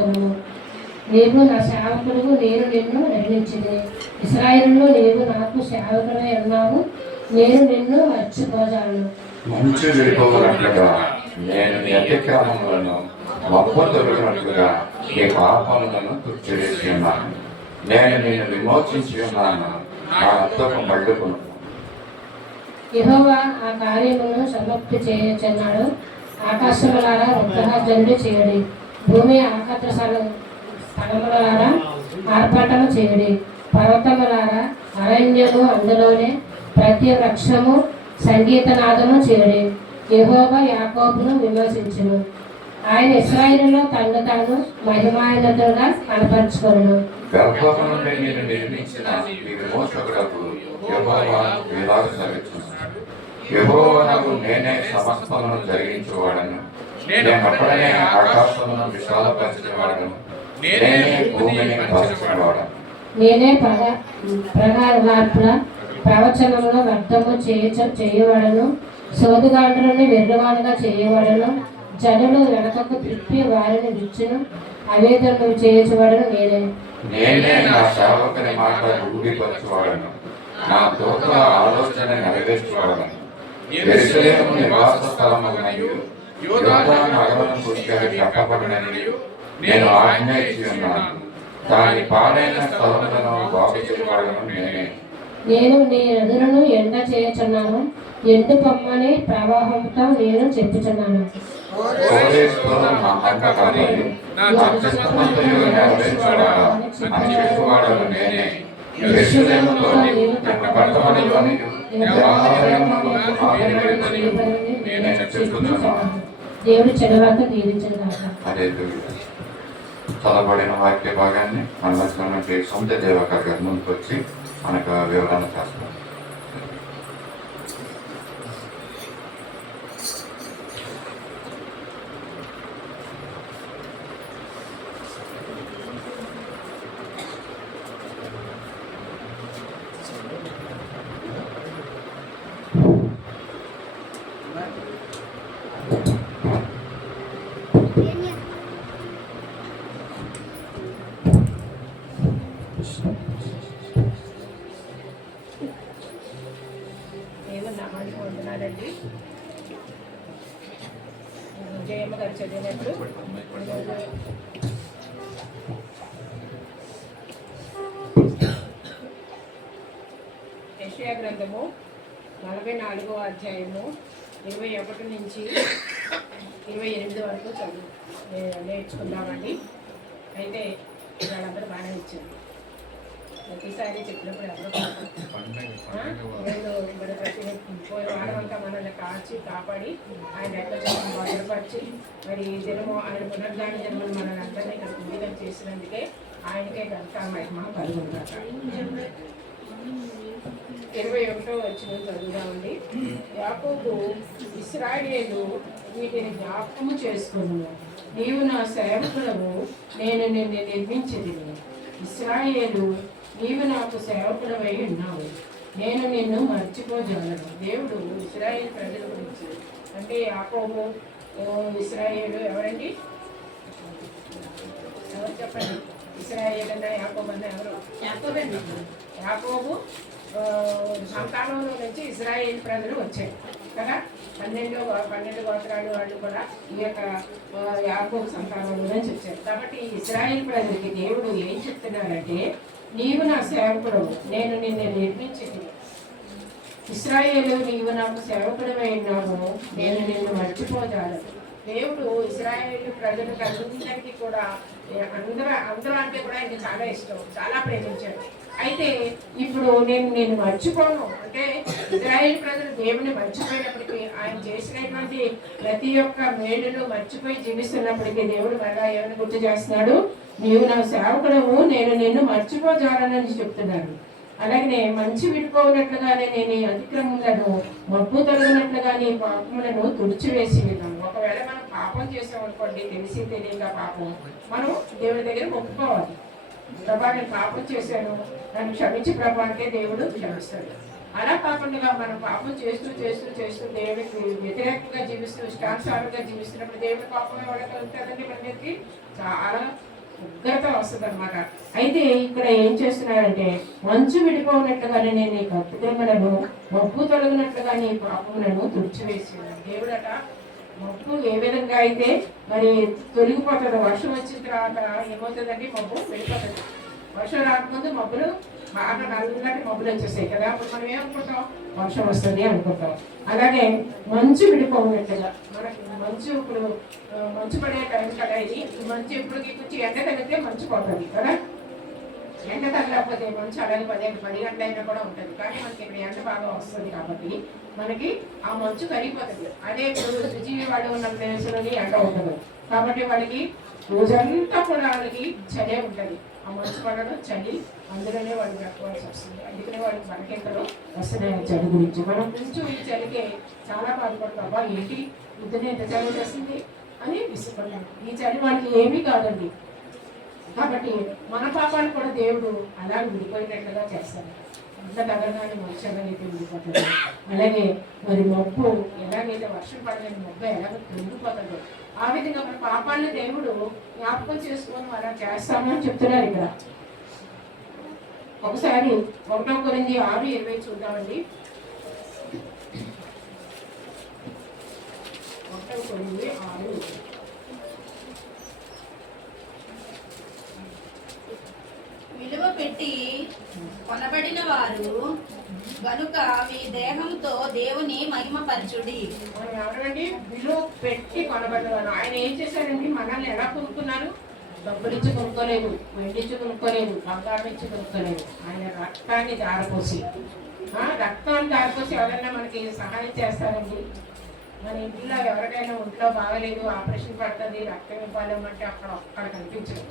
కనపరుచుకొనుము. నీవు నా సేవకుడు, నేను నిన్ను నిర్మించింది. ఇశ్రాయేలులో నీవు నాకు సేవకుడై ఉన్నావు, నేను నిన్ను మర్చిపోజాలను. మంచు విడిపోనట్లుగా నేను నీ అతిక్రమములను మబ్బు తొలగినట్లుగా నీ పాపములను తుడిచివేసి ఉన్నాను. నేను నిన్ను విమోచించి ఉన్నాను, నా వద్దకు మళ్ళుకును. యెహోవా ఆ కార్యమును సమాప్తి చేయచున్నాడు. ఆకాశములారా ఉద్ఘాటనలు చేయడి, భూమి ఆకాశ స్థలములారా ఆర్భాటము చేయడి. పర్వతములారా అరణ్యము, అందులోనే ప్రతి వృక్షము సంగీతనాదము చేయడి. యెహోవా యాకోబును విమర్శించును, ఆయన ఇశ్రాయేలులో తన్ను తాను మహిమాయుధుడుగా కనపరుచుకొనును. గర్భము నుండి నేను నిర్మించిన నీ విమోచకుడకు యెహోవా ఇలాగ సెలవిస్తున్నాడు. యెహోవాకు నేనే సమస్తమును జరిగించువాడను, నేను అప్పుడనే ఆకాశమును విశాలపరిచేవాడను, నేనే భూమిని పరిచేవాడను. నేనే ప్రగాఢ ప్రవచనంలో వ్యర్థము చేయవాడను, సోదుగాండ్రుని వెర్రివాడుగా చేయవాడను. జనులు వెనకకు త్రిప్పి వారిని విచ్చును, అవేదనలు చేయించవాడను నేనే. నేనే నా సేవకుని మాట రూఢిపరచువాడను, నా దూతల ఆలోచన నెరవేర్చువాడను. యెరూషలేము నివాస స్థలమగునయు యోర్దాను నగరమును గురించి చెప్పబడిననియు నేను ఆజ్ఞ ఇచ్చి ఉన్నాను. దాని పాడైన స్థలములను బాగు చేయవాడను నేనే. నేను నీ నదులను ఎండ చేయుచున్నాను, ఎండు పొమ్మని ప్రవాహంతో నేను చెప్పుచున్నాను. దేవుడు చెడవాక దీవించను. చదవబడిన వాక్య భాగాన్ని మన సొంత దేవక గారి ముందుకు వచ్చి మనకు వివరణ చేస్తాం. వందనాలండి. జయమ్మ గారు చదివినప్పుడు యెషయా గ్రంథము 44వ అధ్యాయము 21 నుంచి 28 వరకు నేర్చుకుందామండి. అయితే వాళ్ళందరూ బాగానే ఇచ్చారు. ప్రతిసారి చెప్పినప్పుడు ఎవరు ప్రతి వాడమంతా మనల్ని కాపాడి ఆయన ఎక్కడ భద్రపరిచి మరి జన్మ ఆయన పునర్గాని జన్మను మనల్ని అందరినీ ఇక్కడ విధం చేసినందుకే ఆయనకే ఘనత మహిమ కలుగుతారు. 21వ వచనం చదువుదామండి. యాకోబు ఇశ్రాయేలు వీటిని జ్ఞాపకము చేసుకున్నాను, నీవు నా సేవకుడవు, నేను నిన్ను నిర్మించింది. ఇశ్రాయేలు, నీవు నాకు సేవకుడవై ఉన్నావు, నేను నిన్ను మర్చిపోజాలను. దేవుడు ఇశ్రాయేలు ప్రజల గురించి అంటే యాకోబు ఇశ్రాయేలు ఎవరండి? ఎవరు చెప్పండి? ఇశ్రాయేలు అన్నా యాకోబు అన్నా ఎవరు? యాకోబు సంతానంలో నుంచి ఇశ్రాయేలు ప్రజలు వచ్చాయి కదా. 12 గోత్రాలు వాళ్ళు కూడా ఈ యొక్క యాకోబు సంతానంలో నుంచి వచ్చారు. కాబట్టి ఇశ్రాయేలు ప్రజలకి దేవుడు ఏం చెప్తున్నారంటే, నీవు నా సేవకుడు, నేను నిన్ను నిర్మించింది. ఇశ్రాయేలు, నీవు నాకు సేవకుడమై ఉన్నావు, నేను నిన్ను మర్చిపోజాలను. దేవుడు ఇశ్రాయేలు ప్రజలకు అందరికీ కూడా అందరూ అంటే కూడా ఆయనకి చాలా ఇష్టం, చాలా ప్రేమించాడు. అయితే ఇప్పుడు నేను మర్చిపోను అంటే ఇశ్రాయేలు ప్రజలు దేవుని మర్చిపోయినప్పటికీ, ఆయన చేసినటువంటి ప్రతి ఒక్క మేలును మర్చిపోయి జీవిస్తున్నప్పటికీ దేవుడు మళ్ళా ఏమైనా గుర్తు చేస్తున్నాడు, నీవు నా సేవకుడము, నేను నిన్ను మర్చిపోజాలని చెప్తున్నాడు. అలాగే మంచి విడిపోయినట్లుగానే నేను ఈ అతిక్రమములను మబ్బు తొలగినట్లుగానే పాపములను తుడిచివేసి ఉన్నాను. ఒకవేళ మనం పాపం చేసామనుకోండి, తెలిసి తెలియక పాపం, మనం దేవుడి దగ్గర మొక్కుకోవాలి. ప్రభా నేను పాపం చేశాను, నన్ను క్షమించి ప్రభా అంటే దేవుడు క్షమిస్తాడు. అలా కాకుండా మనం పాపం చేస్తూ చేస్తూ చేస్తూ దేవుడికి వ్యతిరేకంగా జీవిస్తూ ఇష్టానుసారంగా జీవిస్తున్నప్పుడు దేవుడి పాపం ఎవరికి ఉంటుందండి? మన మీదకి చాలా ఉగ్రత వస్తుంది అనమాట. అయితే ఇక్కడ ఏం చేస్తున్నాడంటే మంచు విడిపోనట్లుగానే నేను నీ అతిక్రమలను మబ్బు తొలగినట్లుగా నీ పాపములను తుడిచివేసాను. దేవుడట మబ్బు ఏ విధంగా అయితే మరి తొలగిపోతుంది, వర్షం వచ్చిన తర్వాత ఏమవుతుందండి, మబ్బు వెళ్ళిపోతుంది. వర్షం రాకముందు మబ్బులు బాగా నల్లటి మబ్బులు వచ్చేస్తాయి కదా, అప్పుడు మనం ఏమనుకుంటాం, వర్షం వస్తుంది అనుకుంటాం. అలాగే మంచు విడిపోయినట్టుగా మనకి మంచు ఇప్పుడు మంచు పడే టైం కదా, ఇది మంచు ఇప్పటికి కొంచెం ఎండ తగిలితే మంచు పోతుంది కదా, ఎండ తగలకపోతే మంచు అలాగే 10 గంటలైనా కూడా ఉంటుంది. కానీ మనకి ఇక్కడ ఎండ బాగా వస్తుంది కాబట్టి మనకి ఆ మంచు కరిగిపోతుంది. అదే ఇప్పుడు విజయవాడ ఉన్న ప్లేసులని ఎండ ఉంటుంది కాబట్టి వాళ్ళకి రోజంతా కూడా వాళ్ళకి చలే ఉంటుంది. ఆ మంచు పడడం చలి, అందులోనే వాళ్ళు బ్రతకవలసి వస్తుంది. అందుకనే వాళ్ళకి మనకెక్కడో వస్తున్నాయి చలి గురించి. మనం కొంచెం ఈ చలికే చాలా బాధపడతాం, అబ్బా ఏంటి పొద్దునే ఎంత చలి చేస్తుంది అని విసుకుంటాం. ఈ చలి వాళ్ళకి ఏమీ కాదండి. కాబట్టి మన పాపాలు కూడా దేవుడు అలా విడిపోయినట్లుగా చేస్తాడు. అంత తగలగానే మంచి ఎలాగైతే విడిపోతుంది, అలాగే మరి మబ్బు ఎలాగైతే వర్షం పడలేని మబ్బు ఎలాగ తొలగిపోతుందో ఆ విధంగా మన పాపాలను దేవుడు జ్ఞాపకం చేసుకొని అలా చేస్తామని చెప్తున్నారు ఇక్కడ. ఒకసారి 1 కొరింథీ 6:20 చూద్దామండి. 1 కొరింథీ 6:20. విలువ పెట్టి కొనబడిన వారు గనుక మీ దేహంతో దేవుని మహిమపరచుడి. మనం ఎవరండి, విలువ పెట్టి కొనబడ్డవారు. ఆయన ఏం చేశారండి, మనల్ని ఎలా కొనుక్కున్నారు? డబ్బులు ఇచ్చి కొనుక్కోలేదు, వెండిచ్చి కొనుక్కోలేదు, బంగారం ఇచ్చి కొనుక్కోలేదు. ఆయన రక్తాన్ని దారపోసి, రక్తాన్ని దారపోసి ఎవరైనా మనకి సహాయం చేస్తారండి. మన ఇంట్లో ఎవరికైనా ఒంట్లో బాగలేదు, ఆపరేషన్ పడుతుంది, రక్తం ఇవ్వాలంటే అక్కడ కనిపించదు.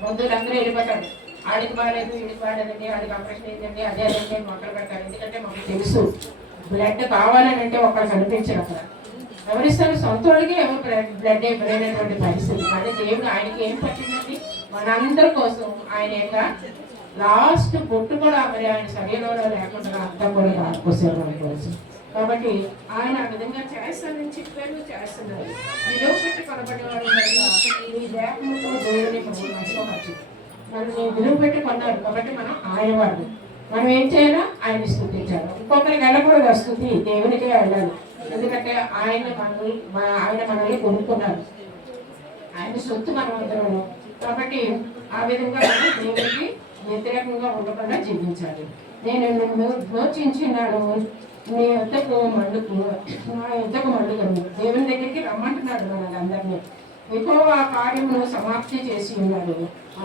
బంధువులందరూ వెళ్ళిపోతారు, ఆడికి బాగాలేదు, వీడికి బాగాలేదండి, ఆడికి ఆపరేషన్ అయిందండి, అదే అదండి మొక్కలు పెడతారు. ఎందుకంటే మాకు తెలుసు బ్లడ్ కావాలని అంటే ఒకరు కనిపించరు. అక్కడ ఎవరిస్తారు, సొంత వాళ్ళకి ఎవరు బ్లడ్ ఇవ్వలేనటువంటి పరిస్థితి. కానీ దేవుడు ఆయనకి ఏం పట్టిందండి, మనందరి కోసం ఆయన యొక్క లాస్ట్ బొట్టు కూడా మరి ఆయన శరీరంలో లేకుండా అంతా కూడా రాకపోసారు మన కోసం. కాబట్టి ఆయన ఆ విధంగా చేస్తానని చెప్పారు, చేస్తున్నారు. విలువ పెట్టి కొనబడేవాడు ఈ దేహంతో దేవుని మహిమపరచు. మనం విలువ పెట్టి కొన్నారు కాబట్టి మనం ఆయన వాడు. మనం ఏం చేయాలా, ఆయన స్తుతించాలి. ఇంకొకరికి వెళ్ళకూడదు ఆ స్తుతి, దేవునికే వెళ్ళాలి. ఎందుకంటే ఆయన మనల్ని కొనుక్కున్నారు, ఆయన సొత్తు మనం అందరం. కాబట్టి ఆ విధంగా మనం దేవునికి వ్యతిరేకంగా ఉండకుండా జీవించాలి. నేను మోచించినాను నీ యొద్దకు మండుకు, నా యొద్దకు మండుగను. దేవుని దగ్గరికి రమ్మంటున్నాడు మనల్ని అందరినీ. యెహోవా కార్యమును సమాప్తి చేసి ఉన్నాడు.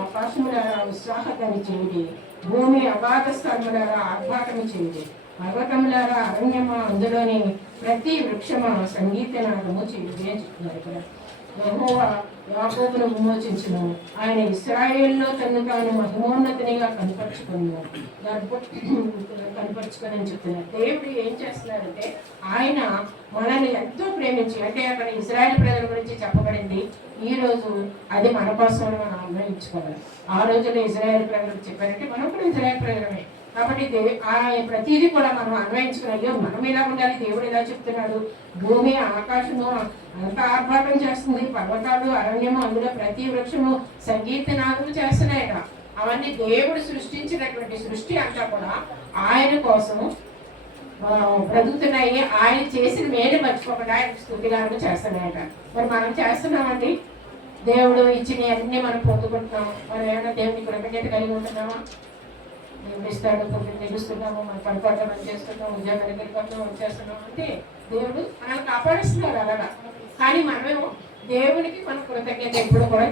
ఆకాశములారా ఉత్సాహధ్వని చేయుడి, భూమి అగాధ స్థలములారా ఆర్భాటము చేయుడి, పర్వతములారా అరణ్యమా అందులోని ప్రతి వృక్షమా సంగీతనాదము చేయుడి అని చెప్తున్నారు ఇక్కడ. యెహోవా యాకోబును విమోచించును, ఆయన ఇశ్రాయేలులో తను తాను మహిమోన్నతినిగా కనపరుచుకొని చెప్తున్నారు. దేవుడు ఏం చేస్తున్నారంటే ఆయన మనల్ని ఎంతో ప్రేమించి, అంటే అక్కడ ఇశ్రాయేల్ ప్రజల గురించి చెప్పబడింది, ఈ రోజు అది మన కోసం మనం అన్వయించుకోవాలి. ఆ రోజుల్లో ఇశ్రాయేల్ ప్రజలకు చెప్పారంటే మనం కూడా ఇశ్రాయేల్ ప్రజలమే. కాబట్టి ప్రతిదీ కూడా మనం అన్వయించుకున్నాయో మనం ఇలా ఉండాలి. దేవుడు ఇలా చెప్తున్నాడు, భూమి ఆకాశము అంత ఆర్భాటం చేస్తుంది, పర్వతాలు అరణ్యము అందులో ప్రతి వృక్షము సంగీతనాదము చేస్తున్నాయట. అవన్నీ దేవుడు సృష్టించినటువంటి సృష్టి అంతా కూడా ఆయన కోసం బ్రతుకుతున్నాయి. ఆయన చేసిన మేలు మర్చిపోకుండా ఆయన స్తుతిగానం చేస్తున్నాయట. మరి మనం చేస్తున్నామండి, దేవుడు ఇచ్చిన అన్ని మనం పొందుకుంటున్నాము. మనం ఏమైనా దేవుని కృతజ్ఞత కలిగి ఉంటున్నామా? దేవుడు ఇస్తాడు, పొద్దున్న నిలుస్తున్నాము, మనం పడుకోవడం అని చేస్తున్నాం, ఉద్యోగానికి వెళ్ళిపోతున్నాం, వచ్చేస్తున్నాం అంటే దేవుడు మనల్ని కాపాడిస్తున్నారు అలాగా. కానీ మనమేమో దేవునికి మనం కృతజ్ఞత ఎప్పుడు కూడా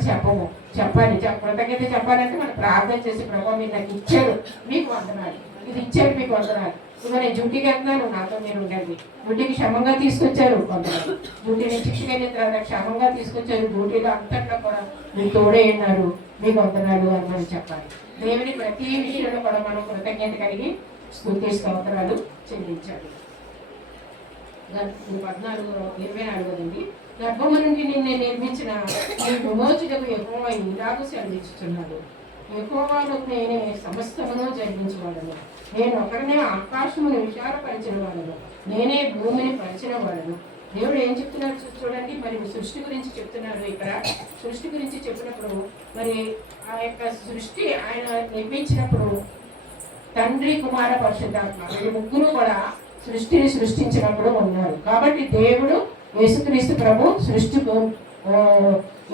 చెప్పాలి. కృతజ్ఞత చెప్పాలంటే మనం ప్రార్థన చేసి, ప్రభావం మీరు నాకు ఇచ్చారు, మీకు వందనాలు, ఇది ఇచ్చారు, మీకు వందనాలు. ఇక నేను డ్యూటీకి వెళ్తున్నాను, నాతో మీరు ఉండండి. డ్యూటీకి క్షమంగా తీసుకొచ్చారు వందనాలు, డ్యూటీ నుంచి ఇంటికి వెళ్ళిన తర్వాత క్షమంగా తీసుకొచ్చారు, డ్యూటీలో అంతట్లో కూడా మీరు తోడే ఉన్నారు, మీకు వందనాలు అని మనం చెప్పాలి. దేవుని ప్రతి విషయంలో కూడా మనం కృతజ్ఞత కలిగి స్తుతి స్తోత్రాలు చెల్లించాలి. 14:24 గర్భము నుండి నిన్ను నిర్మించిన నీ విమోచకుడు యెహోవా ఇలాగూ సెలవిస్తున్నాడు, యెహోవాను నేనే సమస్తమును జరిగించవాడను, నేను ఒకరినే ఆకాశమును విశాలపరిచిన వాడను, నేనే భూమిని పరిచిన వాడను, దేవుడు ఏం చెప్తున్నారు చూడండి. మరి సృష్టి గురించి చెప్తున్నారు ఇక్కడ. సృష్టి గురించి చెప్పినప్పుడు మరి ఆ యొక్క సృష్టి ఆయన నిర్మించినప్పుడు తండ్రి కుమార పరిశుద్ధాత్మ ఈ ముగ్గురు కూడా సృష్టిని సృష్టించినప్పుడు ఉన్నారు. కాబట్టి దేవుడు యేసుక్రీస్తు ప్రభు సృష్టి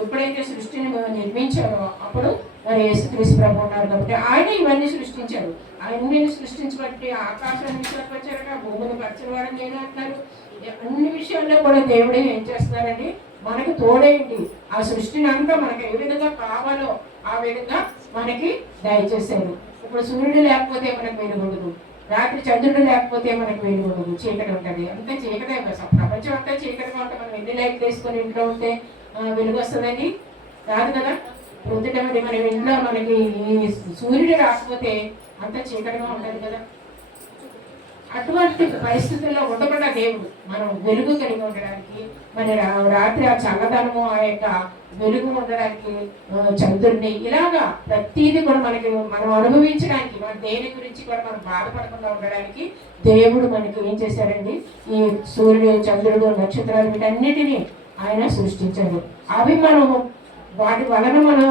ఎప్పుడైతే సృష్టిని నిర్మించారో అప్పుడు మరి యేసుక్రీస్తు ప్రభు ఉన్నారు. కాబట్టి ఆయన ఇవన్నీ సృష్టించారు. ఆయన్ని సృష్టించబట్టి ఆకాశాన్ని విశాఖపరిచారట, భూమిని పరిచిన వాడని నేను అంటున్నారు. అన్ని విషయాల్లో కూడా దేవుడే ఏం చేస్తున్నారండి, మనకు తోడేయండి. ఆ సృష్టిని అంతా మనకు ఏ విధంగా కావాలో ఆ విధంగా మనకి దయచేశారు. ఇప్పుడు సూర్యుడు లేకపోతే మనకు వెలుగుండదు, రాత్రి చంద్రుడు లేకపోతే మనకు వెలుగుండదు, చీకటి ఉంటుంది. అంతే చీకటే. ప్రపంచం అంతా చీకటిగా ఉంటే మనం ఎన్ని లైట్లు వేసుకొని ఇంట్లో ఉంటే వెలుగు వస్తుందండి? రాదు కదా. పొద్దుట మరి మన ఇంట్లో మనకి ఈ సూర్యుడు రాకపోతే అంత చీకటిగా ఉంటుంది కదా. అటువంటి పరిస్థితుల్లో ఉండకుండా దేవుడు మనం వెలుగు కలిగి ఉండడానికి, మన రాత్రి ఆ చల్లదనము ఆ యొక్క వెలుగు ఉండడానికి చంద్రుడిని ఇలాగా ప్రతిదీ కూడా మనకి మనం అనుభవించడానికి, మన దేని గురించి కూడా మనం బాధపడకుండా ఉండడానికి దేవుడు మనకి ఏం చేశారండి, ఈ సూర్యుడు, చంద్రుడు, నక్షత్రాలు వీటన్నిటినీ ఆయన సృష్టించాడు. అవి మనము వాటి వలన మనం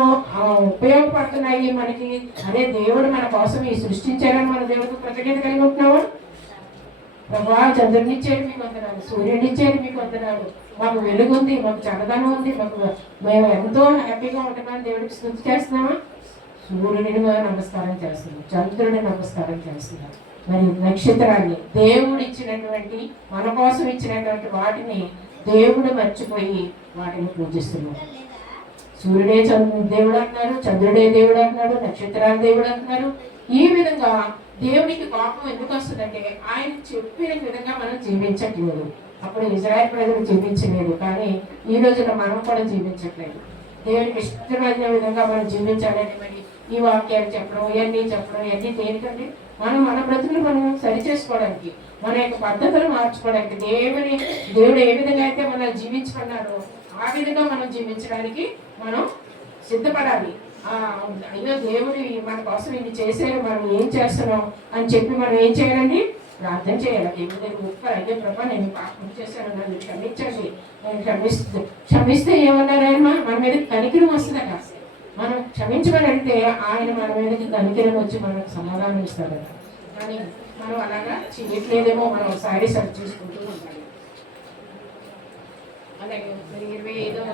ఉపయోగపడుతున్నాయి మనకి. అదే దేవుడు మన కోసం ఈ సృష్టించారని మన దేవుడికి కృతజ్ఞత కలిగి ఉంటున్నావా? ప్రభా, చంద్రునిచ్చేది మీకు వందనాలు, సూర్యుడిచ్చేది మీకు వందనాలు, మాకు వెలుగు ఉంది, మాకు చల్లదనం ఉంది, మేము ఎంతో హ్యాపీగా ఉంటున్నామని దేవుడికి స్తుతి చేస్తున్నామా? సూర్యుడిని నమస్కారం చేస్తున్నాం, చంద్రుడిని నమస్కారం చేస్తున్నాం. మరి నక్షత్రాన్ని దేవుడు ఇచ్చినటువంటి, మన కోసం ఇచ్చినటువంటి వాటిని దేవుడు మర్చిపోయి వాటిని పూజిస్తున్నాం. సూర్యుడే దేవుడు అంటున్నారు, చంద్రుడే దేవుడు అంటున్నాడు, నక్షత్రాలు దేవుడు అంటున్నారు. ఈ విధంగా దేవునికి కోపం ఎందుకు వస్తుందంటే ఆయన చెప్పిన విధంగా మనం జీవించట్లేదు. అప్పుడు ఇజ్రాయెల్ ప్రజలు జీవించలేదు, కానీ ఈ రోజున మనం కూడా జీవించట్లేదు. దేవునికి ఇష్టమైన విధంగా మనం జీవించాలని మరి ఈ వాక్యాలు చెప్పడం, ఇవన్నీ చెప్పడం, ఇవన్నీ దేనికంటే మన బ్రతుకులు మనం సరి చేసుకోవడానికి, మన యొక్క పద్ధతులు మార్చుకోవడానికి, దేవుడు ఏ విధంగా అయితే మనం జీవించుకున్నారో ఆ విధంగా మనం జీవించడానికి మనం సిద్ధపడాలి. అయ్యో దేవుడు మన కోసం ఇది చేశారు, మనం ఏం చేస్తున్నాం అని చెప్పి మనం ఏం చేయాలండి, ప్రార్థన చేయాలి. దేవుడు ఒక్కరు అయ్యే ప్రభా నేను పాపం చేశాను, నన్ను క్షమించండి, నేను క్షమిస్తే ఏమన్నారు ఆయన, మన మీద కనికిరం వస్తుందట. మనం క్షమించమని అడిగితే ఆయన మన మీదకి కనికిరం వచ్చి మనకు సమాధానం ఇస్తాడట. కానీ మనం అలాగా చేయట్లేదేమో, మనం ఒకసారి సరి చేసుకుంటూ ఉండాలి. అలాగే 25వ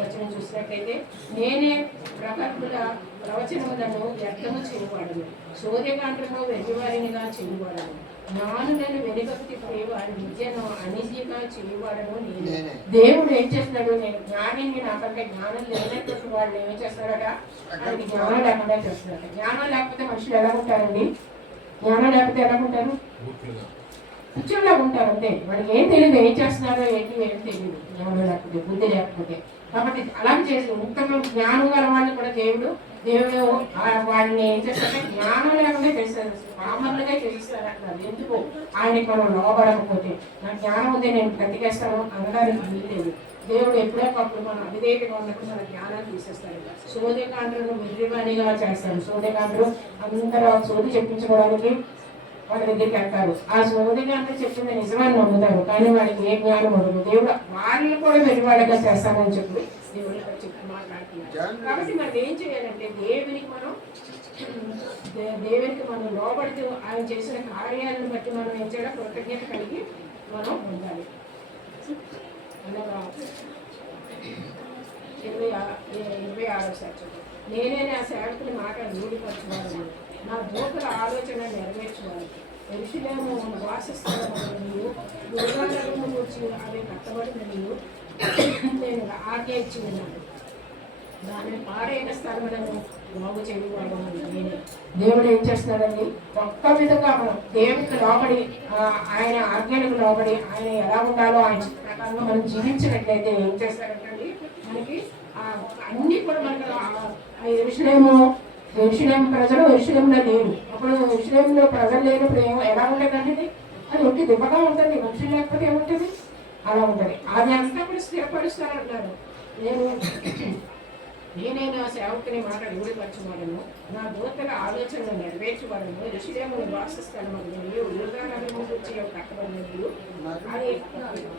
వచనం చూసినట్లయితే, నేనే ప్రగల్భుల ప్రవచనములను వ్యక్తము చేయబడను, శోధకాంటను వెలివారినిగా చేయబడను, జ్ఞానులను వెనుకకు వారి విద్యను అనిసిగా చేయబడను నేను. దేవుడు ఏం చేస్తున్నాడు, నేను జ్ఞానిని, నాకంటే జ్ఞానం లేనటువంటి వాళ్ళు ఏం చేస్తారట, ఆయనకి జ్ఞానం లేకుండా చేస్తున్నారట. జ్ఞానం లేకపోతే మనుషులు ఎలా ఉంటారండి? జ్ఞానం లేకపోతే ఎలా ఉంటారు? పిచ్చోళ్ళగా ఉంటారు అంతే. వాళ్ళకి ఏం తెలియదు, ఏం చేస్తున్నారో ఏంటి ఏం తెలియదు, జ్ఞానం లేకపోతే, బుద్ధి లేకపోతే. కాబట్టి అలాగే చేసి ఉత్తమ జ్ఞానం గల వాళ్ళు కూడా దేవుడు వాళ్ళని ఏం చేస్తారంటే జ్ఞానం లేకుండా చేస్తారు, పామర్లుగా చేస్తారు అంటారు. ఎందుకు? ఆయనకి మనం లోబడకపోతే, నా జ్ఞానం ఉంది నేను బ్రతికేస్తాను అనడానికి వీల్లేదు. దేవుడు ఎప్పుడోకప్పుడు మనం అవిధేయతగా ఉన్నప్పుడు మన జ్ఞానాన్ని తీసేస్తాడు. సోదకాండ్రులను వెర్రివాణిగా చేస్తాడు. సోదకాండ్రు అందరూ సోది చెప్పించుకోవడానికి వాళ్ళ దగ్గరికి వెళ్తారు. ఆ సోదరిగా అంటే చెప్పింది నిజమని నమ్ముతారు, కానీ వాళ్ళకి ఏ జ్ఞానం ఉండదు. దేవుడు వాళ్ళని కూడా వెలివాడగా చేస్తానని చెప్పి దేవుడు చెప్పి మాట్లాడుతున్నారు. కాబట్టి మనం ఏం చేయాలంటే దేవునికి మనం లోబడుతూ ఆయన చేసిన కార్యాలను బట్టి మనం ఏం చేయాలి, కృతజ్ఞత కలిగి మనం ఉండాలి. అలాగా 26వ నేనే నా సేవకుని మాట రూఢిపరచువాడు, నా దూతల ఆలోచన నెరవేర్చువాడు. యెరూషలేము వాసస్థలము దుర్గాలను వచ్చి అవి కట్టబడిన నేను ఆజ్ఞయించి ఉన్నాను, దాని పాడైన స్థలములను బాగు చేయవాడు నేనే. దేవుడు ఏం చేస్తున్నాడండి, ఒక్క విధంగా మనం దేవునికి లోబడి, ఆయన ఆజ్ఞలకు లోబడి, ఆయన ఎలా ఉండాలో ఆయన ప్రకారంగా మనం జీవించినట్లయితే ఏం చేస్తారంటండి, మనకి అన్ని కూడా మనకు యెరూషలేము ప్రజలు యెరూషలేములో లేరు. అప్పుడు యెరూషలేములో ప్రజలు లేనప్పుడు ఎలా ఉండేదండి, అది ఒట్టి దిబ్బగా ఉంటుంది, మనుషులు లేకపోతే ఏముంటుంది, అలా ఉంటుంది. అది అంతా కూడా స్థిరపరుస్తారంటారు. నేను నేనే నా సేవకుని మాట రూఢిపరచువాడను, నా దూతల ఆలోచనలు నెరవేర్చువాడను, ఋషిలేముని వాసస్థలమగు యూదానగరము గురించి కట్టబడినది అని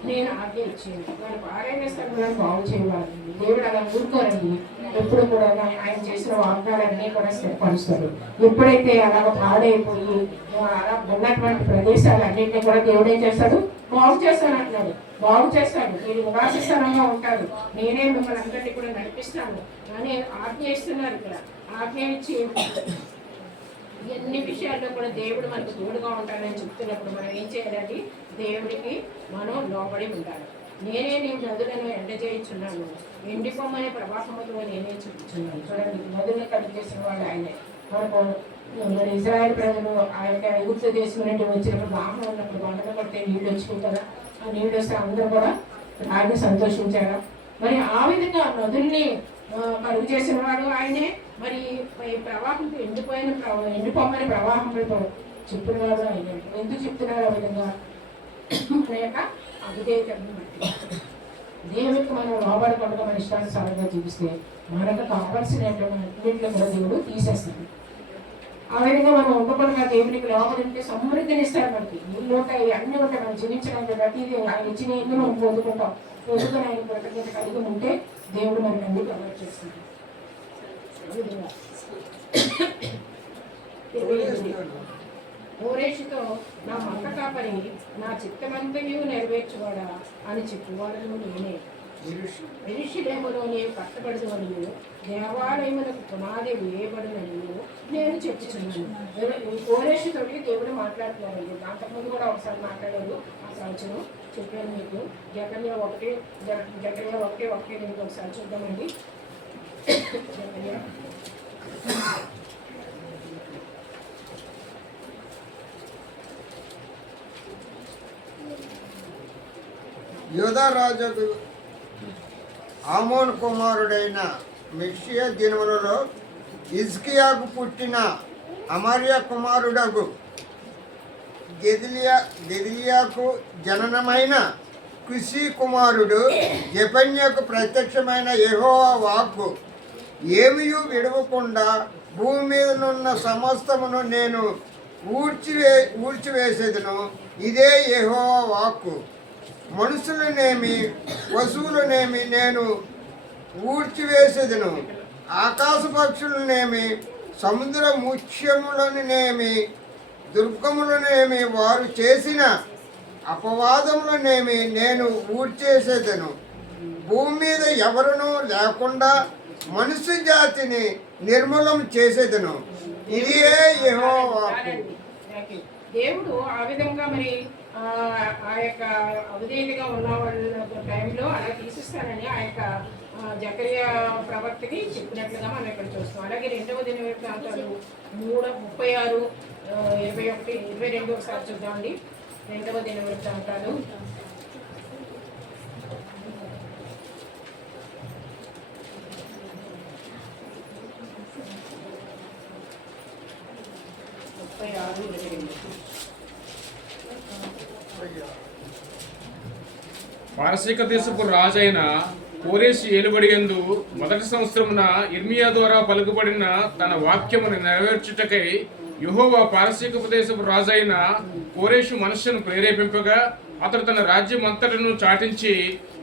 నేను ఆజ్ఞ ఇచ్చాను. వారి పారాయణ స్థలములను బాగు చేయవాలి. దేవుడు అలా ఊరుకోరండి, ఎప్పుడు కూడా ఆయన చేసిన వాగ్దానాలన్నీ కూడా స్థిరపరుస్తారు. ఎప్పుడైతే అలా పాడైపోయి అలా ఉన్నటువంటి ప్రదేశాలన్నింటినీ కూడా దేవుడు ఏం చేస్తాడు? బాగు చేస్తాను అంటున్నాడు. బాగు చేస్తాడు. మీరు నివాస స్థలంగా ఉంటారు, నేనే మిమ్మల్ని అందరినీ కూడా నడిపిస్తాను అని ఆజ్ఞ ఇస్తున్నారు. ఇక్కడ ఆజ్ఞ ఇచ్చి ఎన్ని విషయాల్లో కూడా దేవుడు మనకు తోడుగా ఉంటాడని చెప్తున్నప్పుడు మనం ఏం చేయాలండి? దేవుడికి మనం లోబడి ఉండాలి. నేనే నీ నదులను ఎండజేయుచున్నాను, ఎండిపోమనే ప్రవాహముతో నేనే చూపుచున్నాను. చూడండి, నదులను కలిగేసిన వాడు ఆయనే. మనకు మరి ఇజ్రాయెల్ ప్రజలు ఆ యొక్క ఐగుప్తు దేశం నుండి వచ్చినప్పుడు దాహం ఉన్నప్పుడు బండలు పడితే నీళ్ళు వచ్చినాయి కదా, ఆ నీళ్ళు వస్తే అందరూ కూడా తాగి సంతోషించారు. మరి ఆ విధంగా నదుల్ని కలుగు చేసిన వాడు ఆయనే. మరి ప్రవాహంతో ఎండిపోమని ప్రవాహంతో చెప్తున్నాడు ఆయన. ఎందుకు చెప్తున్నారు ఆ విధంగా? మన యొక్క అవిధేయతను బట్టి. దేవుడికి మనం లోబడకుండా మన ఇష్టానుసారంగా చూపిస్తే మనకు కావాల్సినటువంటి కూడా దేవుడు తీసేస్తాడు. ఆ విధంగా మనం ఉండకుండా దేవునికి లోపలి ఉంటే సమృద్ధిని ఇస్తారు. మనకి నీళ్ళు ఉంటాయి, అన్నీ ఉంటాయి. మనం జీవించడానికి ప్రతిదీ ఆయన ఇచ్చిన ఇల్లు మనం పొందుకుంటాం. పొందుకుని ఆయన కృతజ్ఞత కలిగి ఉంటే దేవుడు మనకి అన్ని కవర్ చేస్తుంది. కోరేషుతో నా మంట కాపరి నా చిత్తమంతయు నెరవేర్చువాడా అని చెప్పువాడను నేనే. యెరూషలేములోనే కట్టబడుననియు దేవాలయములకు పునాది వేయబడుననియు నేను చెప్పుచున్నాను. కోరేషుతోటి దేవుడు మాట్లాడుతున్నారండి. అంతకుముందు కూడా ఒకసారి మాట్లాడారు. ఆ సంవత్సరం చెప్పాను మీకు. జకర్యా 1:1 ఒకసారి చూద్దామండి. జకర్యా యూదారాజు ఆమోన్ కుమారుడైన మెషియా దినములలో హిజ్కియాకు పుట్టిన అమర్య కుమారుడగు గెదలియాకు జననమైన కుషీ కుమారుడు జెఫన్యాకు ప్రత్యక్షమైన యెహోవా వాక్కు, ఏమియు విడవకుండా భూమి మీదనున్న సమస్తమును నేను ఊడ్చివేసేదను. ఇదే యెహోవా వాక్కు. మనుషులనేమి పశువులనేమి నేను ఊడ్చివేసేదను. ఆకాశ పక్షులనేమి సముద్ర ముత్యములనేమి దుర్గములనేమి వారు చేసిన అపవాదములనేమి నేను ఊడ్చేసేదను. భూమి మీద ఎవరునూ లేకుండా మనుష్య జాతిని నిర్మూలం చేసేదను. ఇదే యెహోవా వాక్కు. దేవుడు ఆ విధంగా మరి ఆ యొక్క అవిధేయతగా ఉన్న వాళ్ళ టైంలో అలా తీసిస్తానని ఆ యొక్క జకర్యా ప్రవక్తకి చెప్పినట్లుగా మనం ఇక్కడ చూస్తాం. అలాగే 2వ దినవృత్తాంతాలు 36, 21, 22 ఒకసారి చూద్దామండి. 2వ దినవృత్తాంతాలు 36:22. పారసీక దేశపు రాజైన కోరేషు ఏలుబడియందు మొదటి సంవత్సరమున ఇర్మియా ద్వారా పలుకుబడిన తన వాక్యమును నెరవేర్చుటకై యెహోవా పారసీకపు దేశపు రాజైన కోరేషు మనస్సును ప్రేరేపింపగా అతడు తన రాజ్యం అంతటను చాటించి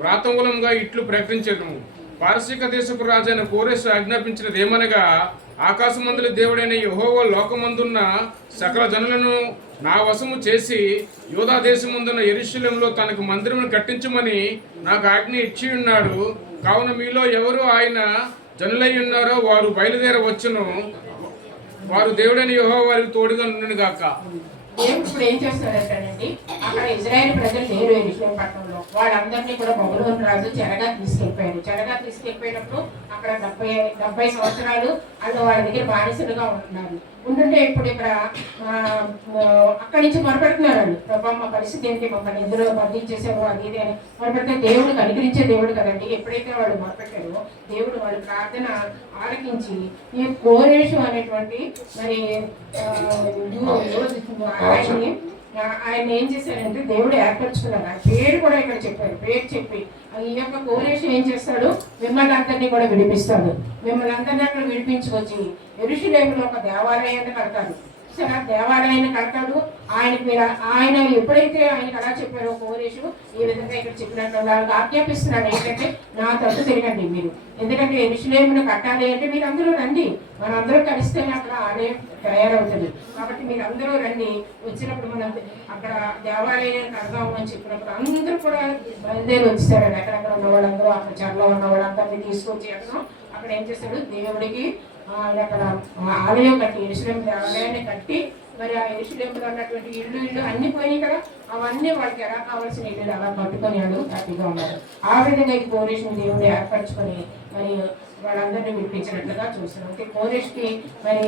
వ్రాతమూలంగా ఇట్లు ప్రకటించెను. పారసీక దేశపు రాజైన కోరేషు ఆజ్ఞాపించినదేమనగా, ఆకాశమందుల దేవుడైన యెహోవా లోకమందున్న సకల జనులను నా వశము చేసి యూదా దేశమందున్న యెరూషలేములో తనకు మందిరమును కట్టించమని నాకు ఆజ్ఞ ఇచ్చి ఉన్నాడు. కావున మీలో ఎవరు ఆయన జనులై ఉన్నారో వారు బయలుదేరవచ్చును. వారు దేవుడైన యెహోవా వారికి తోడుగా ఉండును గాక. దేవుడు ఇప్పుడు ఏం చేస్తున్నాడంటేనండి, అక్కడ ఇజ్రాయేల్ ప్రజలు లేరు యెరూషలేము పట్టణంలో. వాళ్ళందరినీ కూడా బబులోను రాజు చెరగా తీసుకెళ్ళిపోయారు. చెరగా తీసుకెళ్ళిపోయినప్పుడు అక్కడ 70 సంవత్సరాలు వాళ్ళ దగ్గర బానిసలుగా ఉంటున్నారు. ఉంటుంటే ఇప్పుడు ఇక్కడ అక్కడి నుంచి మొరపెడుతున్నారు వాళ్ళు. ప్రభా మా పరిస్థితి ఏంటి, మమ్మల్ని ఎందులో బంధించేశారు అది ఇది అని మొరపెడితే దేవుడు కనికరించే దేవుడు కదండి. ఎప్పుడైతే వాళ్ళు మొరపెట్టారో దేవుడు వాళ్ళ ప్రార్థన ఆలకించి ఈ కోరేషు అనేటువంటి మరి ఆయన్ని ఆయన ఏం చేశారంటే దేవుడు ఏర్పరచుకున్నారు. ఆయన పేరు కూడా ఇక్కడ చెప్పారు. పేరు చెప్పి ఈ యొక్క కోరేష్ ఏం చేస్తాడు, మిమ్మల్ని అందరినీ కూడా విడిపిస్తాడు. మిమ్మల్ని అందరినీ అక్కడ విడిపించుకొచ్చి యెరూషలేములో ఒక దేవాలయాన్ని కడతాడు. సరే, దేవాలయాన్ని కడతాడు. ఆయన ఎప్పుడైతే ఆయనకు అలా చెప్పారో కోరేషు ఈ విధంగా ఇక్కడ చెప్పినట్లు వాళ్ళకి ఆజ్ఞాపిస్తున్నాడు ఏంటంటే, నా తట్టు తిరగండి మీరు, ఎందుకంటే యెరూషలేమును కట్టాలి అంటే మీరు అందరూ రండి, మనందరూ కలిస్తేనే అక్కడ ఆలయం తయారవుతుంది. కాబట్టి మీరు అందరూ రండి, వచ్చినప్పుడు మనం అక్కడ దేవాలయాన్ని కడదాము అని చెప్పినప్పుడు అందరూ కూడా బయలుదేరి వచ్చేసారండి. ఎక్కడెక్కడ ఉన్న వాళ్ళందరూ, అక్కడ చెరలో ఉన్న వాళ్ళందరినీ తీసుకొచ్చి అక్కడ ఏం చేశాడు, దేవుడికి అక్కడ ఆలయం కట్టి, యెరూషలేము దేవాలయాన్ని కట్టి, మరి ఆ యెరూషలేములో ఉన్నటువంటి ఇల్లు అన్ని పోయినాయి కదా, అవన్నీ వాళ్ళకి ఎలా కావాల్సిన ఇల్లు అలా కట్టుకొని వాళ్ళు హ్యాపీగా ఉన్నారు. ఆ విధంగా ఈ కోరేష్ని దేవుడు ఏర్పరచుకొని మరి వాళ్ళందరినీ విడిపించినట్లుగా చూస్తున్నాం. అంటే కోరేష్కి మరి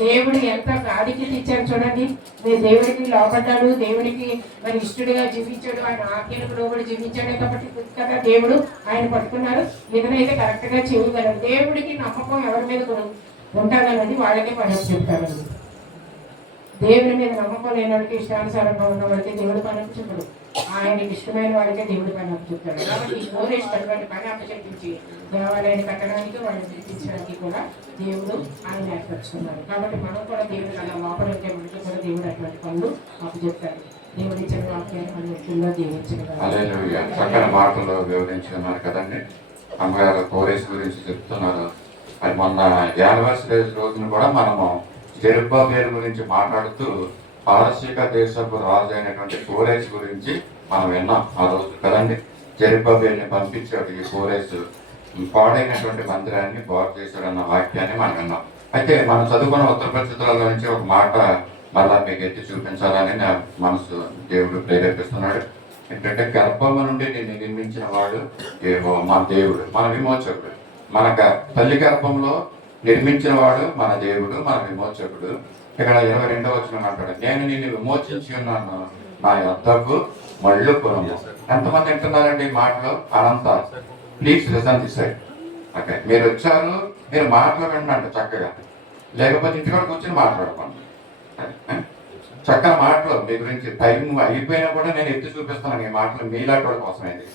దేవుడు ఎంత ప్రాధిక్యత ఇచ్చారు చూడండి. మీరు దేవుడికి లోపడ్డాడు, దేవుడికి మరి ఇష్టడుగా జీవించాడు, ఆయన ఆజ్ఞలకు లోబడి జీవించాడు కాబట్టి కదా దేవుడు ఆయన పట్టుకున్నారు. ఇతనైతే కరెక్ట్గా చేయగలరు. దేవుడికి నమ్మకం ఎవరి మీద ఉంటుందన్నది వాళ్ళకే పని చెప్తారండి. దేవుడి మీద నమ్మకం లేని వాడికి, ఇష్టానుసారంగా ఉన్న వాడికి దేవుడు పని అప్పచెప్పడు. ఆయనకి ఇష్టమైన వాడికే దేవుడు పని అప్పచెప్తాడు. కాబట్టి ఈ కోరేష్ అటువంటి పని అప్పచెప్పించి దేవాలయాన్ని కట్టడానికి, వాళ్ళని పిలిపించడానికి కూడా దేవుడు ఆయన ఏర్పరచుకున్నాడు. కాబట్టి మనం కూడా దేవుడు అలా లోపలికే మనకి కూడా దేవుడు అటువంటి పనులు అప్పచెప్తాడు. దేవుడి ఇచ్చిన వాక్యాన్ని మన వ్యక్తుల్లో హల్లెలూయా. చక్కని మాటలు వివరించుకున్నారు కదండి. అమ్మగారు కోరేష్ గురించి చెప్తున్నారు. అది మొన్న యానివర్సరీ రోజున కూడా మనము జెరుబ్బాబెలు గురించి మాట్లాడుతూ పారసీక దేశపు రాజు అయినటువంటి కోరేష్ గురించి మనం విన్నాం ఆ రోజు కదండి. జెరుబ్బాబెల్ని పంపించాడు ఈ కోరేష్, పాడైనటువంటి మందిరాన్ని బాగు చేశాడు అన్న వాక్యాన్ని మనం విన్నాం. అయితే మనం చదువుకున్న ఉత్తర పరిస్థితులలో నుంచి ఒక మాట మళ్ళా మీకు ఎత్తి చూపించాలని నా మనసు దేవుడు ప్రేరేపిస్తున్నాడు. ఏంటంటే గర్భము నుండి నిన్ను నిర్మించిన వాడు మన దేవుడు, మన విమోచకుడు. మన తల్లి గర్భంలో నిర్మించిన వాడు మన దేవుడు, మన విమోచకుడు. ఇక్కడ 22వ వచనం అంటాడు, నేను నిన్ను విమోచించి ఉన్నాను, నా యొద్దకు మళ్ళు కొనుము. ఎంతమంది వింటున్నారండి ఈ మాటలు? Anantha please listen this side. Okay, మీరు వచ్చారు, మీరు మాటలు వినండి చక్కగా, లేకపోతే ఇంటికాడ కూర్చొని మాట్లాడుకోండి. చక్కని మాటలు మీ గురించి టైం అయిపోయినా కూడా నేను ఎత్తి చూపిస్తున్నాను ఈ మాటలు మీలాంటి వాళ్ళ కోసమైంది.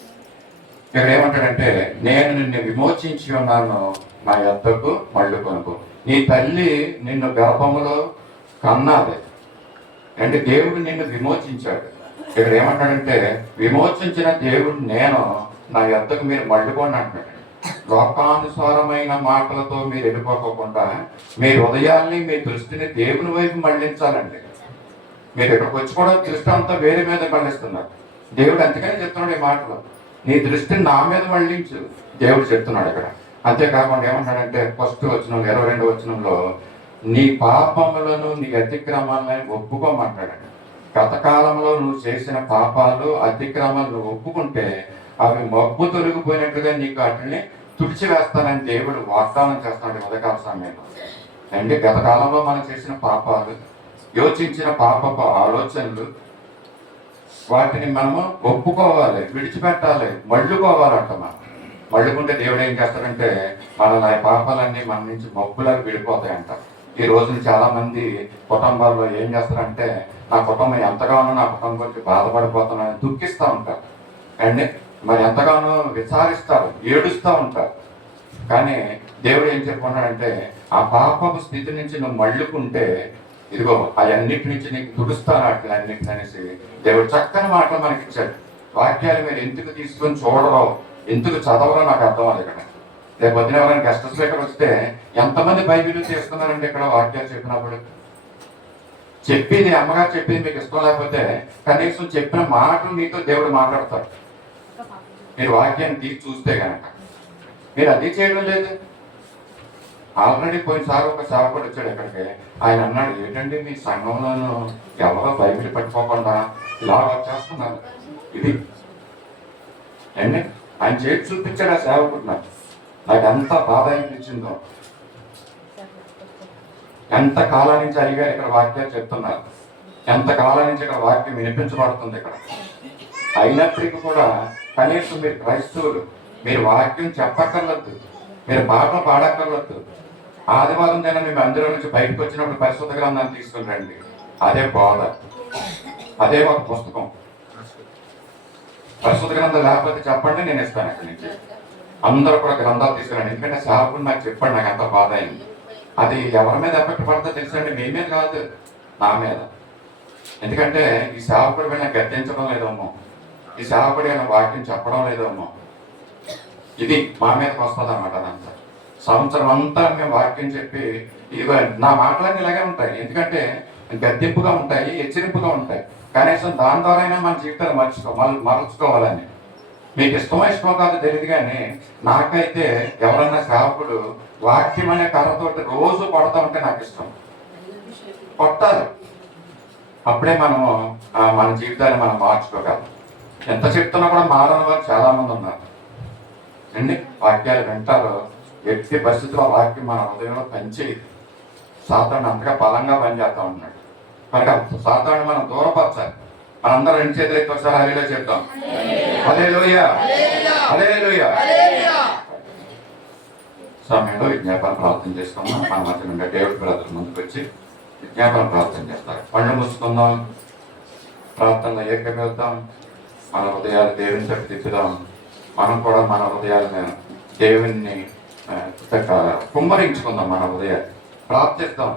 ఇక్కడ ఏమంటాడంటే, నేను నిన్ను విమోచించి ఉన్నాను, నా యొద్దకు మళ్ళు కొనుకో. నీ తల్లి నిన్ను గర్భములో కన్నాది అంటే దేవుడు నిన్ను విమోచించాడు. ఇక్కడ ఏమంటాడంటే, విమోచించిన దేవుడు నేను, నా యొద్దకు మీరు మళ్ళుకోండి అంటాడు. లోకానుసారమైన మాటలతో మీరు వెళ్ళిపోకుండా మీ హృదయాల్ని, మీ దృష్టిని దేవుని వైపు మళ్ళించాలండి. మీరు ఇక్కడికి వచ్చి కూడా దృష్టి అంతా వేరే మీద మళ్ళిస్తున్నారు. దేవుడు అందుకని చెప్తున్నాడు ఈ మాటలు, నీ దృష్టిని నా మీద మళ్ళించు దేవుడు చెప్తున్నాడు ఇక్కడ. అంతేకాకుండా ఏమంటాడంటే, ఫస్ట్ వచనం 22వ వచనంలో, నీ పాపములను, నీ అతిక్రమాలను ఒప్పుకోమంటాడండి. గతకాలంలో నువ్వు చేసిన పాపాలు, అతిక్రమాలు నువ్వు ఒప్పుకుంటే అవి మబ్బు తొలగిపోయినట్టుగా నీకు వాటిని తుడిచివేస్తానని దేవుడు వాగ్దానం చేస్తున్నాడు ఉదయకాల సమయంలో. అంటే గతకాలంలో మనం చేసిన పాపాలు, యోచించిన పాపపు ఆలోచనలు, వాటిని మనము ఒప్పుకోవాలి, విడిచిపెట్టాలి, మళ్ళుకోవాలంట. మనం మళ్ళుకుంటే దేవుడు ఏం చేస్తాడంటే, మన పాపాలన్నీ మన నుంచి మబ్బులకు విడిపోతాయంట. ఈ రోజున చాలా మంది కుటుంబాల్లో ఏం చేస్తారంటే, నా కుటుంబం ఎంతగానో నా కుటుంబం గురించి బాధపడిపోతున్నాను దుఃఖిస్తూ ఉంటారు అండి, మరి ఎంతగానో విచారిస్తారు, ఏడుస్తూ ఉంటారు. కానీ దేవుడు ఏం చెప్పుకున్నాడంటే, ఆ పాపపు స్థితి నుంచి నువ్వు మళ్ళుకుంటే ఇదిగో అవన్నిటి నుంచి నీకు తుడుస్తాను అట్లా అన్నిటిని అనేసి దేవుడు చక్కని మాటలు మనకి ఇచ్చాడు. వాక్యాలు మీరు ఎందుకు తీసుకొని చూడరో, ఎందుకు చదవరో నాకు అర్థం అవ్వదు. ఇక్కడ రేపు పొద్దున ఎవరైనా గెస్ట్ స్పీకర్ వస్తే ఎంతమంది బైబిల్ చేస్తున్నారండి ఇక్కడ వాక్యాలు చెప్పినప్పుడు? చెప్పింది అమ్మగారు చెప్పింది మీకు ఇష్టం లేకపోతే కనీసం చెప్పిన మాటలు మీతో దేవుడు మాట్లాడతాడు. మీరు వాక్యాన్ని తీసి చూస్తే కనుక మీరు అది చేయడం లేదు. ఆల్రెడీ పోయినసారి ఒక సేవకుడు వచ్చాడు ఇక్కడికి. ఆయన అన్నాడు, ఏంటండి మీ సంఘంలోనూ ఎవరో బైబిల్ పట్టుకోకుండా ఇలా వచ్చేస్తున్నారు ఇది అండి. ఆయన చేసి చూపించాడు ఆ సేవకుడు. నాకు ఎంత బాధ అనిపించిందో. ఎంత కాలం నుంచి అడిగారు ఇక్కడ వాక్యాలు చెప్తున్నారు, ఎంత కాలం నుంచి ఇక్కడ వాక్యం వినిపించబడుతుంది ఇక్కడ. అయినప్పటికీ కూడా కనీసం మీరు క్రైస్తవులు, మీరు వాక్యం చెప్పక్కర్లేదు, మీరు పాటలు పాడక్కర్లేదు. ఆదివారం దిన మేము అందరం నుంచి బయటకు వచ్చినప్పుడు పరిశుద్ధ గ్రంథాన్ని తీసుకుని రండి. అదే బోధ. అదే ఒక పుస్తకం. పరిశుద్ధ గ్రంథం లేకపోతే చెప్పండి, నేను ఇస్తాను అక్కడి నుంచి. అందరూ కూడా గ్రంథాలు తీసుకురండి. ఎందుకంటే సేవకుడు నాకు చెప్పండి, నాకు ఎంత బాధ అయింది. అది ఎవరి మీద ఎఫెక్ట్ పడుతుందో తెలుసండి, మీ మీద కాదు, నా మీద. ఎందుకంటే ఈ సేవకుడు మీద గద్దించడం లేదమ్మో, ఈ సేవకుడు వాక్యం చెప్పడం లేదమ్మో, ఇది మా మీదకి వస్తుంది అన్నమాట. అదంతా సంవత్సరం అంతా మేము వాక్యం చెప్పి ఇదిగో నా మాటలన్నీ ఇలాగే ఉంటాయి. ఎందుకంటే గద్దెంపుగా ఉంటాయి, హెచ్చరింపుగా ఉంటాయి. కనీసం దాని ద్వారానే మన జీవితాలు మరచుకోవాలని. మీకు ఇష్టమో కాదు తెలియదు, కానీ నాకైతే ఎవరన్నా సేవకుడు వాక్యం అనే కర్రతోటి రోజు కొడతా ఉంటే నాకు ఇష్టం. కొట్టాలి, అప్పుడే మనము మన జీవితాన్ని మనం మార్చుకోగలం. ఎంత చెప్తున్నా కూడా మారని వారు చాలా మంది ఉన్నారు అండి. వాక్యాలు వింటారు, ఎట్టి పరిస్థితుల్లో వాక్యం మన హృదయంలో పనిచేయదు. సాతాను అంతగా బలంగా పనిచేస్తూ ఉన్నాడు. కనుక సాతాను మనం దూరపరచాలి. మనందరం రెండు చేతులు ఎత్తి ఒకసారి హల్లెలూయా చెప్తాం. హల్లెలూయా, హల్లెలూయా. సమయంలో విజ్ఞాపన ప్రార్థన చేసుకుందాం. మన మధ్య నుండి డేవిడ్ బ్రదర్ ముందుకు వచ్చి విజ్ఞాపన ప్రార్థన చేస్తారు. పళ్ళు మూసుకుందాం, ప్రార్థనలో ఏకమవుతాం. మన హృదయాలు దేవుని తట్టు తిప్పుదాం. మనం కూడా మన హృదయాలను దేవుణ్ణి కుమ్మరించుకుందాం. మన హృదయాలు ప్రార్థిస్తాం.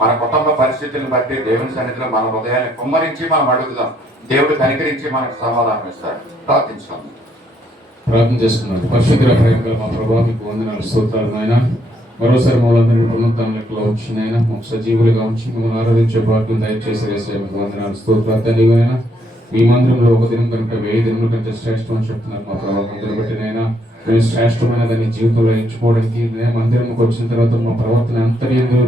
మన కుటుంబ పరిస్థితులను బట్టి దేవుని సన్నిధిలో మన హృదయాన్ని కుమ్మరించి మనం అడుగుదాం. దేవుడు కనికరించి మనకు సమాధానం ఇస్తాడు. ప్రార్థించుకుందాం. ప్రార్థన చేసుకున్నాను. పరిశుద్ధ ప్రేమ మా ప్రభావ మీకు వందనాలు, స్తోత్రాలు నాయన. మరోసారి మమ్మల్ని పునరుద్ధరణ లెక్కలో వచ్చి నాయన మాకు సజీవులుగా ఉంచి మిమ్మల్ని ఆరాధించే భాగ్యం దయచేసి వేసే మీకు వందనాలు, స్తోత్రాలు తండ్రి. మీ మందిరంలో ఒక దినం కనుక 1000 దినముల కంటే శ్రేష్టం అని చెప్తున్నారు మా ప్రభావ. మందిరం బట్టి నైనా మేము శ్రేష్టమైన దాన్ని జీవితంలో ఎంచుకోవడానికి మందిరంకి వచ్చిన తర్వాత మా ప్రవర్తన అంతర్యంలో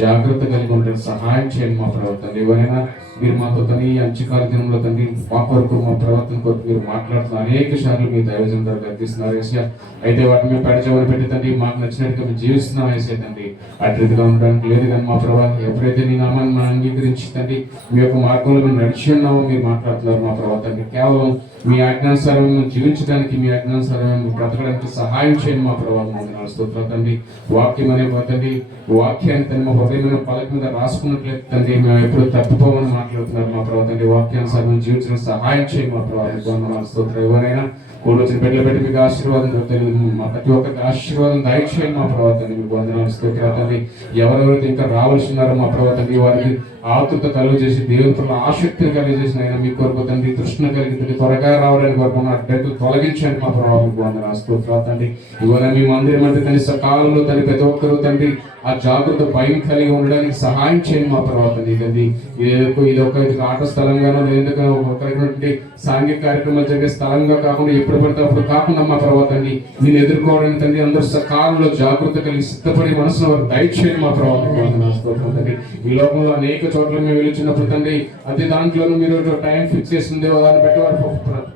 జాగ్రత్త కలిగి ఉండడానికి సహాయం చేయండి మా ప్రవర్తన. ఎవరైనా మీరు మాతో తని అంచుకాల దినంలో తండ్రి మా కొరకు మా ప్రవర్తన కొరకు మీరు మాట్లాడుతున్న అనేక సార్లు మీ దైవజనం ద్వారా గర్తిస్తున్నారు ఏసయ్య. అయితే వాటిని మేము పెడచమని పెట్టి తండ్రి మాకు నచ్చినట్టుగా మేము జీవిస్తున్నాం వేసే తండ్రి. అటు రీతిగా ఉండడానికి లేదు కానీ మా ప్రభావం ఎప్పుడైతే నీ నామాన్ని మనం అంగీకరించి తండ్రి మీ యొక్క మార్గంలో మేము నడిచి ఉన్నామో మీరు మాట్లాడుతున్నారు మా ప్రవర్తన. కేవలం మీ ఆజ్ఞానుసారం జీవించడానికి, మీ ఆజ్ఞానుసారం బ్రతకడానికి సహాయం చేయండి మా ప్రభావం. స్తోత్రాలు తండ్రి. వాక్యం అనే తండ్రి వాక్యాన్ని తండ్రి మా హృదయమైన పలక మీద రాసుకున్నట్లయితే తండ్రి మేము ఎప్పుడు తప్పిపోమని మాట్లాడుతున్నారు మా ప్రభావ. తండ్రి వాక్యానుసారం జీవించడానికి సహాయం చేయండి మా ప్రభావం. స్తోత్రం. ఎవరైనా కూడి వచ్చిన బిడ్డలు పెట్టి మీకు ఆశీర్వాదం దొరుకుతుంది. మా ప్రతి ఒక్కరికి ఆశీర్వాదం దయచేయండి మా ప్రవర్తన. మీకు వందనాలు, స్తోత్రాలు. ఎవరెవరైతే ఇంకా రావాల్సి ఉన్నారో మా ప్రవర్తన వారికి ఆతురత కలుగు చేసి దేవుని ఆసక్తిని కలిగజేసిన ఆయన మీ కొరకు తండ్రి తృష్ణ కలిగి త్వరగా రావడానికి వరకు అడ్డంకులు తొలగించండి మా ప్రభావం. మీకు వందనాలు, స్తోత్రాలు తండ్రి. ఇవన్నీ మీ మందిరం అంటే తండ్రి సకాలంలో తండ్రి ప్రతి ఒక్కరు తండ్రి ఆ జాగ్రత్త భయం కలిగి ఉండడానికి సహాయం చేయండి మా ప్రవర్తన. ఇది ఒక ఆట స్థలంగానో లేదా ఒకరికి సాంఘిక కార్యక్రమాలు జరిగే స్థలంగా కాకుండా ఎప్పుడు పడితే అప్పుడు కాకుండా మా ప్రవర్తన నేను ఎదుర్కోవడానికి తండ్రి అందరూ సకాలంలో జాగ్రత్త కలిగి సిద్ధపడి మనసులో వారు దయచేయండి మా ప్రవర్తన. ఈ లోకంలో అనేక చోట్ల మేము వెళ్తున్నప్పుడు తండ్రి అదే దాంట్లోనూ మీరు టైం ఫిక్స్ చేసింది దాన్ని బట్టి వారు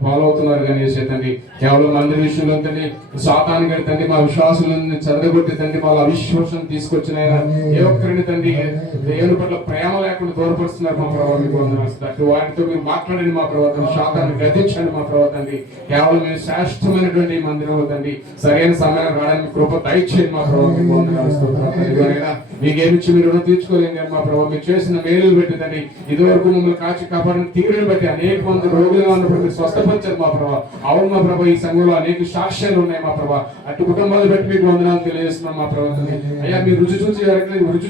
ఫాలో అవుతున్నారు కానీ తండ్రి కేవలం అందరి విషయంలో తండ్రి సాతాను గారి తండ్రి మా విశ్వాసాలను చెదరగొట్టి తండ్రి వాళ్ళ అవిశ్వాసం తీసుకొచ్చిన ఏ ఒక్కరిని తండ్రి దేవుని పట్ల ప్రేమ లేకుండా దూరపరుస్తున్నారు మా ప్రభావం. వారితో మీరు మాట్లాడండి మా ప్రవర్తన. శాతాన్ని గతించండి మా ప్రవర్తన. కేవలం మేము శ్రేష్టమైనటువంటి మందిరం తండ్రి సరైన సమయం రావడానికి కృప దయచేయండి మా ప్రభావం. మీకేమిచ్చి మీరు రుణం తీర్చుకోలేం కానీ మా ప్రభావం మీరు చేసిన మేలు పెట్టి తండ్రి ఇదివరకు మమ్మల్ని కాచి కాపాడిన తీరుని బట్టి అనేక మంది రోగులుగా ఉన్నప్పుడు మీరు స్వస్థపరిచారు మా ప్రభావ. అవును మా ప్రభావ, ఈ సంఘంలో అనేక సాక్ష్యాలు ఉన్నాయి మా ప్రభావ. అటు కుటుంబాలు బట్టి మీకు వందనాలు తెలియజేస్తున్నాం మా ప్రవర్తన. అయ్యా మీరు రుచి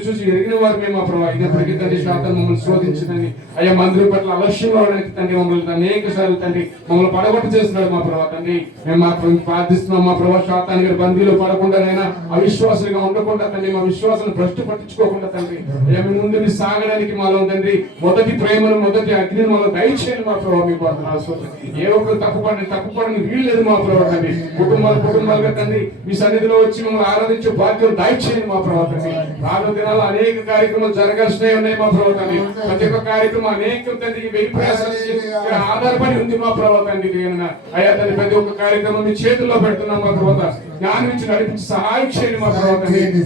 చూసి ఎరిగిన వారు మేము మా ప్రభావ. అయినప్పటికీ తండ్రి శాతం మమ్మల్ని శోధించిందని అయ్యా మందిరం పట్ల అలక్ష్యంగా ఉండడానికి తండ్రి మమ్మల్ని అనేక సార్లు తండ్రి మమ్మల్ని పడగొట్టు చేస్తున్నాడు మా ప్రభావ. తండ్రి మేము మా ప్రార్థిస్తున్నాం మా ప్రభావ. శాతాన్ని గారి బందీలో పడకుండానైనా అవిశ్వాసులుగా ఉండకుండా తండ్రి మా విశ్వాసాన్ని భ్రష్టు పట్టించుకోకుండా తండ్రి అయ్యా మేము ముందు సాగడానికి మాలో తండ్రి మొదటి ప్రేమను మొదటి అగ్నిని మాలో దయచేయండి మా ప్రభావ. మీకు ఏ ఒక్కరు తప్పుపడని వీలు లేదు మా ప్రభావ. తండ్రి కుటుంబాలుగా తండ్రి మీ సన్నిధిలో వచ్చి మమ్మల్ని ఆరాధించే భాగ్యం దయచేయండి మా ప్రభావ. తండ్రి రానున్న దినాల్లో అనేక కార్యక్రమాలు జరగాల్సినవి ఉన్నాయి మా ప్రభావ. తండ్రి ప్రతి ఒక్క కార్యక్రమం అనేక తండ్రి ఆధారపడి ఉంది మా ప్రభావ. తండ్రి అయ్యా తండ్రి ప్రతి ఒక్క కార్యక్రమం మీ చేతుల్లో పెడుతున్నాం మా ప్రభావ. జ్ఞానం ఇచ్చి నడిపించి సహాయం చేయండి మా ప్రభావ.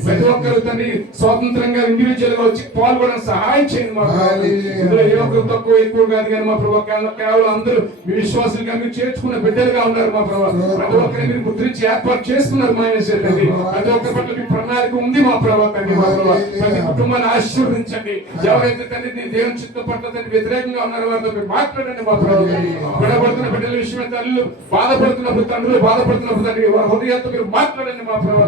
ప్రతి ఒక్కరు తండ్రి స్వతంత్రంగా ఇండివిజువల్ గా వచ్చి పాల్గొనడానికి సహాయం చేయండి మా ప్రభావ. ఇందులో ఏ ఒక్కరు తక్కువ ఎక్కువ కాదు కానీ మా ప్రభావ. కేవలం అందరూ మీ విశ్వాసులుగా మీరు చేర్చుకున్న బిడ్డలుగా ఉన్నారు మా ప్రభావ. ప్రతి ఒక్కరిని మీరు ముద్రించి ఏర్పాటు చేసుకున్నారు మా తండ్రి. ప్రతి ఒక్కరి పట్ల మీ ప్రణాళిక ఉంది మా మా ప్రభావ తండ్రి మా ప్రభావ ప్రతి కుటుంబాన్ని ఆశీర్వదించండి. ఎవరైతే తండ్రి నీ దేవుని చిత్తం పట్ల తండ్రి వ్యతిరేకంగా ఉన్నారో వారితో మీరు మాట్లాడండి మా ప్రభావ. విడబడుతున్న బిడ్డల విషయమే తల్లులు బాధపడుతున్నప్పుడు, తండ్రులు బాధపడుతున్నప్పుడు తండ్రి వారి హృదయంతో మీరు మాట్లాడండి మా ప్రభావ.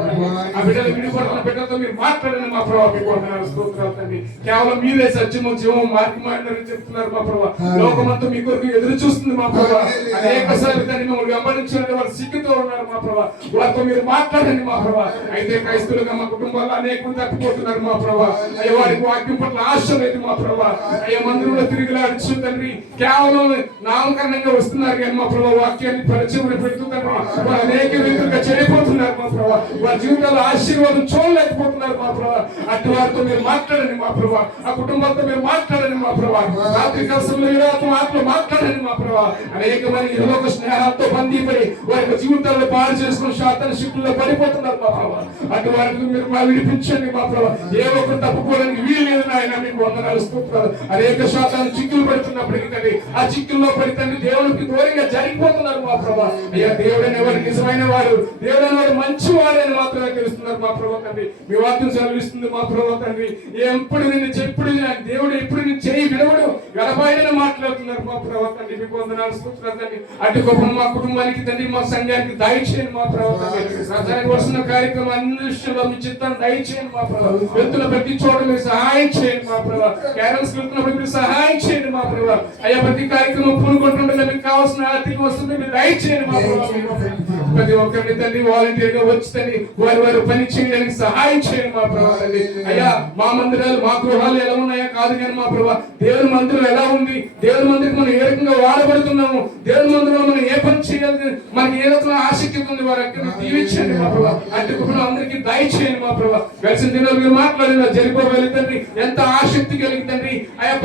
ఆ బిడ్డలు విడిపడుతున్న బిడ్డలతో మీరు మాట్లాడండి మా ప్రభావ. మీకు వందనాలు స్తోత్రాలు తండ్రి. కేవలం మీరే సత్యము జీవము మార్గం మాట్లాడని చెప్తున్నారు మా ప్రభావ. లోకమంతా మీ కొరకు ఎదురు చూస్తుంది మా ప్రభావ. అనేక సార్లు తండ్రి మిమ్మల్ని వెంబడించాలని వారు సిగ్గుతో ఉన్నారు మా ప్రభావ. వారితో మీరు మాట్లాడండి మా ప్రభావ. అయితే క్రైస్తవులుగా మా కుటుంబాల్లో అనేక మంది తప్పిపోతున్నారు మా ప్రభావ. అయ్యా వారికి వాక్యం పట్ల ఆశ లేదు మా ప్రభావ. అయ్యా మందిరంలో తిరిగిలాడుచు తండ్రి కేవలం నామకరణంగా వస్తున్నారు కానీ మా ప్రభావ వాక్యాన్ని పరిచయం పెడుతూ తండ్రి వారు అనేక విధంగా చెడిపోతున్నారు మా ప్రభావ. వారి జీవితాల్లో ఆశీర్వాదం చూడలేకపోతున్నారు మా ప్రభావ. అటు వారితో మీరు మాట్లాడండి మా ప్రభావ. ఆ కుటుంబాలతో మీరు మాట్లాడండి మా ప్రభావ. రాత్రి కష్టంలో ఆత్మ మాట్లాడండి మా ప్రభావ. అనేక మంది ఇహలోక స్నేహాలతో బందీపడి వారి యొక్క జీవితాల్లో పాడు చేసుకుని శాతాన్ని శక్తుల్లో పడిపోతున్నారు మా ప్రభావ. అటు వారికి మీరు మా విడిపించండి మా ప్రభావ. ఏ ఒక్కరు తప్పుకోవడానికి వీలు లేదు నాయన. మీకు వందనాలు స్తోత్రాలు. అనేక శాతాన్ని చిక్కులు పడుతున్నప్పటికీ తండ్రి ఆ చిక్కుల్లో పడి తండ్రి దేవునికి దూరంగా జరిగిపోతున్నారు మా ప్రభావ. అయ్యా దేవుడని ఎవరు నిజమైన వాడు, దేవుడని వాడు మంచి వాడని మాత్రమే తెలుస్తున్నారు మా ప్రభావ తండ్రి. మీ వాక్యం సెలవిస్తుంది మా ప్రభావ తండ్రి. ఎప్పుడు నిన్ను చెప్పుడు దేవుడు ఎప్పుడు నేను చేయి విడవడు గడపాయని మాట్లాడుతున్నారు మా ప్రభావ తండ్రి. మీకు వందనాలు స్తోత్రాలు తండ్రి. అటు గొప్ప మా కుటుంబానికి తండ్రి మా సంఘానికి దయచేయండి మా ప్రభావ తండ్రి. రథానికి వస్తున్న కార్యక్రమం అన్ని విషయంలో మీ చిత్తాన్ని దయచేయండి మా ప్రభావ. వెళ్తున్న ప్రతి చోట మీరు సహాయం చేయండి మా ప్రభావ. క్యారల్స్ వెళ్తున్నప్పుడు మీరు సహాయం చేయండి మా ప్రభావ. అయ్యా ప్రతి కార్యక్రమం పూనుకుంటుండగా మీకు కావాల్సిన ఆర్థిక వస్తుంది మీరు దయచేయండి మా ప్రభావ. ప్రతి ఒక్కరిని తండ్రి వాలంటీర్ గా వచ్చి తండ్రి వారి పని చేయడానికి సహాయం చేయండి మా ప్రభావ తండ్రి. అయ్యా మా మందిరాలు మా గృహాలు ఎలా ఉన్నాయో కాదు కానీ మా ప్రభావ దేవుని మందిరం ఎలా ఉంది, దేవుని మందిరం మనం ఏ రకంగా వాడబడుతున్నాము, దేవుని మందిరంలో మనం ఏ పని చేయాలి, మనకి ఏ రకమైన ఆసక్తి ఉంది వారి అక్కడ దీవించండి మా ప్రభావ. అట్టి కుటుంబం అందరికీ దయచేయండి మా ప్రభావ. గడిచిన దినాలు మీరు మాట్లాడిన జరిపోవాలి తండ్రి. ఎంత ఆసక్తి కలిగి తండ్రి ఆయా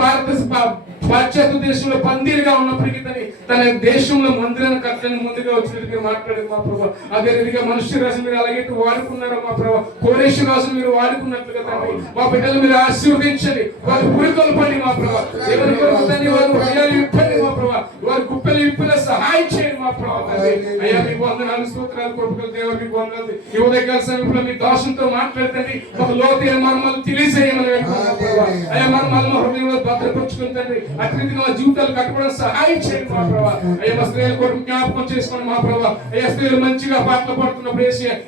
పాశ్చాత్య దేశంలో పందిరిగా ఉన్నప్పటికీ తన దేశంలో మందిరాన్ని కట్టడానికి ముందుగా వచ్చినట్టుగా మాట్లాడేది మా ప్రభావ. అదే రీతిగా మనుష్య రాశి మీరు అలాగైతే వాడుకున్నారో మా ప్రభావ. కోరేష్ రాశి మీరు వాడుకున్నట్లుగా తండ్రి మా బిడ్డలు మీరు ఆశీర్వదించండి. వారు పురికొల్పండి మా ప్రభావ. దేవుని కొరకు తండ్రి వారు హృదయాలు విప్పండి మా ప్రభావ. వారు గుప్పెలు విప్పిన సహాయం చేయండి మా ప్రభావ తండ్రి. అయ్యా మీకు వందనాలు స్తోత్రాలు కొడుకులు దేవుడు మీకు వందనాలు. ఈ ఉదయకాల సమయంలో మీ దోషంతో మాట్లాడుతండి ఒక లోతైన మర్మాలు తెలియజేయమని అయ్యా మర్మాలు మా హృదయంలో భద్రపరుచుకుని తండ్రి అట్లా మా జీవితాలు కట్టుకోవడం సహాయం చేయండి మా ప్రభావ. అయ్యా మా స్త్రీల కొరకు జ్ఞాపకం చేసుకోండి మా ప్రభావ. అయ్యా స్త్రీలు మంచిగా పాటలు పడుతున్నప్పుడు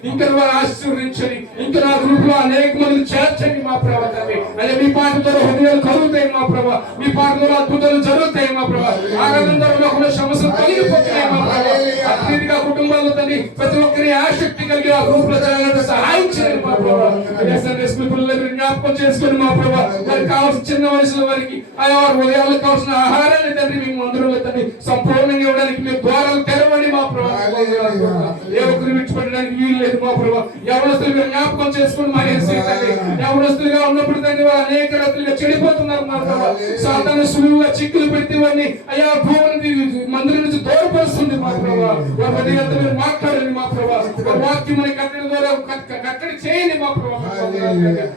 ఇంకా వారు ఆశీర్వదించండి. ఇంకా నా గ్రూప్ లో అనేక మంది చేర్చండి మా ప్రభావ తండ్రి. అయ్యా మీ పాటతో హృదయాలు కలుగుతాయి మా ప్రభావ. మీ పాటలో అద్భుతాలు జరుగుతాయి మా ప్రభావ. ఆరాధన ద్వారా సమస్యలు కలిగిపోతున్నాయి మా ప్రభావ. అట్లా కుటుంబాల్లో తండ్రి ప్రతి ఒక్కరి ఆసక్తి కలిగి ఆ గ్రూప్ లో జరగాలంటే సహాయం చేయండి మా ప్రభావ. జ్ఞాపకం చేసుకుని మా ప్రభావ. వారికి కావాల్సిన చిన్న వయసులో వారికి ఆయా వారి ఉదయాలకు కావాల్సిన ఆహారాన్ని తండ్రి మీ మందిరంలో తండ్రి సంపూర్ణంగా ఇవ్వడానికి మీరు ద్వారాలు తెరవండి మా ప్రభావ. ఏ ఒక్కరు విడిచిపెట్టడానికి వీలు లేదు మా ప్రభావ. యవనస్తులు మీరు జ్ఞాపకం చేసుకుని మా తండ్రి యవనస్తులుగా ఉన్నప్పుడు తండ్రి వారు అనేక రకాలుగా చెడిపోతున్నారు మా ప్రభావ. సాతాను సులువుగా చిక్కులు పెడితే వారిని అయా భూమిని మందిరం నుంచి దూరపరుస్తుంది మా ప్రభావ. వారి మీరు మాట్లాడండి మా ప్రభావ. వాక్యం కట్టడి ద్వారా కట్టడి చేయండి మా ప్రభావ.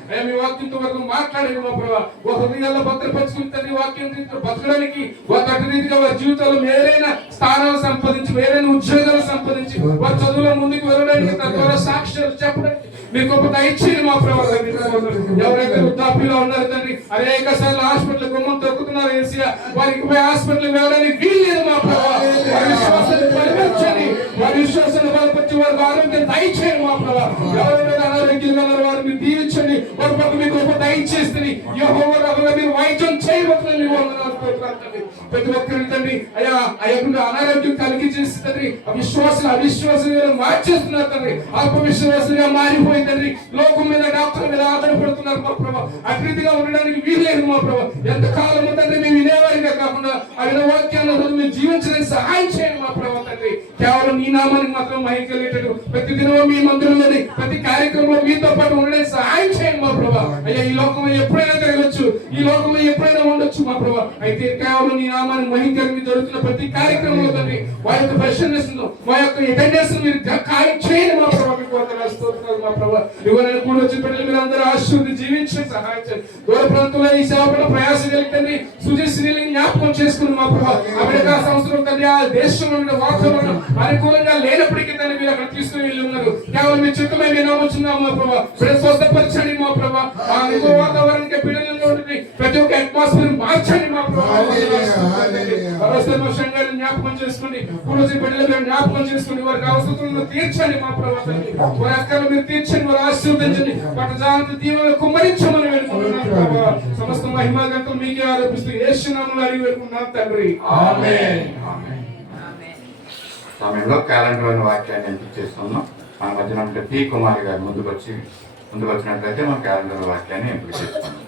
అయ్యా మీ వాక్యంతో వరకు మాట్లాడండి మా ప్రభావ. ఒక హృదయాల్లో భద్రపరుచుకుని తండ్రి వాక్యం బతకడానికి వారి రీతిగా వారి జీవితంలో వేరైన స్థానాలు సంపాదించి వేరైన ఉద్యోగాలు సంపాదించి వారి చదువుల ముందుకు వెళ్ళడానికి తద్వారా సాక్ష్యాలు చెప్పడానికి మీరు గొప్ప దయచేయండి మా ప్రభావ. ఎవరైతే వృద్ధాప్యంలో ఉన్నారు తండ్రి అనేక సార్లు హాస్పిటల్ గుమ్మం తొక్కుతున్నారు ఏసియా వారికి పోయి హాస్పిటల్ వెళ్ళడానికి వీల్లేదు మా ప్రభావ. వారి విశ్వాసాన్ని బలపరచండి. వారి విశ్వాసాన్ని బలపరిచి వారికి ఆరోగ్యం దయచేయండి మా ప్రభావ. ఎవరైనా అనారోగ్యంగా ఉన్నారు వారు మీరు దీవించండి. వారి పట్ల మీకు గొప్ప దయచేస్తుంది. యెహోవా మీరు వైద్యం చేయబోతున్నారు. ప్రతి ఒక్కరిని తండ్రి అయ్యా అయ్యకుండా అనారోగ్యం కలిగి చేసి తండ్రి అవిశ్వాసంగా మార్చేస్తున్నారు తండ్రి. అల్పవిశ్వాసంగా మారిపోయి తండ్రి లోకం మీద డాక్టర్ మీద ఆధారపడుతున్నారు మా ప్రభావ. అభివృద్ధిగా ఉండడానికి వీల్లేదు మా ప్రభావ. ఎంతకాలము తండ్రి మేము వినేవారిగా కాకుండా ఆయన వాక్యాన్ని మీరు జీవించడానికి సహాయం చేయండి మా ప్రభావ తండ్రి. కేవలం నీ నామానికి మాత్రం మహికలేటట్టు ప్రతి దినమో మీ మందిరంలోని ప్రతి కార్యక్రమంలో మీతో పాటు ఉండడానికి సహాయం చేయండి మా ప్రభావ. అయ్యా ఈ లోకంలో ఎప్పుడైనా తిరగచ్చు, ఈ లోకంలో ఎప్పుడైనా ఉండొచ్చు మా ప్రభావ. అయితే కేవలం నీ నామాన్ని మహింకరంగా జరుగుతున్న ప్రతి కార్యక్రమంలో తండ్రి వారి యొక్క ప్రెషర్నెస్ మా యొక్క అటెండెన్స్ మీరు ఖాయం చేయండి మా ప్రభావ. మీకు వందనాలు స్తోత్రాలు మా ప్రభావ. ఇవ్వడానికి కూడా వచ్చిన బిడ్డలు మీరు అందరూ ఆశీర్వదించి జీవించండి, సహాయం చేయండి. దూర ప్రాంతంలో ఈ సేవ కూడా ప్రయాసం కలిగి సుజశ్రీని జ్ఞాపకం చేసుకుని మా ప్రభావ. అమెరికా సంవత్సరం తండ్రి ఆ దేశంలో ఉన్న వాతావరణం అనుకూలంగా లేనప్పటికీ తండ్రి మీరు అక్కడ తీసుకుని వెళ్ళి ఉన్నారు. కేవలం మీ చిత్తమై మేము నమ్ముచున్నాం మా ప్రభావ. స్వస్థపరచండి మా ప్రభావ. ఆ అనుకూల వాతావరణానికి బిడ్డలలో ప్రతి ఒక్క అట్మాస్ఫియర్ మార్చండి మా ప్రభావ. జ్ఞాపకం చేసుకోండి, పూర్వజీ బిడ్డలు మీరు జ్ఞాపకం చేసుకోండి, వారికి అవసరాలను తీర్చండి మా ప్రభావ. వారి అక్కలు మీరు తీర్చండి, వారు ఆశీర్వదించండి, పట్ల జాగ్రత్త దీవెనలు కుమ్మరించమని వేడుకుంటున్నాం ప్రభావ. సమస్త మహిమా గంటలు మీకే ఆరోపిస్తూ యేసు నామములో అడిగి వేడుకుంటున్నాం తండ్రి, ఆమేన్. సమయంలో క్యాలెండర్ వాక్యాన్ని ఎంపిక చేస్తున్నాం. మన మధ్యన పి కుమార్ గారు ముందుకు వచ్చినట్లయితే మన క్యాలెండర్ వాక్యాన్ని ఎంపిక చేస్తున్నాం.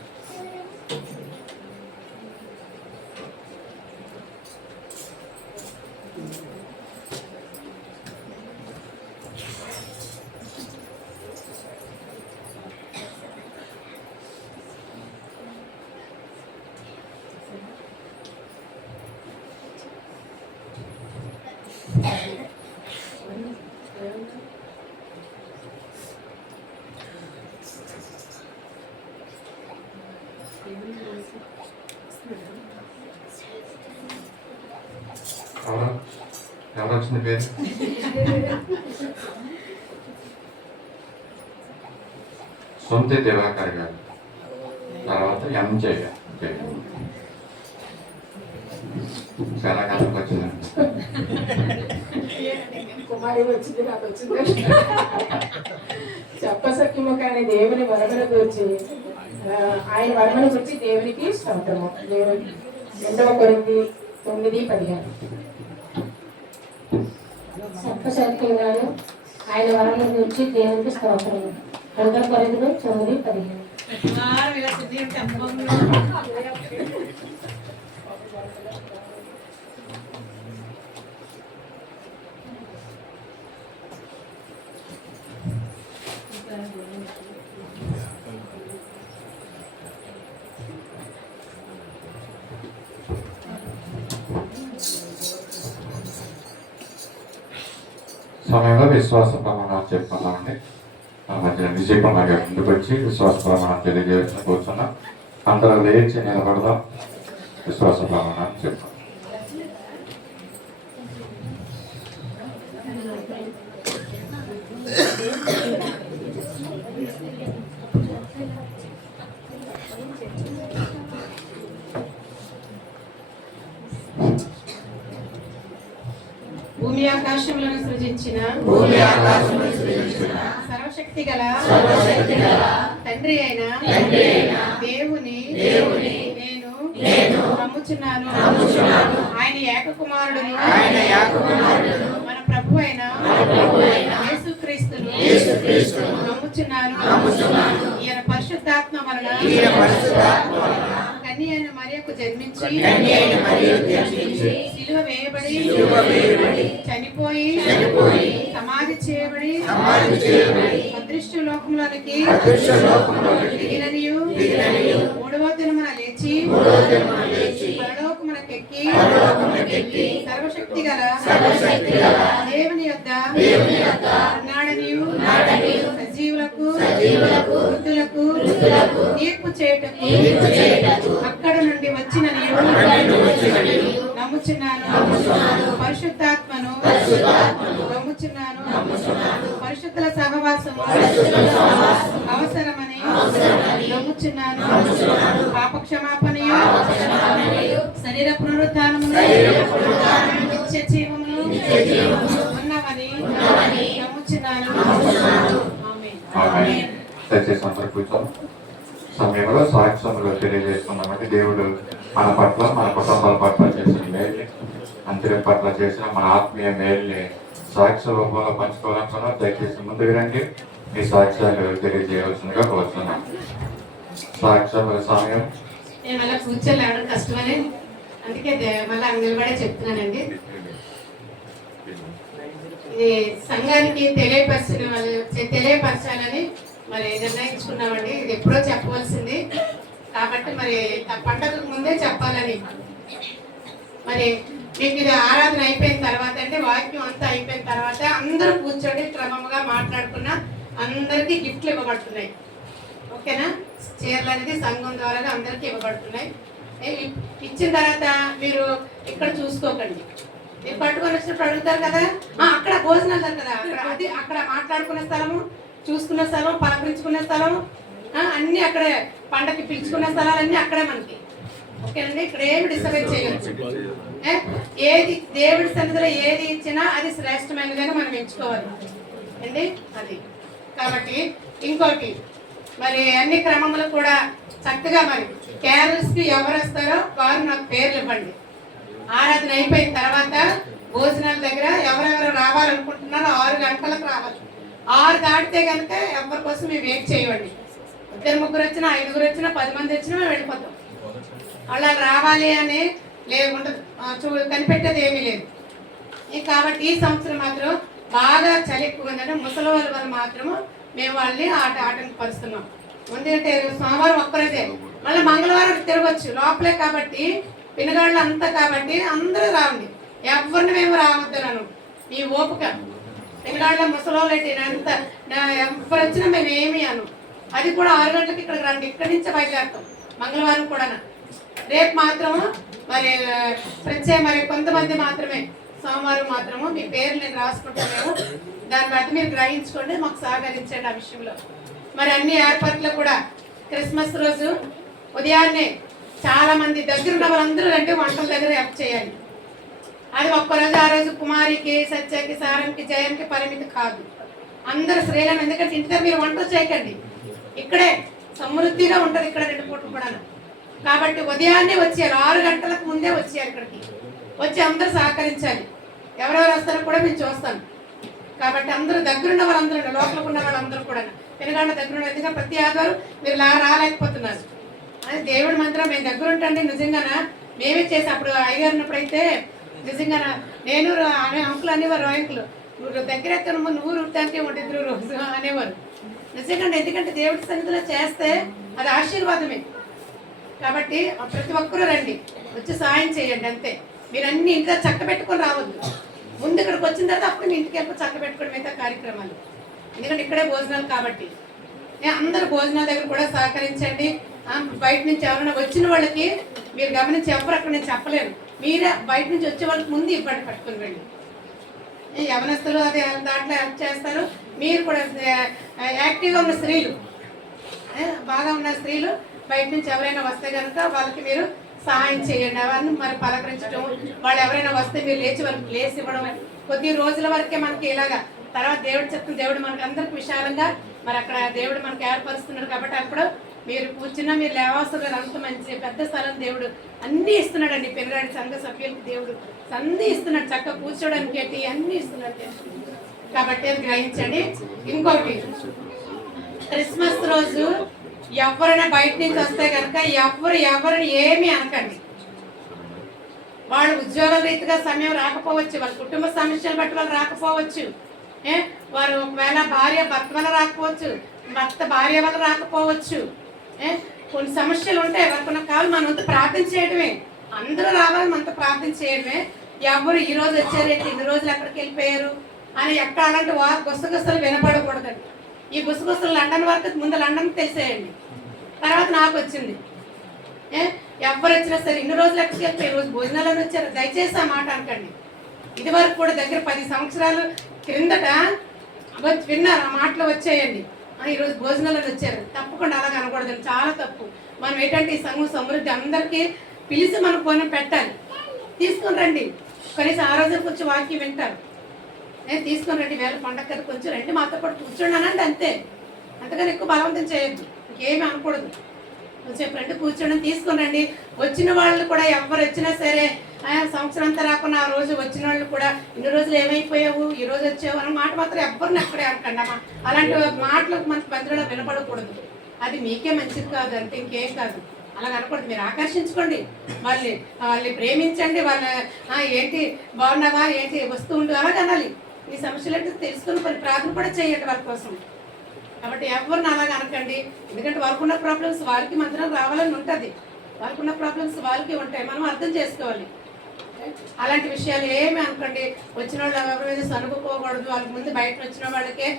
ఎవరు వచ్చింది పేరు? సొంత దివాకర్ గారు, తర్వాత ఎంజే చాలా కాలం వచ్చిందండి. కుమారి వచ్చింది, నాకు వచ్చింది. చెప్పసఖ్యము కానీ దేవుని వరమును గురించి, ఆయన వరమును గురించి దేవునికి స్తోత్రము. దేవుని 2 కొరింథీ 9:15. చెప్పసఖ్యముగాను ఆయన వరమును గురించి దేవునికి స్తోత్రము. 2 కొరింథీ 9:15. సమయంలో విశ్వాస ప్రమాణాలు చెప్పుకున్నామండి. మన మధ్య విజయ్ కుమార్ గారు ముందుకు వచ్చి విశ్వాస ప్రమాణాలు తెలియజేయాల్సిన కూర్చున్నాం. అందరూ లేచి నిలబడదాం, విశ్వాస ప్రమాణాలు చెప్పుకున్నాం. భూమి ఆకాశములను సృజించిన సర్వశక్తి గల తండ్రి అయిన దేవుని నేను నమ్ముచున్నాను. ఆయన ఏకకుమారుడును మన ప్రభు అయిన యేసుక్రీస్తును నమ్ముచున్నాను. ఈయన పరిశుద్ధాత్మ వలన కన్య అయిన మరియకు జన్మించి సిలువ వేయబడి చనిపోయి సమాధి చేయబడి అదృష్ట లోకములోనికి దిగిననియు 3వ దినమున లేచి పరలోకమునకెక్కి సర్వశక్తి గల దేవుని యొద్ద ఉన్నాడనియు సజీవులకు మృతులకు తీర్పు చేయుటకు అక్కడ నుండి వచ్చిననియు నమ్ముచున్నాను. పరిశుద్ధాత్మను నమ్ముచున్నాను. పరిశుద్ధుల సహవాసము అవసరమని నమ్ముచున్నాను. పాప క్షమాపణయు శరీర పునరుద్ధానమును నిత్య జీవమును ఉన్నవని నమ్ముచున్నాను. ఆమేన్. దయచేసి అందరూ కూర్చోండి. సమయంలో సాక్ష్యములు తెలియజేస్తున్నామంటే దేవుడు మన పట్ల, మన కుటుంబాల పట్ల చేసిన మేల్ని, అంతర్యం పట్ల చేసిన మన ఆత్మీయ మేల్ని సాక్ష్య రూపంలో పంచుకోవాలనుకున్నాం. దయచేసి ముందుకు రండి, మీ సాక్ష్యాలు తెలియజేయవలసిందిగా కోరుతున్నాం. సాక్ష్యముల సమయం. నేను మళ్ళీ కూర్చోలేవడం కష్టమని అందుకే మళ్ళీ నిలబడే చెప్తున్నానండి. ఇది సంఘానికి తెలియపరచాలని మరి నిర్ణయించుకున్నామండి. ఇది ఎప్పుడో చెప్పవలసింది, కాబట్టి మరి ఆ పండగకు ముందే చెప్పాలని మరి మీకు ఇది ఆరాధన అయిపోయిన తర్వాత అంటే వాక్యం అంతా అయిపోయిన తర్వాత అందరూ కూర్చొని క్రమంగా మాట్లాడుకున్న అందరికీ గిఫ్ట్లు ఇవ్వబడుతున్నాయి. ఓకేనా? చీరలు అనేది సంఘం ద్వారా అందరికీ ఇవ్వబడుతున్నాయి. ఇచ్చిన తర్వాత మీరు ఇక్కడ చూసుకోకండి. మీరు పట్టుకొని వచ్చినప్పుడు అడుగుతారు కదా, అక్కడ భోజనాలు కదా, అక్కడ మాట్లాడుకునే స్థలము, చూసుకునే స్థలం, పలకరించుకునే స్థలం, అన్ని అక్కడే, పండగకి పిలుచుకునే స్థలాలన్నీ అక్కడే మనకి. ఓకేనండి? ఇక్కడ ఏమి డిస్టర్బెన్స్ చేయవచ్చు. ఏది దేవుడి సన్నిధిలో ఏది ఇచ్చినా అది శ్రేష్టమైనదని మనం ఎంచుకోవాలి అండి. అది కాబట్టి ఇంకోటి మరి అన్ని క్రమములు కూడా చక్కగా మరి క్యారల్స్ కి ఎవరు వస్తారో వారు నాకు పేర్లు ఇవ్వండి. ఆరాధన అయిపోయిన తర్వాత భోజనాల దగ్గర ఎవరెవరు రావాలనుకుంటున్నారో 6 గంటలకు రావాలి. 6 దాటితే కనుక ఎవరి కోసం మేము వెయిట్ చేయండి. 2 3 వచ్చినా 5 వచ్చినా 10 మంది వచ్చినా మేము వెళ్ళిపోతాం. అలా రావాలి అని ఉండదు, కనిపెట్టేది ఏమీ లేదు. కాబట్టి ఈ సంవత్సరం మాత్రం బాగా చలి ఎక్కువ ఉందంటే ముసలి వాళ్ళు మాత్రము మేము వాళ్ళని ఆటంకపరుస్తున్నాం. ఎందుకంటే సోమవారం ఒక్కరోజే, మళ్ళీ మంగళవారం తిరగచ్చు లోపలే. కాబట్టి పినగాళ్ళు అంతా కాబట్టి అందరూ రావండి, ఎవరిని మేము రావద్దనను. మీ ఓపిక పినగాళ్ళ ముసలి అంత ఎవరు వచ్చినా మేము ఏమి అను. అది కూడా 6 గంటలకు ఇక్కడికి రండి, ఇక్కడి నుంచే బయలుదేరుతాం. మంగళవారం కూడా రేపు మాత్రము మరి మరి కొంతమంది మాత్రమే, సోమవారం మాత్రము మీ పేర్లు నేను రాసుకుంటాను. దాన్ని బట్టి మీరు గ్రహించుకోండి, మాకు సహకరించండి ఆ విషయంలో. మరి అన్ని ఏర్పాట్లు కూడా క్రిస్మస్ రోజు ఉదయాన్నే చాలా మంది దగ్గర ఉన్న వాళ్ళందరూ అంటే వంటల దగ్గర హెల్ప్ చేయాలి. అది ఒక్కరోజు ఆ రోజు కుమారికి, సత్యకి, సారంకి, జయంకి పరిమితి కాదు, అందరు స్త్రీలను. ఎందుకంటే ఇంటి దగ్గర మీరు వంటలు చేయకండి, ఇక్కడే సమృద్ధిగా ఉంటుంది ఇక్కడ 2 పూటలు కూడా. కాబట్టి ఉదయాన్నే వచ్చేయాలి, 6 గంటలకు ముందే వచ్చేయాలి ఇక్కడికి. వచ్చి అందరూ సహకరించాలి. ఎవరెవరు వస్తారో కూడా మేము చూస్తాను. కాబట్టి అందరూ దగ్గరున్న వాళ్ళందరూ, లోపల ఉన్న వాళ్ళందరూ కూడా పెనుగాళ్ళ దగ్గర ఉన్నట్టుగా ప్రతి ఆధారం మీరు రాలేకపోతున్నారు. అది దేవుడి మంత్రం. మేము దగ్గర ఉంటాండి నిజంగానా మేమే చేసి అప్పుడు అయ్యగారు ఉన్నప్పుడైతే నిజంగా నేను అంకులు అనేవారు, అంకులు నువ్వు దగ్గర ఎత్తనమ్మా, నువ్వు రుట్టానికి 1 రోజు అనేవారు. నిజంగా ఎందుకంటే దేవుడి సన్నిధిలో చేస్తే అది ఆశీర్వాదమే. కాబట్టి ప్రతి ఒక్కరూ రండి, వచ్చి సాయం చేయండి అంతే. మీరు అన్ని ఇంట్లో చక్క పెట్టుకొని రావద్దు. ముందు ఇక్కడికి వచ్చిన తర్వాత అప్పుడు మీ ఇంటికి వెళ్ళి చక్క పెట్టుకోవడం మిగతా కార్యక్రమాలు. ఎందుకంటే ఇక్కడే భోజనాలు కాబట్టి అందరూ భోజనాల దగ్గర కూడా సహకరించండి. బయట నుంచి ఎవరైనా వచ్చిన వాళ్ళకి మీరు గమనించి ఎవరు అక్కడ నేను చెప్పలేను, మీరే బయట నుంచి వచ్చే వాళ్ళకి ముందు ఇబ్బంది పట్టుకుని రండి. యవనస్తులు అదే దాంట్లో హెల్ప్ చేస్తారు. మీరు కూడా యాక్టివ్గా ఉన్న స్త్రీలు, బాగా ఉన్న స్త్రీలు బయట నుంచి ఎవరైనా వస్తే కనుక వాళ్ళకి మీరు సహాయం చేయండి. అవన్నీ మరి పలకరించడం, వాళ్ళు ఎవరైనా వస్తే మీరు లేచి వాళ్ళకి ప్లేస్ ఇవ్వడం. కొద్ది రోజుల వరకే మనకి ఇలాగా, తర్వాత దేవుడు చెప్తున్న దేవుడు మనకి అందరికి విశాలంగా మరి అక్కడ దేవుడు మనకి ఏర్పరుస్తున్నాడు. కాబట్టి అప్పుడు మీరు కూర్చున్నా మీరు లేవాల్సిన అంత మంచి పెద్ద స్థలం దేవుడు అన్నీ ఇస్తున్నాడండి. పెనుగాడి సంఘ సభ్యులకి దేవుడు అన్నీ ఇస్తున్నాడు, చక్కగా కూర్చోడానికి ఏంటి అన్నీ ఇస్తున్నాడు. కాబట్టి అది గ్రహించండి. ఇంకోటి, క్రిస్మస్ రోజు ఎవరైనా బయట నుంచి వస్తే కనుక ఎవరిని ఏమీ అనకండి. వాళ్ళు ఉద్యోగ రీతిగా సమయం రాకపోవచ్చు, వాళ్ళ కుటుంబ సమస్యలు బట్టి వాళ్ళు రాకపోవచ్చు, వారు ఒకవేళ భార్య భర్త వల్ల రాకపోవచ్చు, భర్త భార్య వల్ల రాకపోవచ్చు. కొన్ని సమస్యలు ఉంటాయి, ఎవరికొన్న కావాలి మనం అంత ప్రార్థన చేయడమే. అందరూ రావాలి, మనతో ప్రార్థన చేయడమే. ఎవరు ఈ రోజు వచ్చారేంటి, 2 రోజులు ఎక్కడికి వెళ్ళిపోయారు అని ఎక్కడ అలాంటి గుసగుసలు వినపడకూడదండి. ఈ గుసగుసలు లండన్ వరకు ముందు లండన్కి తెలిసేయండి, తర్వాత నాకు వచ్చింది. ఎవరు వచ్చినా సరే 2 రోజులు ఎక్కడికి వెళ్ళిపోయి రోజు భోజనాలను వచ్చారు, దయచేసి ఆ మాట అనకండి. ఇది వరకు కూడా దగ్గర 10 సంవత్సరాలు క్రిందట విన్నారు ఆ మాటలు వచ్చాయండి. ఈరోజు భోజనాలను వచ్చారు, తప్పకుండా అలాగ అనకూడదండి, చాలా తప్పు. మనం ఏంటంటే ఈ సంఘం సమృద్ధి అందరికీ పిలిచి మనం కొని పెట్టాలి. తీసుకొని రండి, కనీసం ఆ రోజు కొంచెం వాక్యం వింటారు. తీసుకొని రండి, వేళ పండగ కదా కొంచెం రండి, మాతో పాటు కూర్చోండి అంతే. అంతగాని ఎక్కువ బలవంతం చేయొద్దు, ఇంకేమీ అనకూడదు. కొంచెం రండి, కూర్చోండి, తీసుకొని రండి. వచ్చిన వాళ్ళు కూడా ఎవరు వచ్చినా సరే సంవత్సరం అంతా రాకుండా ఆ రోజు వచ్చిన వాళ్ళు కూడా 2 రోజులు ఏమైపోయావు, ఈ రోజు వచ్చావు అన్న మాట మాత్రం ఎవరిని ఎక్కడే అనకండి. అలాంటి మాటలు మనకి మందిరంలో వినపడకూడదు, అది మీకే మంచిది కాదు, అంటే ఇంకేం కాదు. అలా అనకూడదు. మీరు ఆకర్షించుకోండి, వాళ్ళని ప్రేమించండి, వాళ్ళ ఏంటి బాగున్నావా, ఏంటి వస్తూ ఉండు అలాగ అనాలి. మీ సమస్యలు ఏంటి తెలుసుకుని కొన్ని ప్రార్థన కూడా చేయండి వాళ్ళ కోసం. కాబట్టి ఎవరిని అలాగ అనకండి. ఎందుకంటే వాళ్ళకున్న ప్రాబ్లమ్స్ వాళ్ళకి మాత్రం రావాలని ఉంటుంది, వాళ్ళకున్న ప్రాబ్లమ్స్ వాళ్ళకి ఉంటాయి, మనం అర్థం చేసుకోవాలి. అలాంటి విషయాలు ఏమి అనుకోండి. వచ్చిన వాళ్ళు ఎవరి మీద సనుకోకూడదు. వాళ్ళకి ముందు బయట వచ్చిన వాళ్ళకే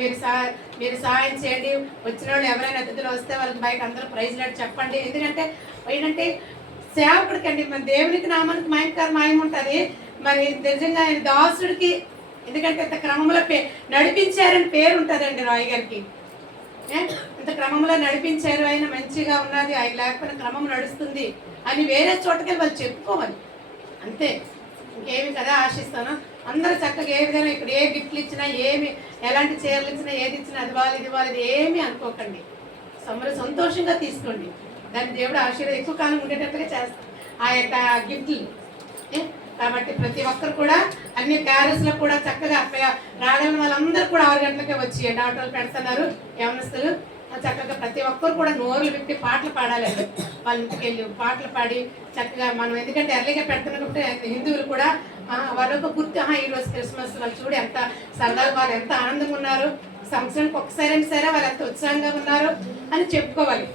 మీరు సహాయం చేయండి. వచ్చిన వాళ్ళు ఎవరైనా అతిథులు వస్తే వాళ్ళకి బయట అందరూ ప్రైజ్ లాంటి చెప్పండి. ఎందుకంటే ఏంటంటే సేవకుడికి అండి మన దేవునికి నామానికి మాయం ఉంటుంది. మరి నిజంగా ఆయన దాసుడికి, ఎందుకంటే ఇంత క్రమంలో నడిపించారని పేరు ఉంటుందండి రాయ్ గారికి. ఇంత క్రమంలో నడిపించారు, ఆయన మంచిగా ఉన్నది, ఆయన లేకపోయినా క్రమం నడుస్తుంది అని వేరే చోటకి వాళ్ళు చెప్పుకోవాలి అంతే. ఇంకేమి కదా ఆశిస్తాను. అందరూ చక్కగా ఏ విధంగా ఇక్కడ ఏ గిఫ్ట్లు ఇచ్చినా, ఏమి ఎలాంటి చీరలు ఇచ్చినా, ఏది ఇచ్చినా అది వాళ్ళు ఇది వాళ్ళు ఏమీ అనుకోకండి. సంతోషంగా తీసుకోండి. దాన్ని దేవుడు ఆశీర్వాదం ఎక్కువ కాలం ఉండేటట్టుగా చేస్తాం ఆ యొక్క గిఫ్ట్లు. కాబట్టి ప్రతి ఒక్కరు కూడా అన్ని ప్యారెస్లో కూడా చక్కగా రాగలిగిన వాళ్ళందరూ కూడా 6 గంటలకే వచ్చి ఆటోలు పెడుతున్నారు యవనస్తులు. చక్కగా ప్రతి ఒక్కరు కూడా నోరులు పెట్టి పాటలు పాడాలి. వాళ్ళ ఇంటికి వెళ్ళి పాటలు పాడి చక్కగా మనం, ఎందుకంటే ఎర్లీగా పెడుతున్నప్పుడు హిందువులు కూడా వాళ్ళొక గుర్తు, ఈరోజు క్రిస్మస్ వాళ్ళు చూడు ఎంత సరదాగా వాళ్ళు ఎంత ఆనందంగా ఉన్నారు, సంవత్సరానికి ఒక్కసారైనా సరే వాళ్ళు ఎంత ఉత్సాహంగా ఉన్నారు అని చెప్పుకోవాలి.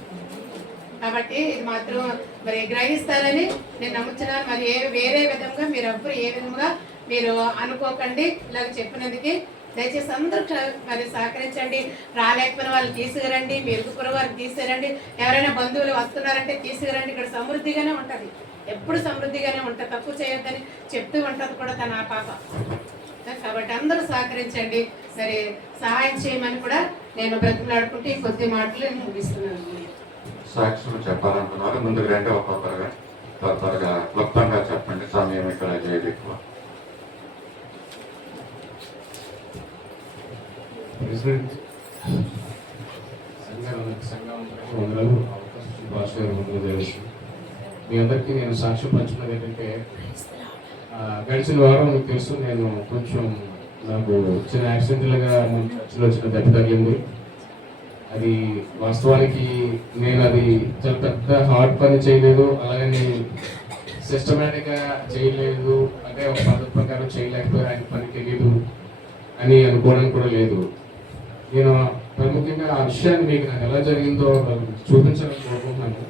కాబట్టి ఇది మాత్రం మరి గ్రహిస్తారని నేను నమ్ముతున్నాను. మరి వేరే విధంగా మీరు ఎవ్వరు ఏ విధంగా మీరు అనుకోకండి. ఇలాగ చెప్పినందుకు దయచేసి అందరూ మరి సహకరించండి. రాలేకపోయిన వాళ్ళు తీసుకురండి, మెరుగుపుర వారికి తీసుకురండి, ఎవరైనా బంధువులు వస్తున్నారంటే తీసుకురండి. ఇక్కడ సమృద్ధిగానే ఉంటుంది, ఎప్పుడు సమృద్ధిగానే ఉంటుంది, తక్కువ చేయొద్దని చెప్తూ ఉంటుంది కూడా తన ఆ పాప. కాబట్టి అందరూ సహకరించండి, మరి సహాయం చేయమని కూడా నేను బ్రతిమలాడుకుంటే ఈ కొద్ది మాటలు నేను ముగిస్తున్నాను. సాక్షులు చెప్పాలనుకున్నారు, ముందుకు రండి, ఒక్కొక్కరుగా త్వరగా క్లుప్తంగా చెప్పండి, సమయం ఇక్కడ చేయదు ఎక్కువ. మీ అందరికీ నేను సాక్ష్యం పంచుకున్నది ఏంటంటే, గడిచిన వారం మీకు తెలుసు, నేను కొంచెం నాకు చిన్న యాక్సిడెంటల్గా మన చర్చిలో చిన్న దెబ్బ తగిలింది. అది వాస్తవానికి నేను అది చాలా పెద్ద హార్డ్ పని చేయలేదు, అలాగే సిస్టమేటిక్గా చేయలేదు, అంటే ఒక పద్ధతి ప్రకారం చేయలేకపోయారు, ఆయన పని తెలియదు అని అనుకోవడానికి కూడా లేదు. నేను ప్రముఖంగా ఆ విషయాన్ని మీకు నాకు ఎలా జరిగిందో చూపించాలని కోరుకుంటున్నాను.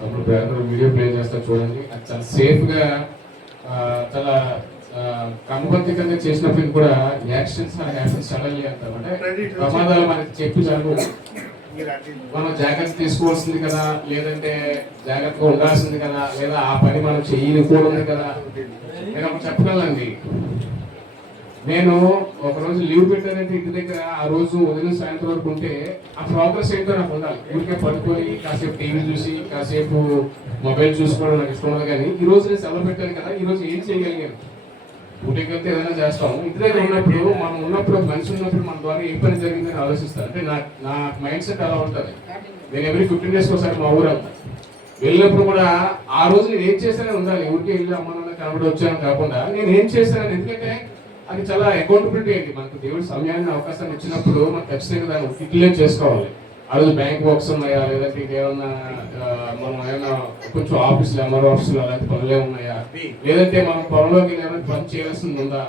అప్పుడు బ్రదర్ వీడియో ప్లే చేస్తా చూడండి. అది చాలా సేఫ్గా, చాలా క్రమబద్ధంగా చేసినప్పుడు కూడా యాక్సిడెంట్స్ సడన్లీ అంటారు, అంటే ప్రమాదాలు మనకి చెప్పి జరగవు. మనం జాగ్రత్త తీసుకోవాల్సింది కదా, లేదంటే జాగ్రత్తగా ఉండాల్సింది కదా, లేదా ఆ పని మనం చేయకూడదు కదా. నేను ఒకటి చెప్పగలండి, నేను ఒకరోజు లీవ్ పెట్టానంటే ఇంటి దగ్గర ఆ రోజు ఉదయం సాయంత్రం వరకు ఉంటే ఆ ప్రోగ్రెస్ ఏంటో నాకు ఉండాలి. ఊరికే పడుకొని కాసేపు టీవీ చూసి కాసేపు మొబైల్ చూసుకోవడం నాకు ఇష్టం ఉండదు. కానీ ఈ రోజు నేను సెలవు పెట్టాను కదా, ఈ రోజు ఏం చేయగలిగాను? ఊటికి వెళ్తే ఏదైనా చేస్తాము. ఇంటి దగ్గర ఉన్నప్పుడు మనం ఉన్నప్పుడు మనిషి ఉన్నప్పుడు మన ద్వారా ఏ పని జరిగిందని ఆలోచిస్తాను. అంటే నా మైండ్ సెట్ అలా ఉంటుంది. నేను ఎవ్రీ 15 days ఒకసారి మా ఊరు వెళ్తాను. వెళ్ళినప్పుడు కూడా ఆ రోజు నేను ఏం చేశానని ఉండాలి. ఊరికి వెళ్ళి అమ్మ నాన్న కనబడి వచ్చాను కాకుండా నేను ఏం చేశానని, ఎందుకంటే అది చాలా అకౌంటబిలిటీ అండి. మనకు దేవుడు సమయాన్ని అవకాశాన్ని ఇచ్చినప్పుడు మనం ఖచ్చితంగా దాన్ని యూటిలైజ్ చేసుకోవాలి. ఆ రోజు బ్యాంక్ వర్క్స్ ఉన్నాయా, లేదంటే ఏమన్నా మనం ఏమన్నా కొంచెం ఆఫీసులు ఎంఆర్ఓ ఆఫీసులు అలాంటి పనులే ఉన్నాయా, లేదంటే మనం పొలంలోకి ఏమైనా పని చేయాల్సింది ఉందా,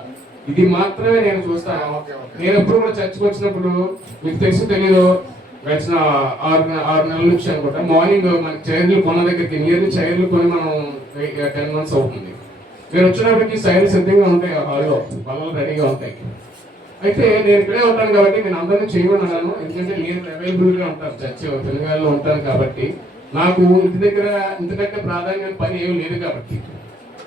ఇది మాత్రమే నేను చూస్తాను. నేను ఎప్పుడు కూడా చర్చకు వచ్చినప్పుడు మీకు తెలియదు గడిచిన 6 నెలల నుంచి అనుకుంటా, మార్నింగ్ మనకి చైర్లు కొన్న దగ్గరికి నియర్లీ చైర్లు కొని మనం 10 months అవుతుంది. నేను వచ్చినప్పటికీ సైన్స్ సిద్ధంగా ఉంటాయి, హాల్లో పనులు రెడీగా ఉంటాయి. అయితే నేను ఇక్కడే ఉంటాను కాబట్టి నేను అందరినీ చేయమన్నాను. ఎందుకంటే నేను అవైలబుల్గా ఉంటాను, చర్చ తెలంగాణలో ఉంటాను కాబట్టి నాకు ఇంటి దగ్గర ఇంతకంటే ప్రాధాన్యమైన పని ఏమి లేదు కాబట్టి.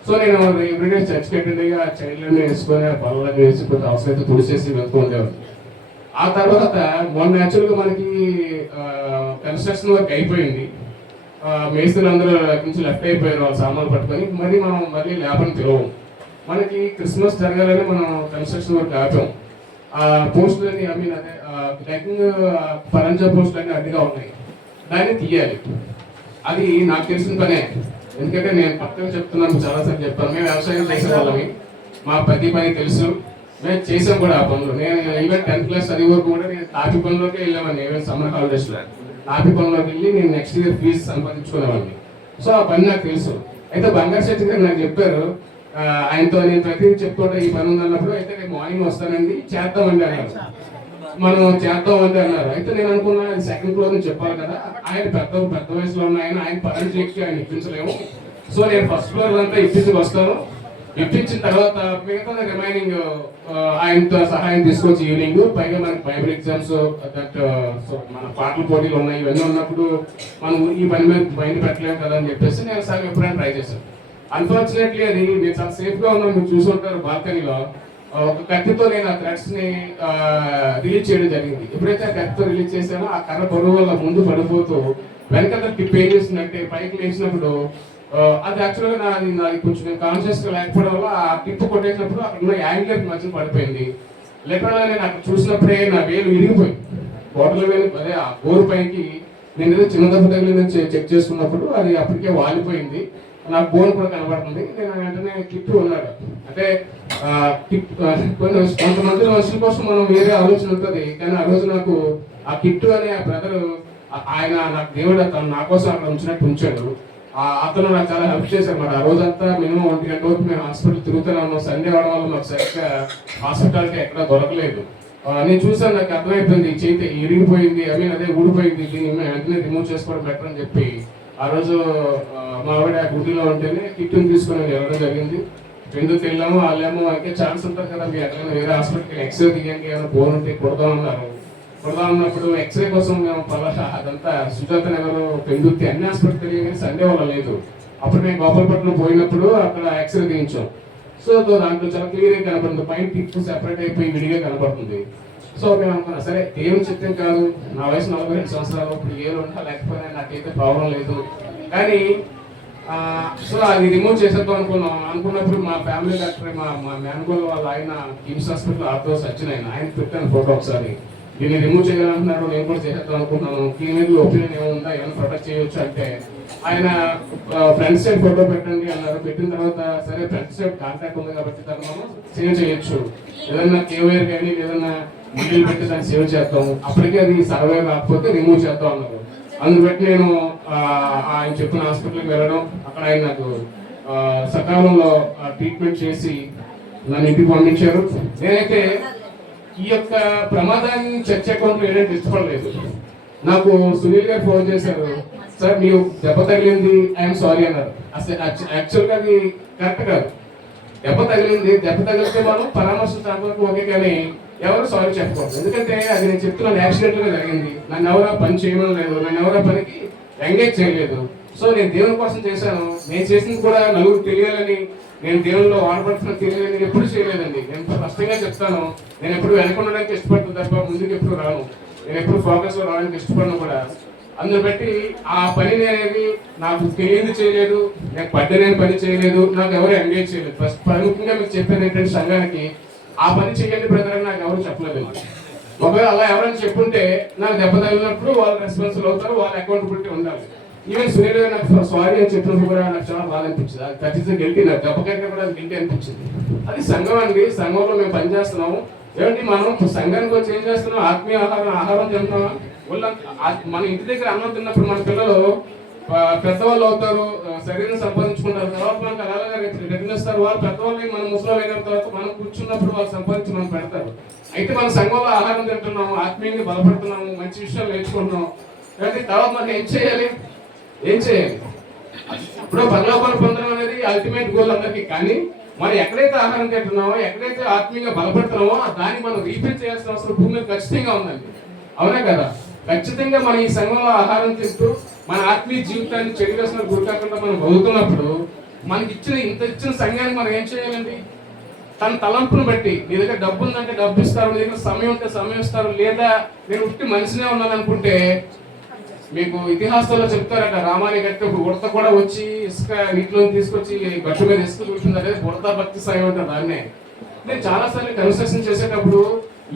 సో నేను ఎవ్రీడే చర్చ్కి అటెండ్ అయ్యి ఆ చైర్లన్నీ వేసుకొని ఆ పనులన్నీ వేసి కొంచెం అవసరమైతే తుడిచేసి వెళ్తూ ఉండేవాడు. ఆ తర్వాత మొన్న యాక్చువల్గా మనకి కన్స్ట్రక్షన్ వర్క్ అయిపోయింది. మేస్త్రులు అందరూ నుంచి లెఫ్ట్ అయిపోయారు వాళ్ళ సామాన్లు పట్టుకొని. మనం మళ్ళీ లేబర్ని పిలవము. మనకి క్రిస్మస్ జరగాలని మనం కన్స్ట్రక్షన్ వర్క్ ఆపాం. ఆ పోస్టులన్నీ అదే టెక్నింగ్ పరంజా పోస్టులన్నీ అడ్డుగా ఉన్నాయి, దాన్ని తీయాలి. అది నాకు తెలిసిన పనే, ఎందుకంటే నేను పక్కన చెప్తున్నాను, చాలాసార్లు చెప్పాను. మేము వ్యవసాయం చేసే వాళ్ళమి, మా ప్రతి పని తెలుసు, మేము చేసాం కూడా ఆ పనులు. నేను ఈవెన్ 10th class చదివే వరకు కూడా నేను తాపి పనుల్లోకి వెళ్ళామని, ఈవెన్ సమ్మర్ హాలిడేస్లో తాపి పనుల్లోకి వెళ్ళి నేను నెక్స్ట్ ఇయర్ ఫీజు సంపాదించుకునేవాడిని. సో ఆ పని నాకు తెలుసు. అయితే బంగారు శెట్టి గారు నాకు చెప్పారు, ఆయనతో నేను ప్రతి చెప్పుకుంటే ఈ పని ఉందన్నప్పుడు, అయితే నేను మార్నింగ్ వస్తానండి చేద్దామండి అన్నారు. మనం చేద్దాం అని అన్నారు. అయితే నేను అనుకున్నా అది సెకండ్ ఫ్లోర్ అని చెప్పాలి కదా, ఆయన పెద్ద వయసులో ఉన్న ఆయన పని చేసి ఆయన ఇప్పించలేము. సో నేను ఫస్ట్ ఫ్లోర్ అంతా ఇప్పించి వస్తాను. ఇప్పించిన తర్వాత మిగతా రిమైనింగ్ ఆయనతో సహాయం తీసుకొచ్చి ఈవినింగ్, పైగా మనకి బైబిల్ ఎగ్జామ్స్ దట్ మన పాటల పోటీలు ఉన్నాయి, ఇవన్నీ ఉన్నప్పుడు మనం ఈ పని మీద మైండ్ పెట్టలేము కదా అని చెప్పేసి నేను సగం ఎప్పుడైనా ట్రై చేశాను. అన్ఫార్చునేట్లీ అది నేను చాలా సేఫ్ గా ఉన్నాను. మీరు చూసుకుంటారు బాల్కనీలో ఒక కత్తితో నేను ఆ థ్రెడ్స్ ని రిలీజ్ చేయడం జరిగింది. ఎప్పుడైతే ఆ కత్తితో రిలీజ్ చేశానో ఆ కర్ర బరువు వల్ల ముందు పడిపోతూ వెనకాల టిప్ ఏం చేసిందంటే పైకి లేచినప్పుడు అది యాక్చువల్గా నాది కొంచెం నేను కాన్షియస్ గా లేకపోవడం వల్ల ఆ టిప్ కొట్టేసినప్పుడు అక్కడ ఉన్న యాంగిల్ మధ్యలో పడిపోయింది. లిటరల్ గా నేను అక్కడ చూసినప్పుడే నా వేలు విరిగిపోయింది. బాటిల్ వేలు అదే ఆ గోరు పైకి నేను ఏదో చిన్న దెబ్బ తగిలిందని చెక్ చేసుకున్నప్పుడు అది అప్పటికే వాలిపోయింది. నాకు బోన్ కూడా కనబడుతుంది. నేను వెంటనే కిట్టు ఉన్నాడు అంటే కొంతమంది మనుషుల కోసం మనం వేరే ఆలోచన ఉంటుంది, కానీ ఆ రోజు నాకు ఆ కిట్టు అనే ఆ బ్రదర్ ఆయన నాకు దేవుడు అతను నా కోసం అక్కడ ఉంచినట్టు ఉంచాడు. అతను నాకు చాలా హెల్ప్ చేశారు. మరి ఆ రోజంతా మినిమం 1 గంట వరకు మేము హాస్పిటల్ తిరుగుతూనే ఉన్నాం. సండే అవడం వల్ల మాకు సరిగ్గా హాస్పిటాలిటీ ఎక్కడ దొరకలేదు. నేను చూసాను, నాకు అర్థమైపోయింది ఈ చేతి ఇరిగిపోయింది, అదే ఊడిపోయింది, దీన్ని వెంటనే రిమూవ్ చేసుకోవడం బెటర్ అని చెప్పి ఆ రోజు మా ఆవిడ డ్యూటీలో ఉంటేనే కిట్టుని తీసుకొని వెళ్ళడం జరిగింది. ఎందుకు వెళ్ళాము వాళ్ళేమో అయితే ఛాన్స్ ఉంటుంది కదా, మీరు ఎక్కడైనా వేరే హాస్పిటల్కి ఎక్స్రే తీయండి, ఏమైనా బోన్ ఉంటే కొడదామన్నారు. కొడదామన్నప్పుడు ఎక్స్రే కోసం మేము అదంతా సుజాత నగర్, పెందుర్తి అన్ని హాస్పిటల్ తెలియదు, సండే వల్ల లేదు. అప్పుడు మేము గోపాలపట్నం పోయినప్పుడు అక్కడ ఎక్స్రే తీయించాం. సో దాంట్లో చాలా క్లియర్గా కనపడుతుంది, పైన టిప్ సెపరేట్ అయిపోయి విడిగా కనపడుతుంది. సో మేము అనుకున్నాం సరే దేవుని చిత్తం కాదు, నా వయసు 42 సంవత్సరాలు, ఇప్పుడు ఏళ్ళు ఉంటా లేకపోయినా నాకైతే ప్రాబ్లం లేదు, కానీ సో అది రిమూవ్ చేసేద్దాం అనుకున్నప్పుడు మా ఫ్యామిలీ డాక్టర్ మా మేనగోళ్ళ వాళ్ళ ఆయన కిమ్స్ హాస్పిటల్ ఆర్థో సర్జన్ ఆయన పెట్టాను ఫోటో ఒకసారి. దీన్ని రిమూవ్ చేయాలంటున్నారు, నేను కూడా చేసేద్దాం అనుకున్నాను. దీని మీద ఒపీనియన్ ఏముందా, ఏమైనా ప్రొటెక్ట్ చేయొచ్చు అంటే ఆయన ఫ్రంట్ సైడ్ ఫోటో పెట్టండి అన్నారు. పెట్టిన తర్వాత సరే ఫ్రంట్ సైడ్ కాంటాక్ట్ ఉంది కాబట్టి దాన్ని మనం సేవ్ చేయొచ్చు, ఏదన్నా కేవైర్ కానీ ఏదన్నా మిడిల్ పెట్టి దాన్ని సేవ్ చేద్దాం, అప్పటికే అది సర్వే కాకపోతే రిమూవ్ చేద్దాం అన్నారు. అందుబట్టి నేను ఆయన చెప్పిన హాస్పిటల్కి వెళ్ళడం, అక్కడ ఆయన నాకు సకాలంలో ట్రీట్మెంట్ చేసి నన్ను ఇంటికి పంపించారు. నేనైతే ఈ యొక్క ప్రమాదాన్ని చర్చ అకౌంట్లో ఏదైతే ఇష్టపడలేదు. నాకు సునీల్ గారు ఫోన్ చేశారు, సార్ మీరు దెబ్బ తగిలింది, ఐఎమ్ సారీ అన్నారు. అసలు యాక్చువల్గా అది కరెక్ట్ కాదు. దెబ్బ తగిలితే మనం పరామర్శించడానికి ఓకే, కానీ ఎవరు సారీ చెప్పకూడదు. ఎందుకంటే అది నేను చెప్తున్నాను యాక్సిడెంట్ గా జరిగింది, నన్ను ఎవరో పని చేయడం లేదు, నన్ను ఎవరో పనికి ఎంగేజ్ చేయలేదు. సో నేను దేవుని కోసం చేశాను, నేను చేసింది కూడా నలుగురు తెలియాలని, నేను దేవుల్లో వాడబడుతున్న తెలియాలని ఎప్పుడు చేయలేదండి. నేను స్పష్టంగా చెప్తాను, నేను ఎప్పుడు వెనకొండడానికి ఇష్టపడుతుంది తప్ప ముందుకు ఎప్పుడు రాను. నేను ఎప్పుడు ఫోకస్ లో రావడానికి ఇష్టపడను కూడా. అందుని బట్టి ఆ పని అనేది నాకు తెలియదు చేయలేదు, నాకు పడ్డలేని పని చేయలేదు, నాకు ఎవరు ఎంగేజ్ చేయలేదు. ఫస్ట్ ప్రముఖంగా మీకు చెప్పేది ఏంటంటే సంఘానికి ఆ పని చేయండి బ్రదర్ అని నాకు ఎవరు చెప్పలేదు. ఒకవేళ అలా ఎవరైనా చెప్పుంటే నాకు దెబ్బ తగిలినప్పుడు వాళ్ళు రెస్పాన్సిబుల్ అవుతారు, వాళ్ళ అకౌంటబిలిటీ ఉండాలి. ఈవెన్ సునీల్ గారు నాకు సారీ అని చెప్పినప్పుడు కూడా నాకు చాలా బాధ అనిపించింది. అది ఖచ్చితంగా గెలిటి, నాకు దెబ్బకైనా కూడా అది గిల్టీ అనిపించింది. అది సంఘం అండి, సంఘంలో మేము పనిచేస్తున్నాము. ఏమంటే మనం సంఘానికి వచ్చి ఏం చేస్తున్నాం, ఆత్మీయ ఆహారం తింటున్నామా? మన ఇంటి దగ్గర అన్నం తిన్నప్పుడు మన పిల్లలు పెద్దవాళ్ళు అవుతారు, శరీరం సంపాదించుకుంటారు, తర్వాత మనకు అలాగే రెగ్గిస్తారు. వాళ్ళు పెద్దవాళ్ళు మనం ముసలి అయిన తర్వాత మనం కూర్చున్నప్పుడు వాళ్ళు సంపాదించి మనం పెడతారు. అయితే మన సంఘంలో ఆహారం తింటున్నాము, ఆత్మీయంగా బలపడుతున్నాము, మంచి విషయాలు నేర్చుకుంటున్నాం. కాబట్టి తర్వాత మనం ఏం చేయాలి? ఇప్పుడు పరలోకాలు పొందడం అనేది అల్టిమేట్ గోల్ అందరికీ. కానీ మనం ఎక్కడైతే ఆహారం తింటున్నామో, ఎక్కడైతే ఆత్మీయంగా బలపడుతున్నామో దాన్ని మనం రీఫిల్ చేయాల్సిన అవసరం భూమి మీద ఖచ్చితంగా ఉందండి. అవునా కదా? ఖచ్చితంగా మనం ఈ సంఘంలో ఆహారం తింటూ మన ఆత్మీయ జీవితాన్ని చెడు వ్యసనాలకు గురి కాకుండా మనం బతుకుతున్నప్పుడు మనకి ఇచ్చిన సంఘానికి మనం ఏం చేయాలండి? తన తలంపును బట్టి, నీ దగ్గర డబ్బు ఉందంటే డబ్బు ఇస్తారు, నీ దగ్గర సమయం ఉంటే సమయం ఇస్తారు, లేదా నేను ఉట్టి మనిషినే ఉన్నాను అనుకుంటే మీకు ఇతిహాసాల్లో చెప్తారట, రామాని గట్టి ఒక ఉడత కూడా వచ్చి ఇసుక నీటిలో తీసుకొచ్చి గట్టు మీద ఇసుక చూస్తుంది, అదే ఉడత భక్తి సాయం అంటారు దాన్నే. నేను చాలాసార్లు కన్స్ట్రక్షన్ చేసేటప్పుడు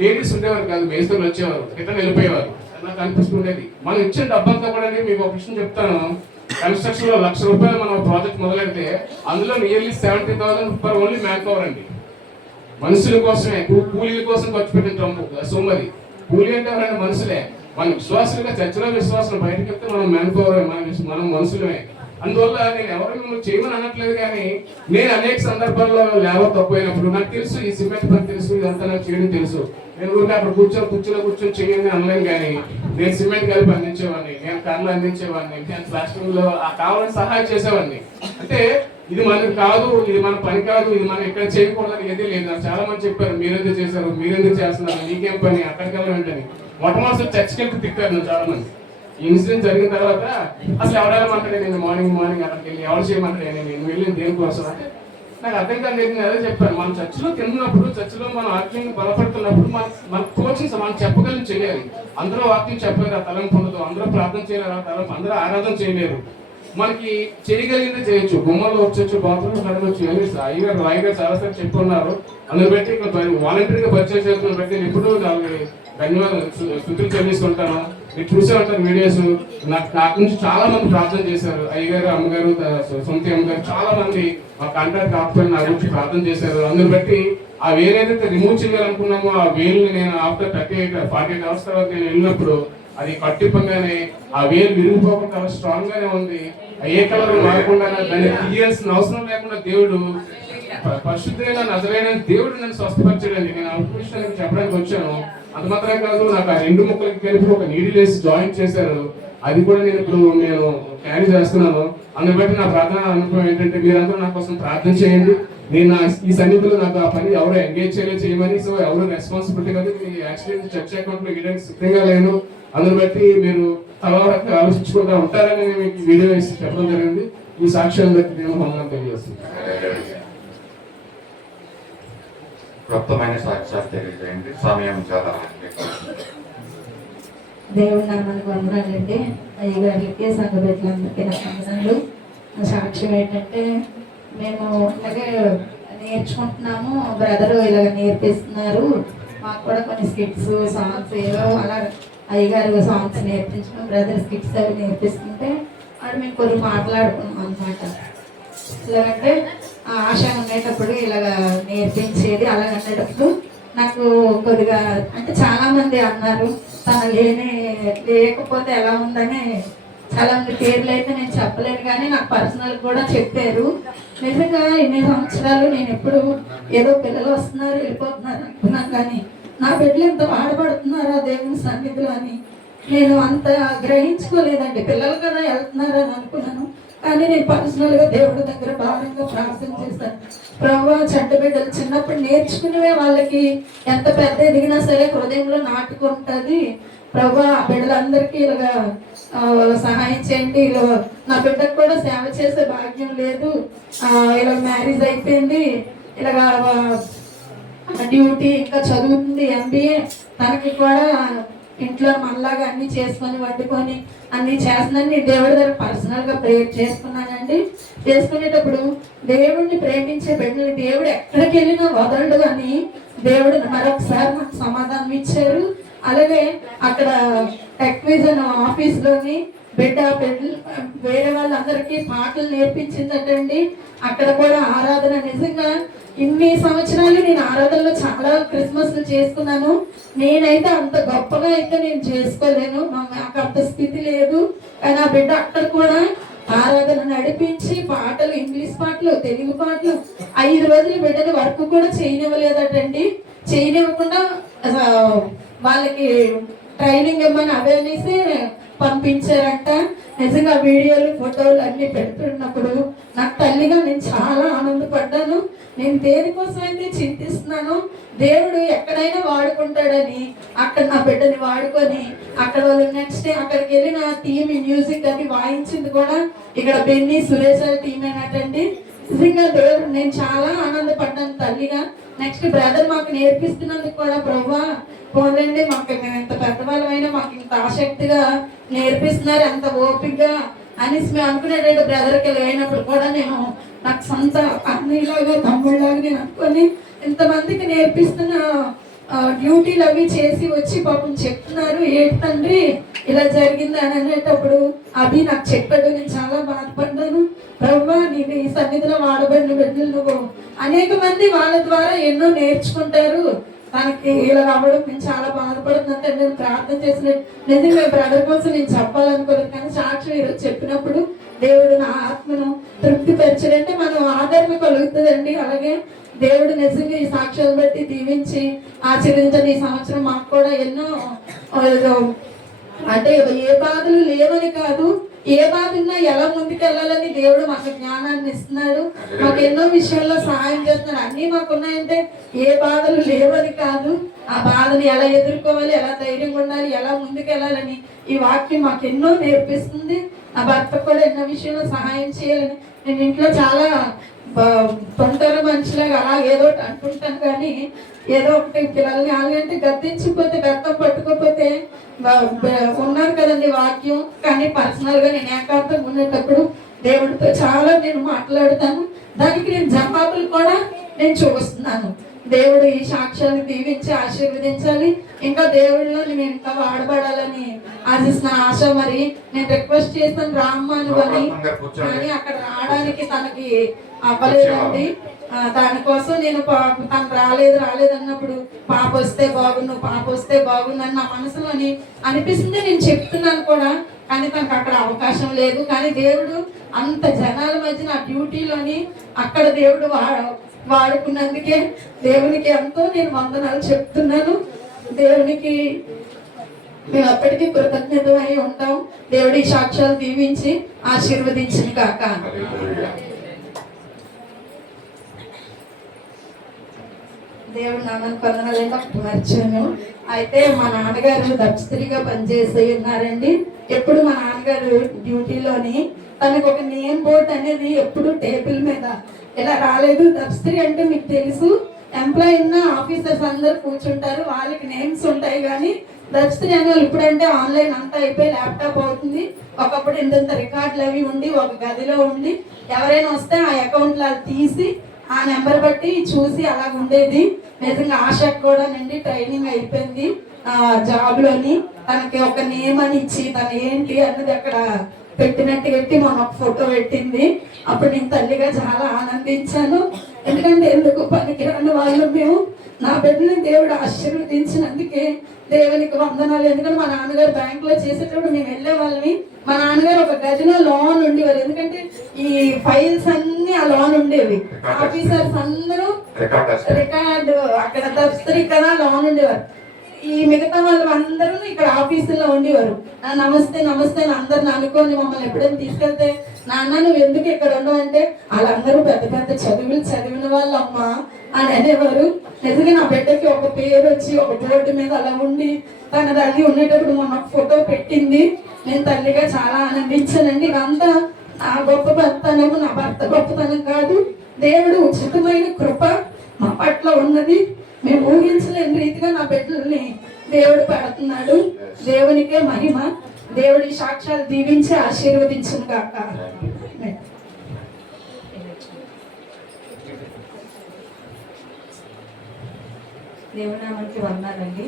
లేడీస్ ఉండేవారు కాదు, మేస్త్రులు వచ్చేవారు, రిటర్న్ వెళ్ళిపోయేవారు. నాకు అనిపిస్తుండేది మనం ఇచ్చిన డబ్బంతా కూడా. మీకు ఒక విషయం చెప్తాను, కన్స్ట్రక్షన్ లో ₹1,00,000 మనం ప్రాజెక్ట్ మొదలెడితే అందులో nearly 70,000 for only man power అండి. మనుషుల కోసమే, కూలీల కోసం ఖర్చు పెట్టిన సొమ్మది. కూలీ అంటే మనుషులే. మన విశ్వాసులుగా చర్చలో విశ్వాసం బయటకు వెళ్తే మనం మ్యాన్ పవర్, మనం మనుషులమే. అందువల్ల నేను ఎవరు మిమ్మల్ని చేయమని అనట్లేదు, కానీ నేను అనేక సందర్భాల్లో లేబర్ తక్కువైనప్పుడు నాకు తెలుసు ఈ సిమెంట్ పని తెలుసు, ఇదంతా నాకు చేయడం తెలుసు. నేను ఊరికి అక్కడ కూర్చొని చేయండి అనలేను, కానీ నేను సిమెంట్ కలిపి అందించేవాడిని, నేను కర్రలు అందించేవాడిని, నేను ప్లాస్టింగ్ లో కావాలని సహాయం చేసేవాడిని. అంటే ఇది మనకు కాదు, ఇది మన పని కాదు, ఇది మనం ఇక్కడ చేయకూడదని ఏదీ లేదు. నాకు చాలా మంది చెప్పారు, మీరెందుకు చేశారు, మీరెందుకు చేస్తున్నారు, మీకేం పని, అక్కడికి వెళ్ళండి. మొట్టమొదటి చర్చికి వెళ్తే తిప్పారు చాలా మంది. ఈ ఇన్సిడెంట్ జరిగిన తర్వాత అసలు ఎవరెళ్ళమంటాడే, నేను మార్నింగ్ అక్కడికి వెళ్ళి ఎవరు చేయమంటాడే, నేను వెళ్ళింది దేనికోసం అంటే నాకు అర్థం కాదు. నేను అదే చెప్పాను, మనం చర్చిలో తిన్నప్పుడు, చర్చిలో మనం వాక్యం బలపడుతున్నప్పుడు మన కోచింగ్స్ మనం చెప్పగలిగి చేయాలి. అందరూ వాక్యం చెప్పలేరు, ఆ తలంపు ఉండదు. అందరూ ప్రార్థన చేయలేరు, ఆ తలంపు, అందరూ ఆరాధన చేయలేరు. మనకి చేయగలిగితే చేయొచ్చు, గుమ్మల్లో వచ్చొచ్చు, బాత్రూమ్ కడవచ్చు. రాయిగారు చాలాసార్లు చెప్పుకున్నారు. అందులో బట్టి వాలంటీర్గా పరిచయం చేస్తున్న బట్టి నేను ఎప్పుడు ధన్యవాదాలు స్థుతులు చెల్లిస్తుంటాను. మీరు చూసే ఉంటారు వీడియోస్. నాకు నుంచి చాలా మంది ప్రార్థన చేశారు. అయ్యగారు, అమ్మగారు, సొంత అమ్మగారు చాలా మంది మా కాంటాక్ట్ కాకపోయినా నా గురించి ప్రార్థన చేశారు. అందుని బట్టి ఆ వేలు ఏదైతే రిమూవ్ చేయాలనుకున్నామో ఆ వేలుని నేను ఆఫ్టర్ 48 అవర్స్ తర్వాత నేను వెళ్ళినప్పుడు అది కట్టిప్పగానే ఆ వేలు విరిగిపోకుండా స్ట్రాంగ్ గానే ఉంది. ఏ కలర్ మారకుండా దాన్ని తీయాల్సిన అవసరం లేకుండా దేవుడు పరిశుద్ధమైన నజరైన దేవుడు నన్ను స్వస్థపరచడండి. నేను అవుట్పేషన్ చెప్పడానికి వచ్చాను. అంత మాత్రమే కాదు, నాకు ఆ 2 ముక్కలకి కలిపి ఒక నీడిల్ వేసి జాయింట్ చేశారు. అది కూడా నేను క్యారీ చేస్తున్నాను. అందుని బట్టి నా ప్రార్థన అనుభవం ఏంటంటే, మీరందరూ నా కోసం ప్రార్థన చేయండి. నేను ఈ సన్నిధిలో నాకు ఆ పని ఎవరు ఎంగేజ్ చేయమని, సో ఎవరు రెస్పాన్సిబిలిటీ కాదు. మీ యాక్సిడెంట్ చర్చ్ అకౌంట్ లో ఇవ్వడానికి సిద్ధంగా లేను. అందుని బట్టి మీరు తలవారికి ఆలోచించుకుంటూ ఉంటారని మీకు వీడియో వేసి చెప్పడం జరిగింది. ఈ సాక్ష్యాన్ని బట్టి నేను మమ్మల్ని తెలియజేస్తున్నాను. క్లుప్తమైన సాక్ష్యాలు తెలియజేయండి, సమయం చాలా. దేవుడి నామానికి వందనాలండి. అయ్యగారికి, సంఘ బిడ్డలందరికీ నా వందనాలు. నా సాక్ష్యం ఏంటంటే, మేము ఇలాగే నేర్చుకుంటున్నాము, బ్రదరు ఇలాగ నేర్పిస్తున్నారు. మాకు కూడా కొన్ని స్కిట్స్, సాంగ్స్ ఏవో అలా అయ్యగారు సాంగ్స్ నేర్పించడం, బ్రదర్ స్కిట్స్ అవి నేర్పిస్తుంటే అక్కడ మేము కొన్ని మాట్లాడుకున్నాం అనమాట. ఇలాగంటే ఆశ ఉండేటప్పుడు ఇలాగ నేర్పించేది. అలాగ అనేటప్పుడు నాకు కొద్దిగా అంటే చాలా మంది అన్నారు, తను లేకపోతే ఎలా ఉందని. చాలా మంది పేర్లు అయితే నేను చెప్పలేను, కానీ నాకు పర్సనల్ కూడా చెప్పారు. నిజంగా ఇన్ని సంవత్సరాలు నేను ఎప్పుడు ఏదో పిల్లలు వస్తున్నారు వెళ్ళిపోతున్నారు అనుకున్నాను, కానీ నా బిడ్డలు ఎంత బాధపడుతున్నారా దేవుని సన్నిధిలో అని నేను అంత గ్రహించుకోలేదండి. పిల్లలు కదా వెళ్తున్నారని అనుకున్నాను, కానీ నేను పర్సనల్గా దేవుడి దగ్గర భారంగా ప్రార్థన చేశాను. ప్రభువా, చెడ్డ బిడ్డలు చిన్నప్పుడు నేర్చుకునేవే వాళ్ళకి ఎంత పెద్ద ఎదిగినా సరే హృదయంలో నాటుకుంటుంది. ప్రభువా, ఆ బిడ్డలందరికీ ఇలాగా సహాయం చేయండి. ఇలా నా బిడ్డకు కూడా సేవ చేసే భాగ్యం లేదు, ఇలా మ్యారేజ్ అయిపోయింది, ఇలాగా డ్యూటీ ఇంకా చదువుతుంది MBA, తనకి కూడా ఇంట్లో మనలాగా అన్ని చేసుకొని వండుకొని అన్ని చేస్తున్నాను. నేను దేవుడి దగ్గర పర్సనల్గా ప్రేయర్ చేసుకున్నానండి. చేసుకునేటప్పుడు దేవుడిని ప్రేమించే బిడ్డలు దేవుడు ఎక్కడికి వెళ్ళినా వదలడు అని దేవుడు మరొకసారి నాకు సమాధానం ఇచ్చారు. అలాగే అక్కడ టెక్విజన్ ఆఫీస్లోని బిడ్డలు వేరే వాళ్ళందరికీ పాటలు నేర్పించిందటండి. అక్కడ కూడా ఆరాధన, నిజంగా ఇన్ని సంవత్సరాలు నేను ఆరాధనలో చాలా క్రిస్మస్లు చేసుకున్నాను. నేనైతే అంత గొప్పగా అయితే నేను చేసుకోలేను, నాకు అంత స్థితి లేదు. కానీ ఆ బిడ్డ అక్కడ కూడా ఆరాధన నడిపించి పాటలు, ఇంగ్లీష్ పాటలు, తెలుగు పాటలు 5 రోజులు బిడ్డలు వర్క్ కూడా చేయనివ్వలేదటండి. చేయనివ్వకుండా వాళ్ళకి ట్రైనింగ్ ఇవ్వమని అవేర్నెస్ పంపించారంట. నిజంగా వీడియోలు, ఫోటోలు అన్ని పెడుతున్నప్పుడు నాకు తల్లిగా నేను చాలా ఆనందపడ్డాను. నేను దేనికోసం అయితే చింతిస్తున్నాను, దేవుడు ఎక్కడైనా వాడుకుంటాడని అక్కడ నా బిడ్డని వాడుకొని అక్కడ వాళ్ళు నెక్స్ట్ అక్కడికి వెళ్ళిన టీమ్ మ్యూజిక్ అది వాయించింది కూడా ఇక్కడ బెన్నీ సురేష్ టీం అయినట్టండి. నిజంగా దేవుడు నేను చాలా ఆనందపడ్డాను తల్లిగా. నెక్స్ట్ బ్రదర్ మాకు నేర్పిస్తున్నందుకు కూడా ప్రభువా పోనండి, మాకు ఎంత పెద్దవాళ్ళమైనా మాకు ఇంత ఆసక్తిగా నేర్పిస్తున్నారు, ఎంత ఓపికగా అనేసి మేము అనుకునేటట్టు బ్రదర్కి అయినప్పుడు కూడా నేను నాకు సొంత అన్నయ్యలాగా తమ్ముళ్ళలాగా నేను అనుకొని ఇంతమందికి నేర్పిస్తున్న డ్యూటీలు అవి చేసి వచ్చి పాపం చెప్తున్నారు, ఏంటి తండ్రి ఇలా జరిగింది అని అనేటప్పుడు అవి నాకు చెప్పాడు. నేను చాలా బాధపడ్డాను. ప్రభువా, నేను ఈ సన్నిధిలో వాడబడిన బిడ్డలు నువ్వు అనేక మంది వాళ్ళ ద్వారా ఎన్నో నేర్చుకుంటారు, తనకి ఇలా అవ్వడం నేను చాలా బాధపడుతుందంటే నేను ప్రార్థన చేసిన నిజంగా బ్రదర్ కోసం నేను చెప్పాలనుకోలేదు, కానీ సాక్షి ఈరోజు చెప్పినప్పుడు దేవుడు నా ఆత్మను తృప్తిపరచాడంటే మనం ఆదరణ కలుగుతుందండి. అలాగే దేవుడు నిజంగా ఈ సాక్ష్యాలు బట్టి దీవించి ఆచరించని ఈ సంవత్సరం మాకు కూడా ఎన్నో అంటే ఏ బాధలు లేవని కాదు, ఏ బాధ ఉన్నా ఎలా ముందుకెళ్ళాలని దేవుడు మాకు జ్ఞానాన్ని ఇస్తున్నాడు. మాకు ఎన్నో విషయాల్లో సహాయం చేస్తున్నాడు. అన్నీ మాకు ఉన్నాయంటే ఏ బాధలు లేవని కాదు, ఆ బాధను ఎలా ఎదుర్కోవాలి, ఎలా ధైర్యంగా ఉండాలి, ఎలా ముందుకెళ్ళాలని ఈ వాక్యం మాకు ఎన్నో నేర్పిస్తుంది. నా భర్త కూడా ఎన్నో విషయంలో సహాయం చేయాలని నేను ఇంట్లో చాలా తొందర మనిషిలాగా అలా ఏదో అంటుంటాను, కానీ ఏదో ఒకటి పిల్లల్ని అలాంటి గద్దించిపోతే గతం పట్టుకోపోతే ఉన్నారు కదండి వాక్యం. కానీ పర్సనల్ గా నేను ఏకాంతం ఉండేటప్పుడు దేవుడితో చాలా నేను మాట్లాడతాను. దానికి నేను జవాబులు కూడా నేను చూస్తున్నాను. దేవుడు ఈ సాక్ష్యాన్ని దీవించి ఆశీర్వదించాలి. ఇంకా దేవుడిలో నేను ఇంకా వాడబడాలని ఆశిస్తున్న ఆశ. మరి నేను రిక్వెస్ట్ చేస్తాను రామ్మాను అని, కానీ అక్కడ రావడానికి తనకి అవ్వలేదండి. దానికోసం నేను తను రాలేదు అన్నప్పుడు పాప వస్తే బాగుండు అని నా మనసులోని అనిపిస్తుంది. నేను చెప్తున్నాను కూడా, కానీ తనకు అక్కడ అవకాశం లేదు. కానీ దేవుడు అంత జనాల మధ్య నా డ్యూటీలోని అక్కడ దేవుడు వాడుకున్నందుకే దేవునికి ఎంతో నేను వందనాలు చెప్తున్నాను. దేవునికి మేము అప్పటికీ కృతజ్ఞతమై ఉంటాం. దేవుడి సాక్ష్యాలు దీవించి ఆశీర్వదించిన కాక. దేవుడు నామని కొందనాలంటే ఒకటి మర్చాను. అయితే మా నాన్నగారు దప్స్త్రీగా పనిచేసి ఉన్నారండి. ఎప్పుడు మా నాన్నగారు డ్యూటీలోని తనకు ఒక నేమ్ బోర్డ్ అనేది ఎప్పుడు టేబుల్ మీద ఇలా రాలేదు. దప్స్త్రీ అంటే మీకు తెలుసు, ఎంప్లాయీ ఉన్న ఆఫీసర్స్ అందరు కూర్చుంటారు, వాళ్ళకి నేమ్స్ ఉంటాయి. కానీ దప్స్త్రీ అనే వాళ్ళు ఇప్పుడంటే ఆన్లైన్ అంతా అయిపోయి ల్యాప్టాప్ అవుతుంది. ఒకప్పుడు ఇంత రికార్డులు అవి ఉండి ఒక గదిలో ఉండి ఎవరైనా వస్తే ఆ అకౌంట్లో తీసి ఆ నెంబర్ బట్టి చూసి అలా ఉండేది. నిజంగా ఆశకు కూడా నుండి ట్రైనింగ్ అయిపోయింది జాబ్ లోని. తనకి ఒక నేమ్ అని ఇచ్చి తను ఏంటి అన్నది అక్కడ పెట్టినట్టు పెట్టి మొన్న ఒక ఫోటో పెట్టింది. అప్పుడు నేను తల్లిగా చాలా ఆనందించాను. ఎందుకంటే ఎందుకు పనికిరాని వాళ్ళు మేము. నా బిడ్డని దేవుడు ఆశీర్వదించినందుకే దేవునికి వందనాలు. ఎందుకంటే మా నాన్నగారు బ్యాంక్ లో చేసేటప్పుడు మేము వెళ్ళే వాళ్ళని. మా నాన్నగారు ఒక గదిలో లోన్ ఉండేవారు. ఎందుకంటే ఈ ఫైల్స్ అన్ని ఆ లోన్ ఉండేవి. ఆఫీసర్స్ అందరూ రికార్డు అక్కడ దప్స్తరి కదా లోన్ ఉండేవారు. ఈ మిగతా వాళ్ళు అందరూ ఇక్కడ ఆఫీసులో ఉండేవారు. నమస్తే అని అందరిని అనుకోని మమ్మల్ని ఎప్పుడైనా తీసుకెళ్తే నాన్న నువ్వు ఎందుకు ఇక్కడ ఉండవు అంటే వాళ్ళందరూ పెద్ద పెద్ద చదువులు చదివిన వాళ్ళు అమ్మా అని అనేవారు. నిజంగా నా బిడ్డకి ఒక పేరు వచ్చి ఒక బోర్డు మీద అలా ఉండి తన తల్లి ఉండేటప్పుడు మొన్న ఫోటో పెట్టింది. నేను తల్లిగా చాలా ఆనందించానండి. ఇదంతా నా గొప్పతనము, నా భర్త గొప్పతనం కాదు. దేవుడు ఉచితమైన కృప మా పట్ల ఉన్నది. మేము ఊహించలేని రీతిగా నా బిడ్డల్ని దేవుడు పెడుతున్నాడు. దేవునికే మహిమ. దేవుడి సాక్ష్యాలు దీవించి ఆశీర్వదించును గాక. దేవుని నామానికి వందనాలండి.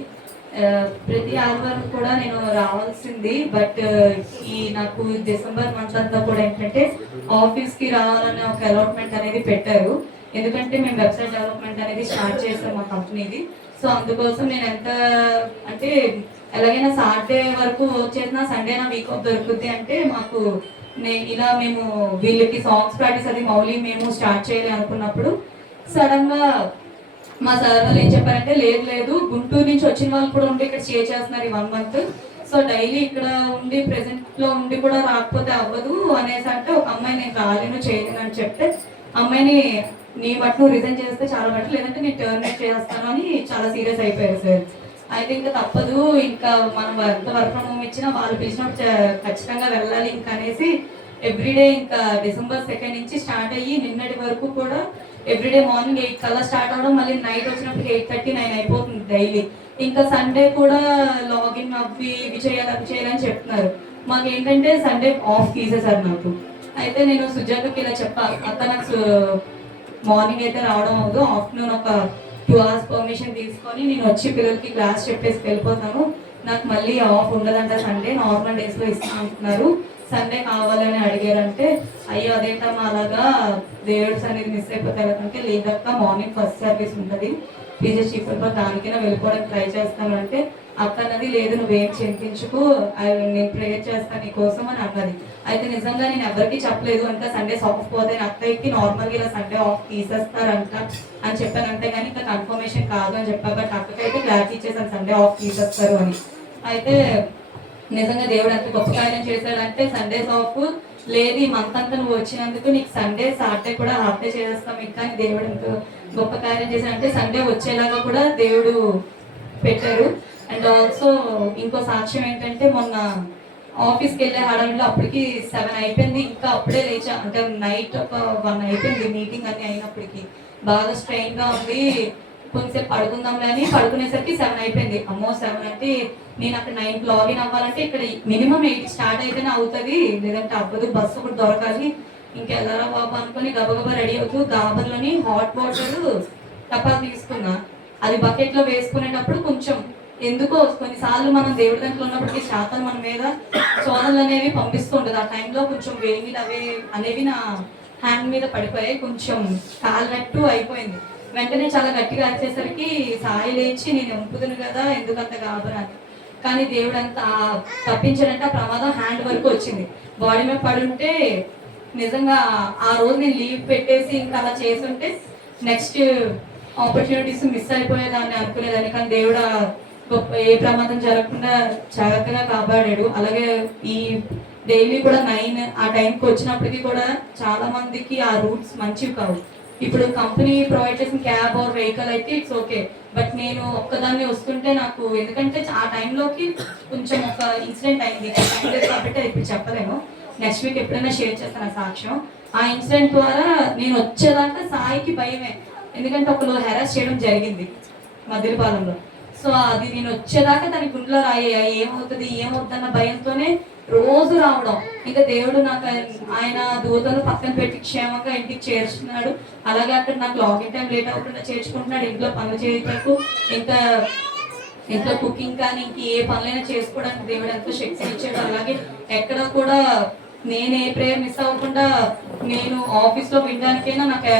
ప్రతి ఆదివారం కూడా నేను రావాల్సింది, బట్ నాకు డిసెంబర్ మంత్ అంతా కూడా ఏంటంటే ఆఫీస్కి రావాలనే ఒక అలాట్మెంట్ అనేది పెట్టారు. ఎందుకంటే మేము వెబ్సైట్ డెవలప్మెంట్ అనేది స్టార్ట్ చేసాం మా కంపెనీది. సో అందుకోసం నేను ఎంత అంటే ఎలాగైనా సాటర్డే వరకు వర్క్ చేసినా సండే నా వీక్ ఆఫ్ దొరుకుద్ది అంటే మాకు ఇలా మేము వీళ్ళకి సాంగ్స్ ప్రాక్టీస్ అది మౌలి మేము స్టార్ట్ చేయాలి అనుకున్నప్పుడు సడన్ గా మా సార్ వాళ్ళు ఏం చెప్పారంటే లేదు గుంటూరు నుంచి వచ్చిన వాళ్ళు కూడా ఉండి ఇక్కడ స్టే చేస్తున్నారు ఈ 1 month. సో డైలీ ఇక్కడ ఉండి ప్రెసెంట్ లో ఉండి కూడా రాకపోతే అవ్వదు అనేసి అంటే ఒక అమ్మాయి నేను రాలేను చేయలేను అని చెప్తే అమ్మాయిని నీ బట్టి నువ్వు రిజైన్ చేస్తే చాలా బట్టి, లేదంటే నేను టర్మినేట్ చేస్తాను అని చాలా సీరియస్ అయిపోయారు సార్. అయితే ఇంకా తప్పదు, ఇంకా మనం వర్క్ ఫ్రమ్ హోమ్ ఇచ్చినా వాళ్ళు పిలిచినప్పుడు ఖచ్చితంగా వెళ్ళాలి ఇంకా అనేసి ఎవ్రీడే ఇంకా December 2 నుంచి స్టార్ట్ అయ్యి నిన్నటి వరకు కూడా ఎవ్రీడే మార్నింగ్ 8 కల్లా స్టార్ట్ అవడం, మళ్ళీ నైట్ వచ్చినప్పుడు 8:30, 9 అయిపోతుంది డైలీ. ఇంకా సండే కూడా లాగిన్ అవి ఇవి చేయాలని చెప్తున్నారు. మాకు ఏంటంటే సండే ఆఫ్ తీసేసారు నాకు. అయితే నేను సుజాతకి ఇలా అక్క నాకు మార్నింగ్ అయితే రావడం అవ్వదు, ఆఫ్టర్నూన్ ఒక 2 hours పర్మిషన్ తీసుకొని నేను వచ్చి పిల్లలకి క్లాస్ చెప్పేసి వెళ్ళిపోతాను, నాకు మళ్ళీ ఆఫ్ ఉండదంట సండే, నార్మల్ డేస్లో ఇస్తా అంటున్నారు, సండే కావాలని అడిగారంటే అయ్యో అదేంటమ్మా అలాగా దేవుడు అనేది మిస్ అయిపోతే ఎలాగంటే లేదక్క మార్నింగ్ ఫస్ట్ సర్వీస్ ఉంటుంది పీజీ చీఫ్ దానికైనా వెళ్ళిపోవడానికి ట్రై చేస్తాను అంటే అక్క అన్నది లేదు నువ్వేం చింతించుకు నేను ప్రేయర్ చేస్తాను నీ కోసం అని అన్నది. అయితే నిజంగా నేను ఎవరికి చెప్పలేదు అంత సండేస్ ఆఫ్ పోతే అక్కకి నార్మల్గా ఇలా సండే ఆఫ్ తీసేస్తారంట అని చెప్పాను, అంతే కానీ ఇంకా కన్ఫర్మేషన్ కాదు అని చెప్పా. బట్ అక్కకైతే క్లారిటీ ఇచ్చేసాను సండే ఆఫ్ తీసేస్తారు అని. అయితే నిజంగా దేవుడు ఎంత గొప్ప కార్యం చేశాడంటే సండేస్ ఆఫ్ లేదు ఈ మంత్ అంతా నువ్వు వచ్చినందుకు నీకు సండే సాటర్డే కూడా హాఫ్ డే చేసేస్తాం ఇంకా దేవుడు ఎంత గొప్ప కార్యం చేశాడంటే సండే వచ్చేలాగా కూడా దేవుడు పెట్టారు. అండ్ ఆల్సో ఇంకో సాక్ష్యం ఏంటంటే మొన్న ఆఫీస్కి వెళ్ళే హడావిడిలో అప్పటికి 7 అయిపోయింది, ఇంకా అప్పుడే లేచా అంటే నైట్ ఒక 1 అయిపోయింది మీటింగ్ అన్ని అయినప్పటికీ బాగా స్ట్రెయిన్గా ఉంది. కొంచెంసేపు పడుకుందాంలే అని పడుకునేసరికి 7 అయిపోయింది. అమ్మో 7 అంటే నేను అక్కడ 9కి లాగిన్ అవ్వాలంటే ఇక్కడ మినిమం 8 స్టార్ట్ అయితేనే అవుతుంది, లేదంటే అవ్వదు, బస్సు కూడా దొరకాలి. ఇంకెళ్ళరా బాబు అనుకుని గబగబా రెడీ అవుతూ గాబర్లోని హాట్ వాటర్ టపా తీసుకున్నా. అది బకెట్లో వేసుకునేటప్పుడు కొంచెం ఎందుకో కొన్నిసార్లు మనం దేవుడి దాంట్లో ఉన్నప్పటికీ శాతం మన మీద చోదనలు అనేవి పంపిస్తుంటది. ఆ టైంలో కొంచెం వేడి అనేవి నా హ్యాండ్ మీద పడిపోయాయి, కొంచెం కాలినట్టు అయిపోయింది. వెంటనే చాలా గట్టిగా అరిచేసరికి సాయి లేచి నేను ఎంపుదును కదా ఎందుకంత గాబరాని, కానీ దేవుడు అంతా తప్పించాడంటే ఆ ప్రమాదం హ్యాండ్ వరకు వచ్చింది. బాడీ మీద పడుంటే నిజంగా ఆ రోజు నేను లీవ్ పెట్టేసి ఇంకా అలా చేస్తుంటే నెక్స్ట్ ఆపర్చునిటీస్ మిస్ అయిపోయేదాన్ని అనుకునేదాన్ని. కానీ దేవుడు గొప్ప ఏ ప్రమాదం జరగకుండా జాగ్రత్తగా కాపాడాడు. అలాగే ఈ డైలీ కూడా 9 ఆ టైంకి వచ్చినప్పటికీ కూడా చాలా మందికి ఆ రూట్స్ మంచివి కావు. ఇప్పుడు కంపెనీ ప్రొవైడ్ చేసిన క్యాబ్ ఆర్ వెహికల్ అయితే ఇట్స్ ఓకే, బట్ నేను ఒక్కదాన్ని వస్తుంటే నాకు ఎందుకంటే ఆ టైంలోకి కొంచెం ఒక ఇన్సిడెంట్ అయింది కాబట్టి ఇప్పుడు చెప్పలేను, నెక్స్ట్ వీక్ ఎప్పుడైనా షేర్ చేస్తాను ఆ సాక్ష్యం. ఆ ఇన్సిడెంట్ ద్వారా నేను వచ్చేదాకా సాయికి భయమే, ఎందుకంటే ఒకరు హెరాస్ చేయడం జరిగింది మదిలిపాలెంలో. సో అది నేను వచ్చేదాకా దాని గుండెలో రాయ్యాయి ఏమవుతుందన్న భయంతోనే రోజు రావడం. ఇంకా దేవుడు నాకు ఆయన దూతలు పక్కన పెట్టి క్షేమంగా ఇంటికి చేర్చుకున్నాడు. అలాగే అక్కడ నాకు లాగిన్ టైం లేట్ అవ్వకుండా చేర్చుకుంటున్నాడు. ఇంట్లో పనులు చేయటకు ఇంకా ఇంట్లో కుకింగ్ కానీ ఇంక ఏ పనులైనా చేసుకోవడానికి దేవుడు ఎంతో శక్తి ఇచ్చాడు. అలాగే ఎక్కడ కూడా నేను ఏ ప్రేయర్ మిస్ అవ్వకుండా నేను ఆఫీస్లో వినడానికైనా నాకు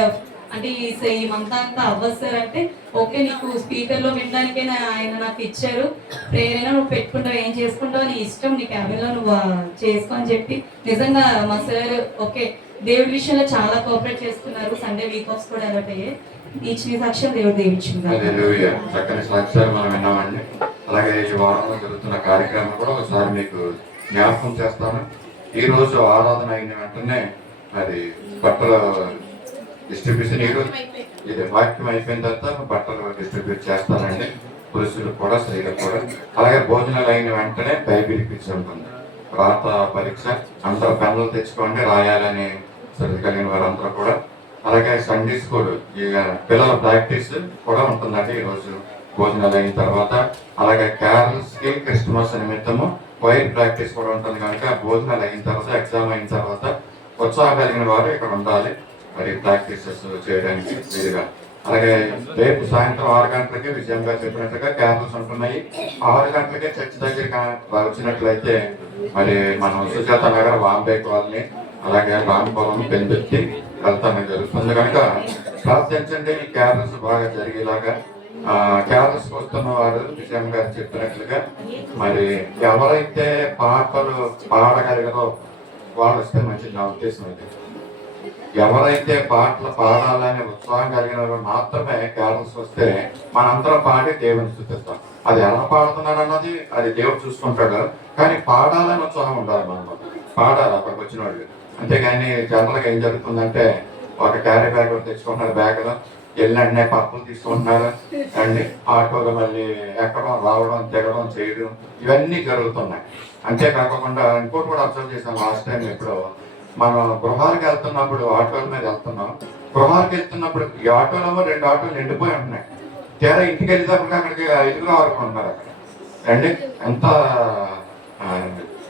అంటే ఈ మంత్ అంతా అవ్వదు సార్ అంటే ఓకే నీకు స్పీకర్లో వినడానికైనా ఆయన నాకు ఇచ్చారు, ప్రేయర్ అయినా నువ్వు పెట్టుకుంటావు ఏం చేసుకుంటావు నీ ఇష్టం నీ క్యాబిన్లో నువ్వు చేసుకో అని చెప్పి నిజంగా మా సార్ ఓకే దేవుడి విషయంలో చాలా కోఆపరేట్ చేస్తున్నారు. సండే వీక్ ఆఫ్స్ కూడా అలర్ట్ అయ్యాయి. ఇచ్చిన సాక్ష్యం దేవుడు దీవించింది. చక్కని సాక్ష్యాలు మనం విన్నామండి. అలాగే ఈ వారంలో జరుగుతున్న కార్యక్రమం కూడా ఒకసారి మీకు జ్ఞాపకం చేస్తాను. ఈ రోజు ఆరాధన అయిన వెంటనే మరి బట్టల డిస్ట్రిబ్యూషన్ ఇది వాక్యం అయిపోయిన తర్వాత బట్టలు డిస్ట్రిబ్యూట్ చేస్తానండి, పురుషులు కూడా స్త్రీలకు కూడా. అలాగే భోజనాలు అయిన వెంటనే బైబిల్ పిచ్చి ఉంటుంది, రాత పరీక్ష అందరూ పెన్నులు తెచ్చుకోండి రాయాలని శ్రద్ధ కలిగిన వారందరూ కూడా. అలాగే సండే స్కూల్ ఇక పిల్లల ప్రాక్టీస్ కూడా ఉంటుందండి ఈరోజు భోజనాలు అయిన తర్వాత. అలాగే క్యారల్స్కి క్రిస్మస్ నిమిత్తము వైర్ ప్రాక్టీస్ కూడా ఉంటుంది కనుక భోజనాలు అయిన తర్వాత ఎగ్జామ్ అయిన తర్వాత ఉత్సాహం కలిగిన వారు ఇక్కడ ఉండాలి మరి ప్రాక్టీసెస్ చేయడానికి వీలుగా. అలాగే రేపు సాయంత్రం 6 గంటలకి విజయం గారు చెప్పినట్టుగా క్యారల్స్ ఉంటున్నాయి. 6 గంటలకే చర్చ్ దగ్గరికి వచ్చినట్లయితే మరి మనం సుజాత నగర్ బాంబే కాలనీ అలాగే రామపురం పెందుర్తి వెళ్తామని జరుగుతుంది కనుక ప్రార్థించండి ఈ క్యారల్స్ బాగా జరిగేలాగా. క్యారల్స్ వస్తున్న వారు విజయం గారు చెప్పినట్లుగా మరి ఎవరైతే పాటలు పాడగలిగారో వాళ్ళు వస్తే మంచిది నా ఉద్దేశం అయితే. ఎవరైతే పాటలు పాడాలని ఉత్సాహం కలిగిన వారు మాత్రమే క్యారల్స్ వస్తే మనందరం పాడి దేవుని స్తుతిస్తాం. అది ఎలా పాడుతున్నారు అన్నది అది దేవుడు చూసుకుంటాడు, కానీ పాడాలని ఉత్సాహం ఉండాలి. మనం పాడాలి అక్కడికి వచ్చిన వాళ్ళు. అంతేగాని జనరల్గా ఏం జరుగుతుందంటే ఒక క్యారీ బ్యాగ్ తెచ్చుకుంటున్నారు, బ్యాగ్లో వెళ్ళిన పప్పులు తీసుకుంటున్నారు అండి, ఆటోలో మళ్ళీ ఎక్కడం రావడం దిగడం చేయడం ఇవన్నీ జరుగుతున్నాయి. అంతేకాకుండా ఇంకోటి కూడా అబ్జర్వ్ చేశాను లాస్ట్ టైం ఎప్పుడో మనం గృహాలకు వెళ్తున్నప్పుడు ఆటోల మీద వెళ్తున్నాం. గృహాలకు వెళ్తున్నప్పుడు ఈ ఆటోలో 2 ఆటోలు నిండిపోయి ఉంటున్నాయి. తీరా ఇంటికి వెళ్ళేటప్పటికి అక్కడికి 5 వరకు ఉన్నారు అక్కడ అండి. ఎంత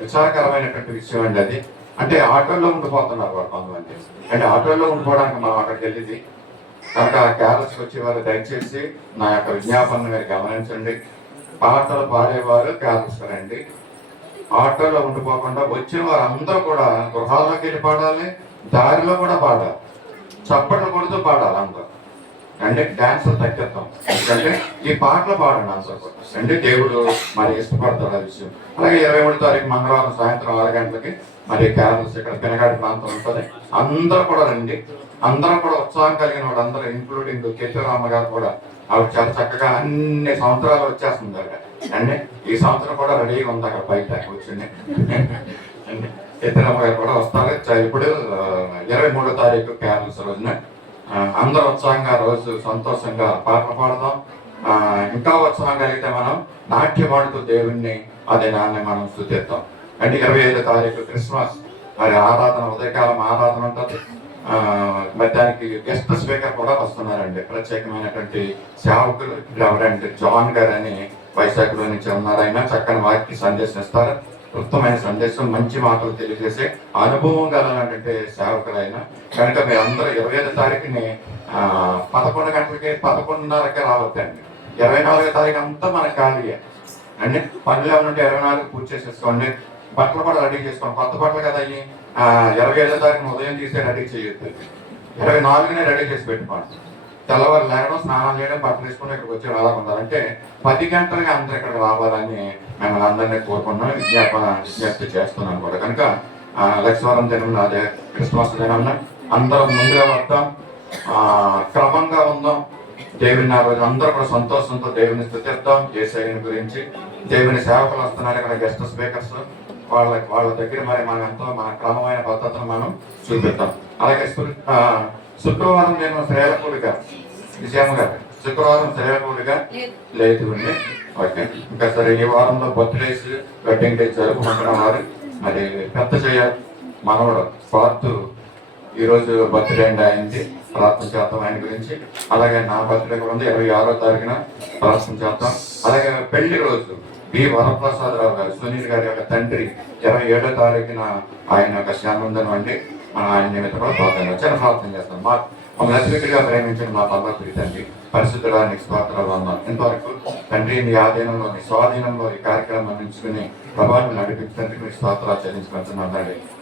విచారకరమైనటువంటి విషయం అండి అది. అంటే ఆటోల్లో ఉండిపోతున్నారు వారు కొంతమంది. అంటే ఆటోల్లో ఉండిపోవడానికి మనం అక్కడికి వెళ్ళేది కనుక క్యారల్స్కి వచ్చేవారు దయచేసి నా యొక్క విజ్ఞాపన మీరు గమనించండి. పాటలు పాడేవారు క్యారల్స్ రండి. ఆటోలో ఉండిపోకుండా వచ్చిన వారు అందరూ కూడా గృహాల్లోకి వెళ్ళి పాడాలి, దారిలో కూడా పాడాలి, చప్పట్లు కొడుతూ పాడాలి అందరూ. అంటే డాన్సులు తగ్గిద్దాం. ఎందుకంటే ఈ పాటలు పాడండి అందరూ అంటే దేవుడు మరి ఇష్టపడతాడు ఆ విషయం. అలాగే 23వ తారీఖు మంగళవారం సాయంత్రం 6 గంటలకి మరి క్యారల్స్ ఇక్కడ పెనగాడి ప్రాంతం ఉంటుంది. అందరూ కూడా రండి. అందరం కూడా ఉత్సాహం కలిగిన వాళ్ళు అందరూ ఇంక్లూడింగ్ కేశవరామ గారు కూడా ఆవిడ చాలా చక్కగా అన్ని సంవత్సరాలు వచ్చేస్తుంది అక్కడ అండి. ఈ సంవత్సరం కూడా రెడీగా ఉంది అక్కడ బయట కూర్చుని. కేశవరామ గారు కూడా వస్తారు. ఇప్పుడు 23వ తారీఖు క్యారల్స్ రోజున అందరూ ఉత్సాహంగా రోజు సంతోషంగా పాటలు పాడదాం. ఇంకా ఉత్సాహం కలిగితే మనం నాట్యం ఆడుతూ దేవుణ్ణి అదే నాన్ని మనం స్తుతిద్దాం. అంటే 25వ తారీఖు క్రిస్మస్ మరి ఆరాధన, ఉదయకాలం ఆరాధన ఉంటుంది. మరి దానికి గెస్ట్ స్పీకర్ కూడా వస్తున్నారండి. ప్రత్యేకమైనటువంటి సేవకులు రెవరెండ్ జాన్ గారు అని వైజాగ్లో నుంచి ఉన్నారు. ఆయన చక్కని వాక్య సందేశం ఇస్తారు. ఉత్తమైన సందేశం, మంచి మాటలు తెలియజేసే అనుభవం గలనంటే సేవకులైన కనుక మీరు అందరూ 25వ తారీఖుని 11 గంటలకి 11:30కి రావద్దండి. 24వ తారీఖు అంతా మనకు ఖాళీయే అండి. పనులు ఏమంటే 24 పూజ చేసేసుకోండి. బట్టలు కూడా రెడీ చేసుకోండి. కొత్త బట్టలు కదా అయ్యి 25వ తారీఖున ఉదయం తీసే రెడీ చేయొద్దు. 24నే రెడీ చేసి పెట్టుకోండి. తెల్లవారు లేవడం, స్నానం చేయడం, బట్టలు వేసుకుని ఇక్కడికి వచ్చి అలా ఉండాలంటే 10 గంటలుగా అందరూ ఇక్కడికి రావాలని మిమ్మల్ని అందరినీ కోరుకున్నాం, విజ్ఞప్తి చేస్తున్నాను కూడా. కనుక లక్ష్మీవారం దినం అదే క్రిస్మస్ దినం అందరం ముందుగా వద్దాం, క్రమంగా ఉందాం. దేవుని ఆ రోజు అందరూ కూడా సంతోషంతో దేవుని స్తుతిద్దాం. యేసయ్యని గురించి దేవుని సేవకులు వస్తున్నారు ఇక్కడ, గెస్ట్ స్పీకర్స్. వాళ్ళ దగ్గర మరి మనం ఎంతో మన క్రమమైన పద్ధతిని మనం చూపిద్దాం. అలాగే శుక్రవారం నేను శ్రేయలపూడిగా విజయమ్మ గారు శుక్రవారం శ్రేయలపూడిగా లేదు అండి. ఓకే, ఇంకా సరే ఈ వారంలో బర్త్డేస్, వెడ్డింగ్ డేస్ జరుపుకుంటున్న వారు మరి పెద్ద చేయాలి మనవడు పార్తు ఈరోజు బర్త్డే అండి అయింది. ప్రార్థన చేద్దాం ఆయన గురించి. అలాగే నా బర్త్డే కూడా ఉంది 26వ తారీఖున ప్రార్థన చేద్దాం. అలాగే పెళ్లి రోజు బి వరప్రసాదరావు గారు సునీల్ గారి యొక్క తండ్రి 27వ తారీఖున ఆయన యొక్క శానందనం అండి. మనం ఆయన నిమిత్తం కూడా ప్రార్థన చేస్తాం. మమ్మల్ని అతిథిగా ప్రేమించిన మా పర్వతుడి తండ్రి పరిశుద్ధుడానికి స్తోత్రాలు అన్నారు. ఇంతవరకు తండ్రి మీ ఆధీనంలో, మీ స్వాధీనంలో ఈ కార్యక్రమం నుంచుకుని ప్రభావం నడిపించడానికి మీ స్తోత్రాలు చెల్లించుకుంటున్నాం.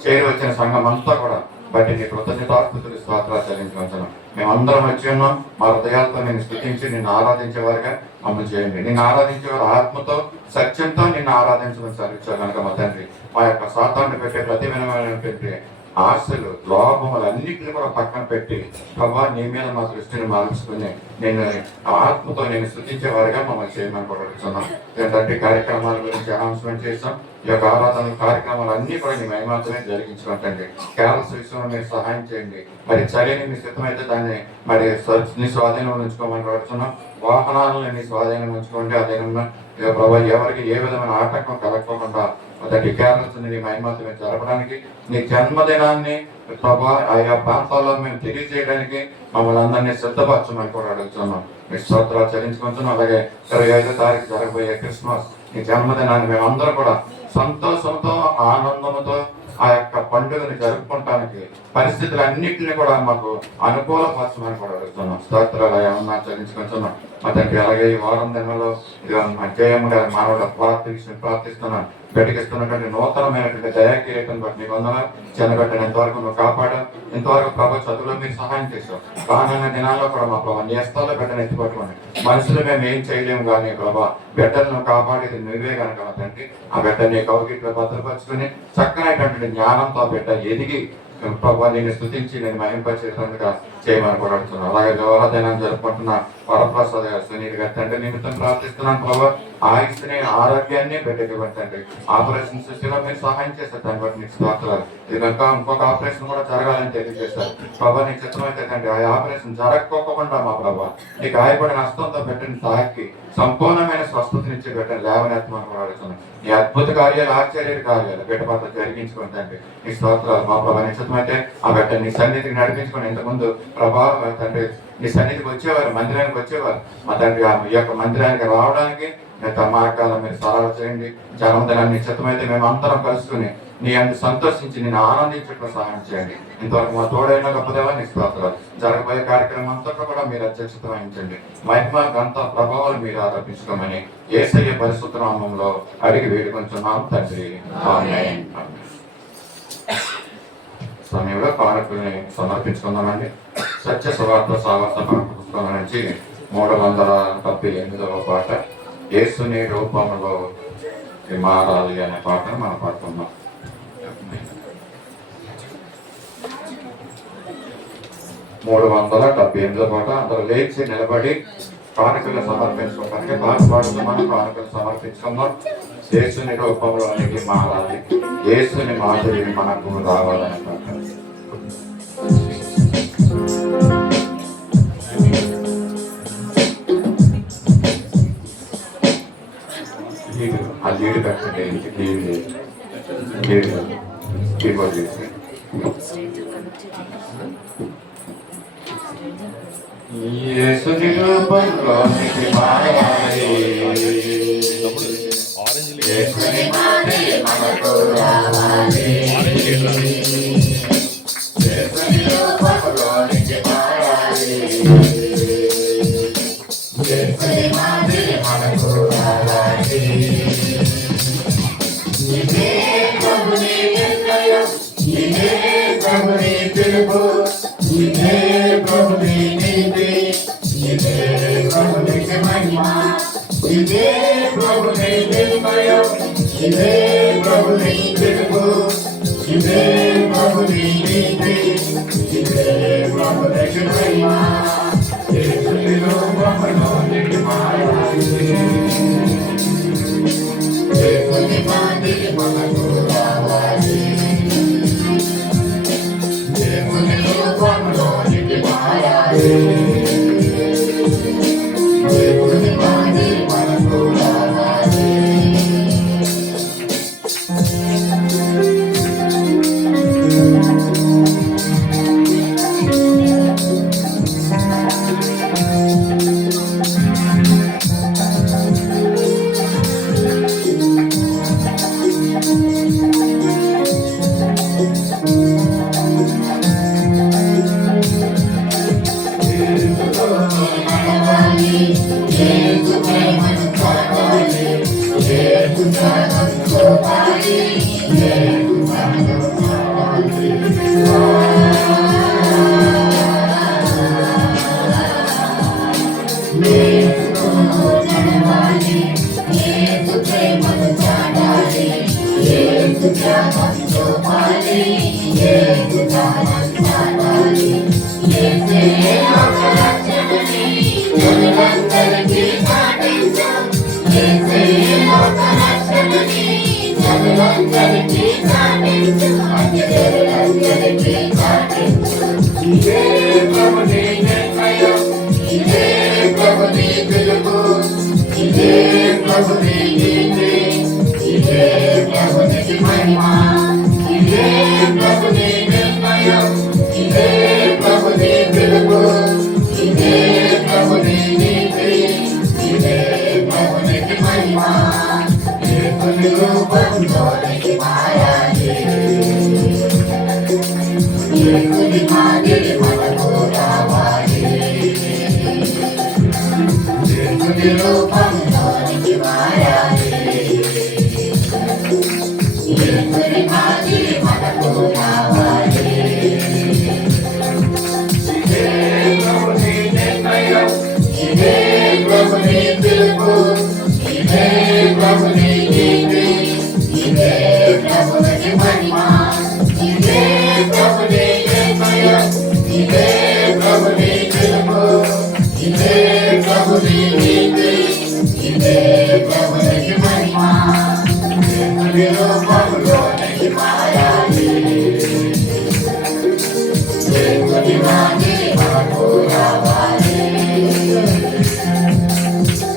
చేరి వచ్చిన సంఘం అంతా కూడా బట్టి నీ కృతజ్ఞతాస్తుతులు స్తోత్రాలు చెల్లించుకుంటున్నాం. మేమందరం వచ్చి ఉన్నాం. మా హృదయాలతో నేను స్తుతించి నిన్ను ఆరాధించేవారుగా మమ్మల్ని చేయండి. నిన్ను ఆరాధించేవారు ఆత్మతో సత్యంతో నిన్ను ఆరాధించమని సరిచారు కనుక మా తండ్రి మా యొక్క స్వార్థాన్ని పెట్టే ప్రతి వినమైనటువంటి ఆశలు, లోపములు అన్నింటినీ కూడా పక్కన పెట్టి ప్రభా నీ మీద మా దృష్టిని మార్చుకుని నేను ఆత్మతో నేను స్తుతించేవారుగా మమ్మల్ని చేయమని కోరుతున్నాం. ఏంటంటే కార్యక్రమాల గురించి అనౌన్స్మెంట్ చేస్తాం. ఈ యొక్క ఆరాధన కార్యక్రమాలు అన్ని కూడా నీ మహిమాత్రమే జరిగించుకుంటండి. క్యారల్స్ విషయంలో మీరు సహాయం చేయండి. మరి చర్యని మీ స్థితమైతే దాన్ని మరి నీ స్వాధీనంలో ఉంచుకోమని కోరుతున్నాం. వాహనాలను నీ స్వాధీనం ఉంచుకోండి. అదేవిధంగా ప్రభావ ఎవరికి ఏ విధమైన ఆటంకం కలగకుండా మొదటి క్యారల్స్ నీ మహిమాత్రమే జరపడానికి, నీ జన్మదినాన్ని ప్రభా ఆయా ప్రాంతాల్లో మేము తెలియజేయడానికి మమ్మల్ని అందరినీ సిద్ధపరచమని కూడా అడుగుతున్నాం. మీ స్తోత్రాలు చెల్లించుకుంటున్నాం. అలాగే 25వ తారీఖు జరగబోయే క్రిస్మస్ ఈ జన్మదినాన్ని మేమందరం కూడా సంతోషంతో, ఆనందంతో ఆ యొక్క పండుగని జరుపుకోవటానికి పరిస్థితులు అన్నింటినీ కూడా మాకు అనుకూలపరచమని కూడా అడుగుతున్నాం. స్తోత్రాలు ఏమన్నా చెల్లించుకుంటున్నాం మా తండ్రి. అలాగే ఈ వారం దినంలో జయమ్మ గారి మానవుల ప్రార్థిస్తున్నాను. గడికిస్తున్నటువంటి నూతనమైనటువంటి దయాకిరీటం బట్టి నీ వందనాలు. చిన్నగడ్డని ఎంతవరకు నువ్వు కాపాడు. ఇంతవరకు ప్రభు చదువులో మీరు సహాయం చేశావు. రానున్న దినాల్లో కూడా మా ప్రభావ నీ స్థాయిలో బిడ్డను ఎత్తుపట్టుకోండి. మనుషులు మేము ఏం చేయలేము కానీ ప్రభావ బిడ్డలను కాపాడేది నువ్వే కనుక తండ్రి. ఆ బిడ్డ నీ కౌగిట్లో భద్రపరుచుకుని చక్కనైనటువంటి జ్ఞానంతో ఆ బిడ్డ ఎదిగి ప్రభావ నేను స్తుతించి నేను మహింపచేసేందుగా చేయమని కూడా అడుగుతున్నాను. అలాగే వివాహదినాన్ని జరుపుకుంటున్న వరప్రసాద్ గారు సునీల్ గారి తండ్రి నిమిత్తం ప్రార్థిస్తున్నాను. ప్రభావ ఆయుష్ని, ఆరోగ్యాన్ని బిడ్డకి ఆపరేషన్ సృష్టిలో మీరు సహాయం చేస్తారు. దాన్ని బట్టి నీకు స్తోత్రాలు. ఇది కనుక ఇంకొక ఆపరేషన్ కూడా జరగాలని తెలియజేస్తారు. ప్రభావ నీకు చిత్తమైతే తండ్రి ఆ ఆపరేషన్ జరగకోకుండా మా ప్రభావ నీ గాయపడిన హస్తంతో పెట్టిన తాకి సంపూర్ణమైన స్వస్థతనిచ్చి పెట్టండి. లేవనెత్తమని కూడా అడుగుతున్నాను. నీ అద్భుత కార్యాలు, ఆశ్చర్య కార్యాలు బిడ్డ పట్ల జరిగించుకుని తండ్రి నీ స్తోత్రాలు. మా ప్రభావ నిశ్చితమైతే ఆ బిడ్డ నీ సన్నిధికి నడిపించుకుని ఇంతకుముందు ప్రభావం తండ్రి నీ సన్నిధికి వచ్చేవారు, మందిరానికి వచ్చేవారు. మా తండ్రి ఈ యొక్క మందిరానికి రావడానికి మిగతా మార్గాలను మీరు సరళ చేయండి. జన్మదినాన్ని నిశ్చితమైతే మేము అందరం కలుసుకుని నీ అందు సంతోషించి నేను ఆనందించడం సహాయం చేయండి. ఇంతవరకు మా తోడైన గొప్పదేవా నీ స్తోత్రాలు. జరగబోయే కార్యక్రమం అంతటా కూడా మీరు అధ్యక్షత వహించండి. మహిమ, ఘనత, ప్రభావాలు మీరు ఆరోపించుకోమని యేసయ్య పరిశుద్ధ నామములో అడిగి వేడుకొంచున్నాం తండ్రి. ఆమేన్. సమయంలో కానుకల్ని సమర్పించుకుందామండి. సత్య సువార్త సావార్త పుస్తకం నుంచి 378వ పాట యేసుని రూపంలో మారాలి అనే పాటను మనం పాడుతున్నాం. 378వ పాట. అందరూ లేచి నిలబడి కానుకలు సమర్పించుకోవడానికి పాట పాడుతున్నాం. కానుకలు సమర్పించుకుందాం. యేసుని రూపంలోనికి మారాలి, యేసుని మాదిరి మనకు రావాలనే పాట. ఆ లీడ్ పెట్టండి, కీబోర్డ్ చేసి యేసుని రూపంలోనికి మారాలి, యేసుని మాదిరి మనకు రావాలి, యేసుని రూపంలోనికి మారాలి, యేసుని మాదిరి మనకు రావాలి. ఇదే ప్రభుని నిర్ణయం, ఇదే ప్రభుని పిలుపు, ఇదే ప్రభుని నీతి, ఇదే ప్రభునికి మహిమ, ఇదే ప్రభుని నిర్ణయం, ఇదే ప్రభుని పిలుపు, ఇదే ప్రభుని నీతి, ఇదే ప్రభునికి మహిమ. యేసుని రూపంలోనికి మారాలి, యేసుని మాదిరి మనకు రావాలి, యేసుని రూపంలోనికి మారాలి, యేసుని మాదిరి మనకు రావాలి. ఇదే ప్రభుని నిర్ణయం, ఇదే ప్రభుని పిలుపు, ఇదే ప్రభుని నీతి, ఇదే ప్రభునికి మహిమ, ఇదే ప్రభుని నిర్ణయం, ఇదే ప్రభుని పిలుపు, ఇదే ప్రభుని నీతి, ఇదే ప్రభునికి మహిమ. యేసుని రూపంలోనికి మారాలి, యేసుని మాదిరి మనకు రావాలి, యేసుని రూపంలోనికి మారాలి, యేసుని మాదిరి మనకు రావాలి. ఇదే ప్రభుని నిర్ణయం, ఇదే ప్రభుని పిలుపు, ఇదే ప్రభుని నీతి, ఇదే ప్రభునికి మహిమ, ఇదే ప్రభుని నిర్ణయం, ఇదే ప్రభుని పిలుపు, ఇదే ప్రభుని నీతి, ఇదే ప్రభునికి మహిమ. యేసుని రూపంలోనికి మారాలి, యేసుని మాదిరి మనకు రావాలి,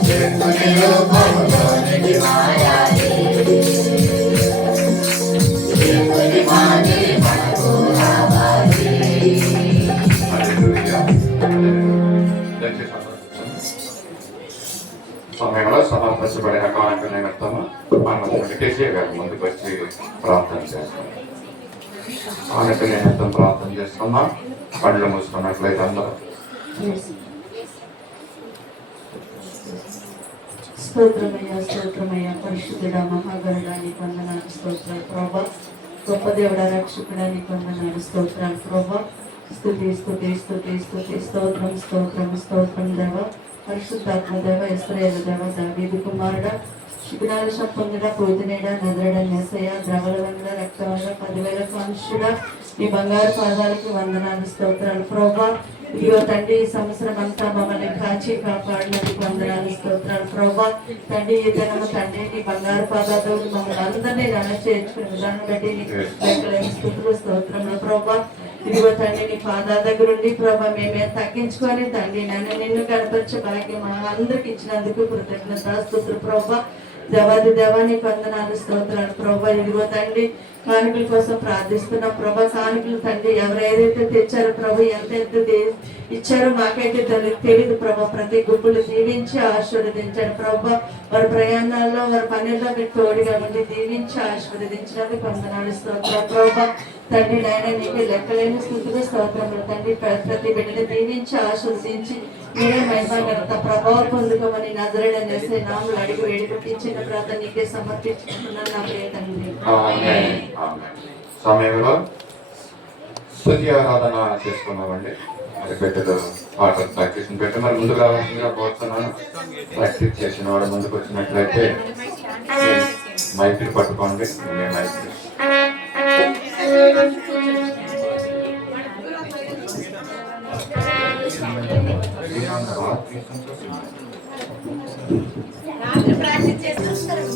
యేసుని రూపంలోనికి మారాలి, యేసుని మాదిరి మనకు రావాలి. సమయంలో సమర్పించబడిన కానుక నిమిత్తము మనం వెంకటేశ్వర గారి ముందుకు వచ్చి ప్రార్థన చేస్తాం. కానుక నిమిత్తం ప్రార్థన చేస్తున్నాం. కళ్ళు మూసుకున్నట్లయితే అందరూ. స్తోత్రమయ్యా, స్తోత్రమయ్యా, పరిశుద్ధుడా, మహాగరుడానికి వందనాలు, స్తోత్రాలు ప్రభా. గొప్ప దేవుడా, రక్షకుడానికి వందనాలు, స్తోత్రాలు ప్రభా. స్తోత్రం స్తోత్రం స్తోత్రం దేవ పరిశుద్ధాత్మ దేవ ఇశ్రాయేలు దేవ దావీదు కుమారుడా శిబిరాలు పొందిన పోతినేడ నదరడ నెసయ ద్రవల వందల రక్తవంద 10,000 మనుష్యుడ ఈ బంగారు పాదాలకు వందనాలు స్తోత్రాలు ప్రభా. ఇదిగో తండ్రి ఈ సంవత్సరం అంతా మమ్మల్ని కాచి కాపాడినందుకు వందనాలు స్తోత్రాలు ప్రభా. తండ్రి ఈ దినము తండ్రి నీ బంగారు పాదాలతో మమ్మల్ని అందరినీ చేర్చుకునే విధానం బట్టి నీకు స్తుతులు స్తోత్రంలో ప్రభా. ఇదిగో తండ్రి నీ పాదాల దగ్గర ఉండి ప్రభా మేమే తగ్గించుకొని తండ్రి నన్ను నిన్ను కనపరిచే భాగ్యం మా అందరికి ఇచ్చినందుకు కృతజ్ఞతాస్తుతులు ప్రభా. దేవాది దేవానికి వందనాలు స్తోత్రాలు ప్రభా. ఇదిగో తండ్రి కానుకల కోసం ప్రార్థిస్తున్న ప్రభా. కానుకలు తండ్రి ఎవరైతే తెచ్చారో ప్రభు ఎంత ఇచ్చారో మాకైతే తెలియదు ప్రభా. ప్రతి గుంపులు దీవించి ఆశీర్వదించాడు ప్రభా. వారి ప్రయాణాల్లో వారి పనుల్లో మీరు తోడుగా ఉండి దీవించి ఆశీర్వదించినందుకు వందనాలు స్తోత్రాలు ప్రభా. తండ్రి నాయన నీకు లెక్కలేని స్థితిలో స్తోత్రములు తండ్రి. ప్రతి బిడ్డని దీవించి ఆశీర్వదించి మీరే మహిమ ఘనత ప్రభావం పొందుకోమని నజరేయుడైన యేసు నామములో అడిగి వేడుకొచ్చిన ప్రార్థన నీకే సమర్పించుకుంటున్నాను నా ప్రియ తండ్రి. సమయంలో స్తుతి ఆరాధన చేసుకున్నామండి. మరి బిడ్డలు పాటలు ప్రాక్టీస్ పెట్టి మరి ముందు కావాల్సిందిగా కోరుతున్నాను. ప్రాక్టీస్ చేసిన వాడు ముందుకు వచ్చినట్లయితే మైకులు పట్టుకోండి. మైకులు ప్రాక్టీస్ చేస్తారు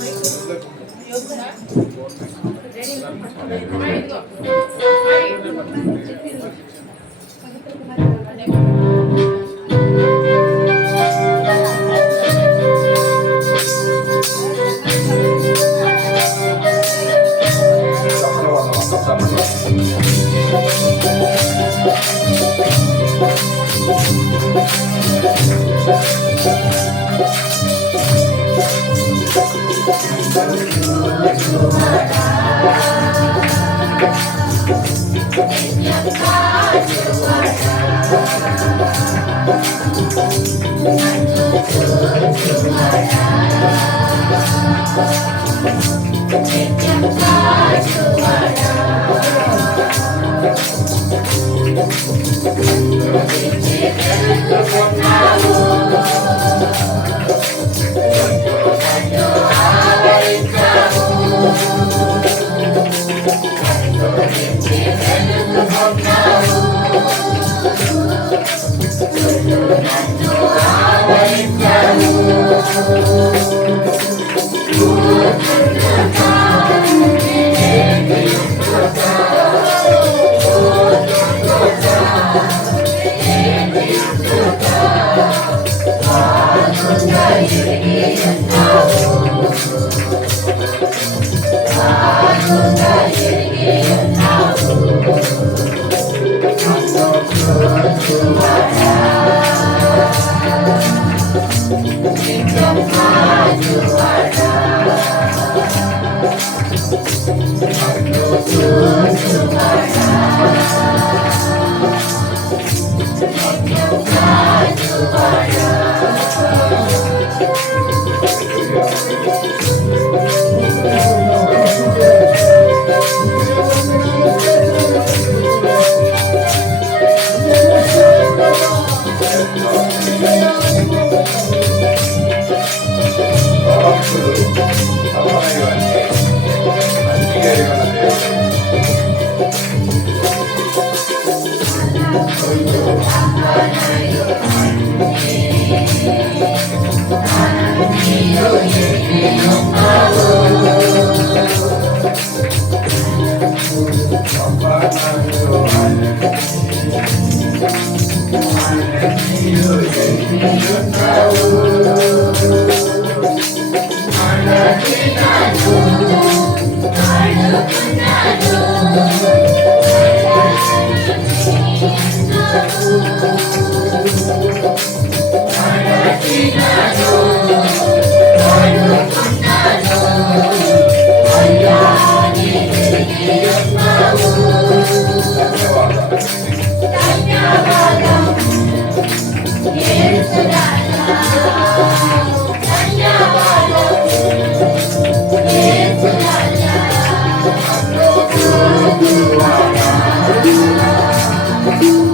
Thank you.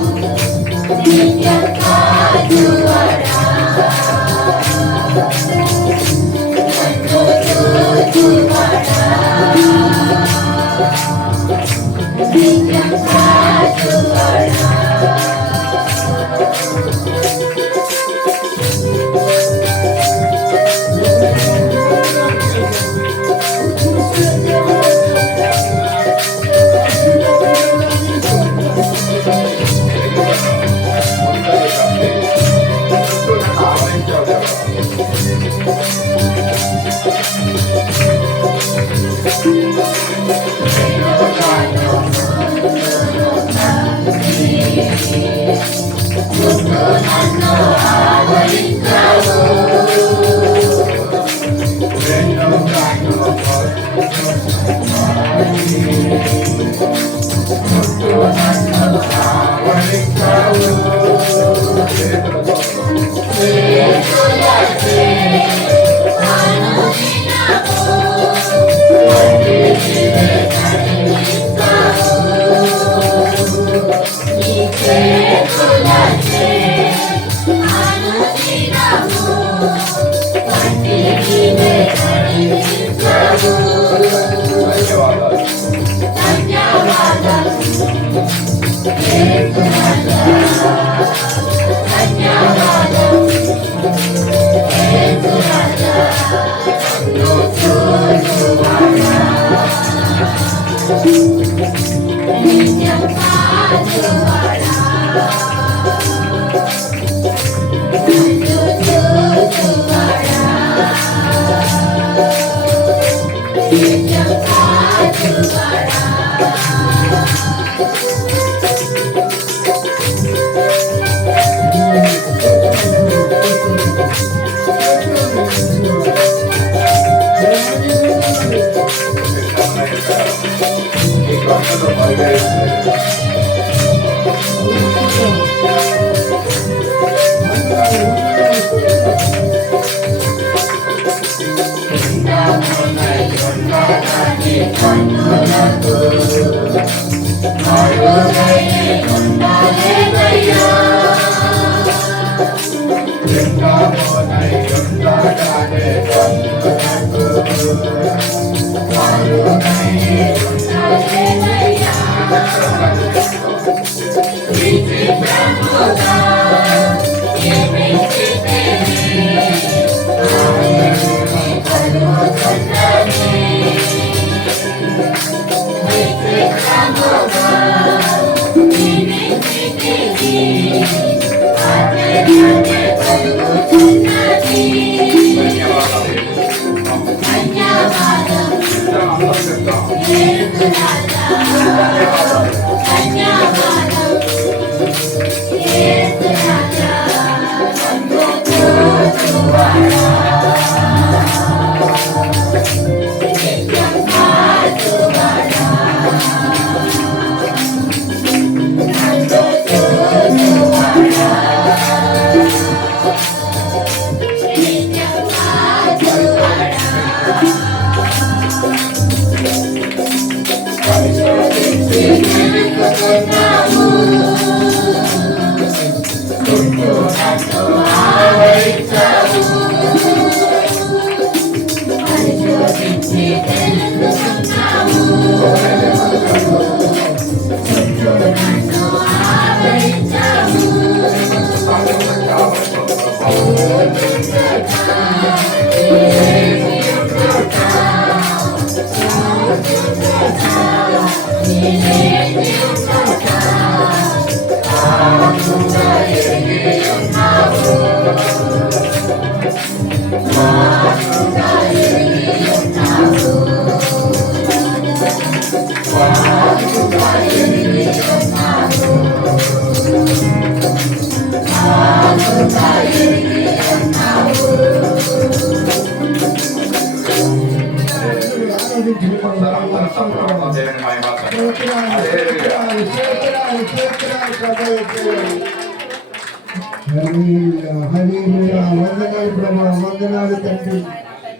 వందనాలు ప్రభా, వందనాలు తండ్రి.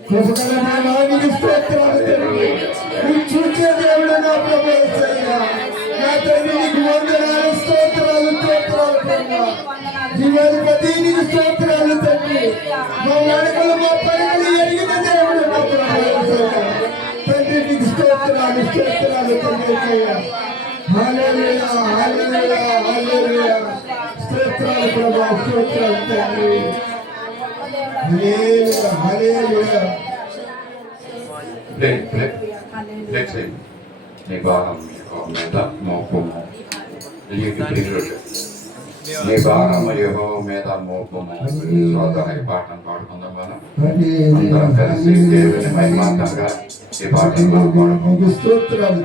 కృపగల నామానికి స్తోత్రాలు తండ్రి. నువ్వు చూసే దేవుడు నా ప్రభు యేసయ్యా. నా తండ్రి నీకు వందనాలు, స్తోత్రాలు, స్తోత్రాలు ప్రభా. జీవాధిపతి నీకు స్తోత్రాలు తండ్రి. మా వెనకలు మా పైన ఎరిగిన దేవుడు నా ప్రభు యేసయ్యా. తండ్రి నీకు స్తోత్రాలు, స్తోత్రాలు తండ్రి యేసయ్యా. హల్లెలూయా హల్లెలూయా హల్లెలూయా స్తోత్రాలు ప్రభువా స్తోత్రాలు తండ్రి హల్లెలూయా హల్లెలూయా నీ భారం మీద మోపము నీ భారం యెహోవా మీద మోపము సోదర ఈ పాటను పాడుకుందాం మనం అందరం కలిసి దేవుని మహిమాంతంగా ఈ పాటను పాడుకుందాం స్తోత్రాలు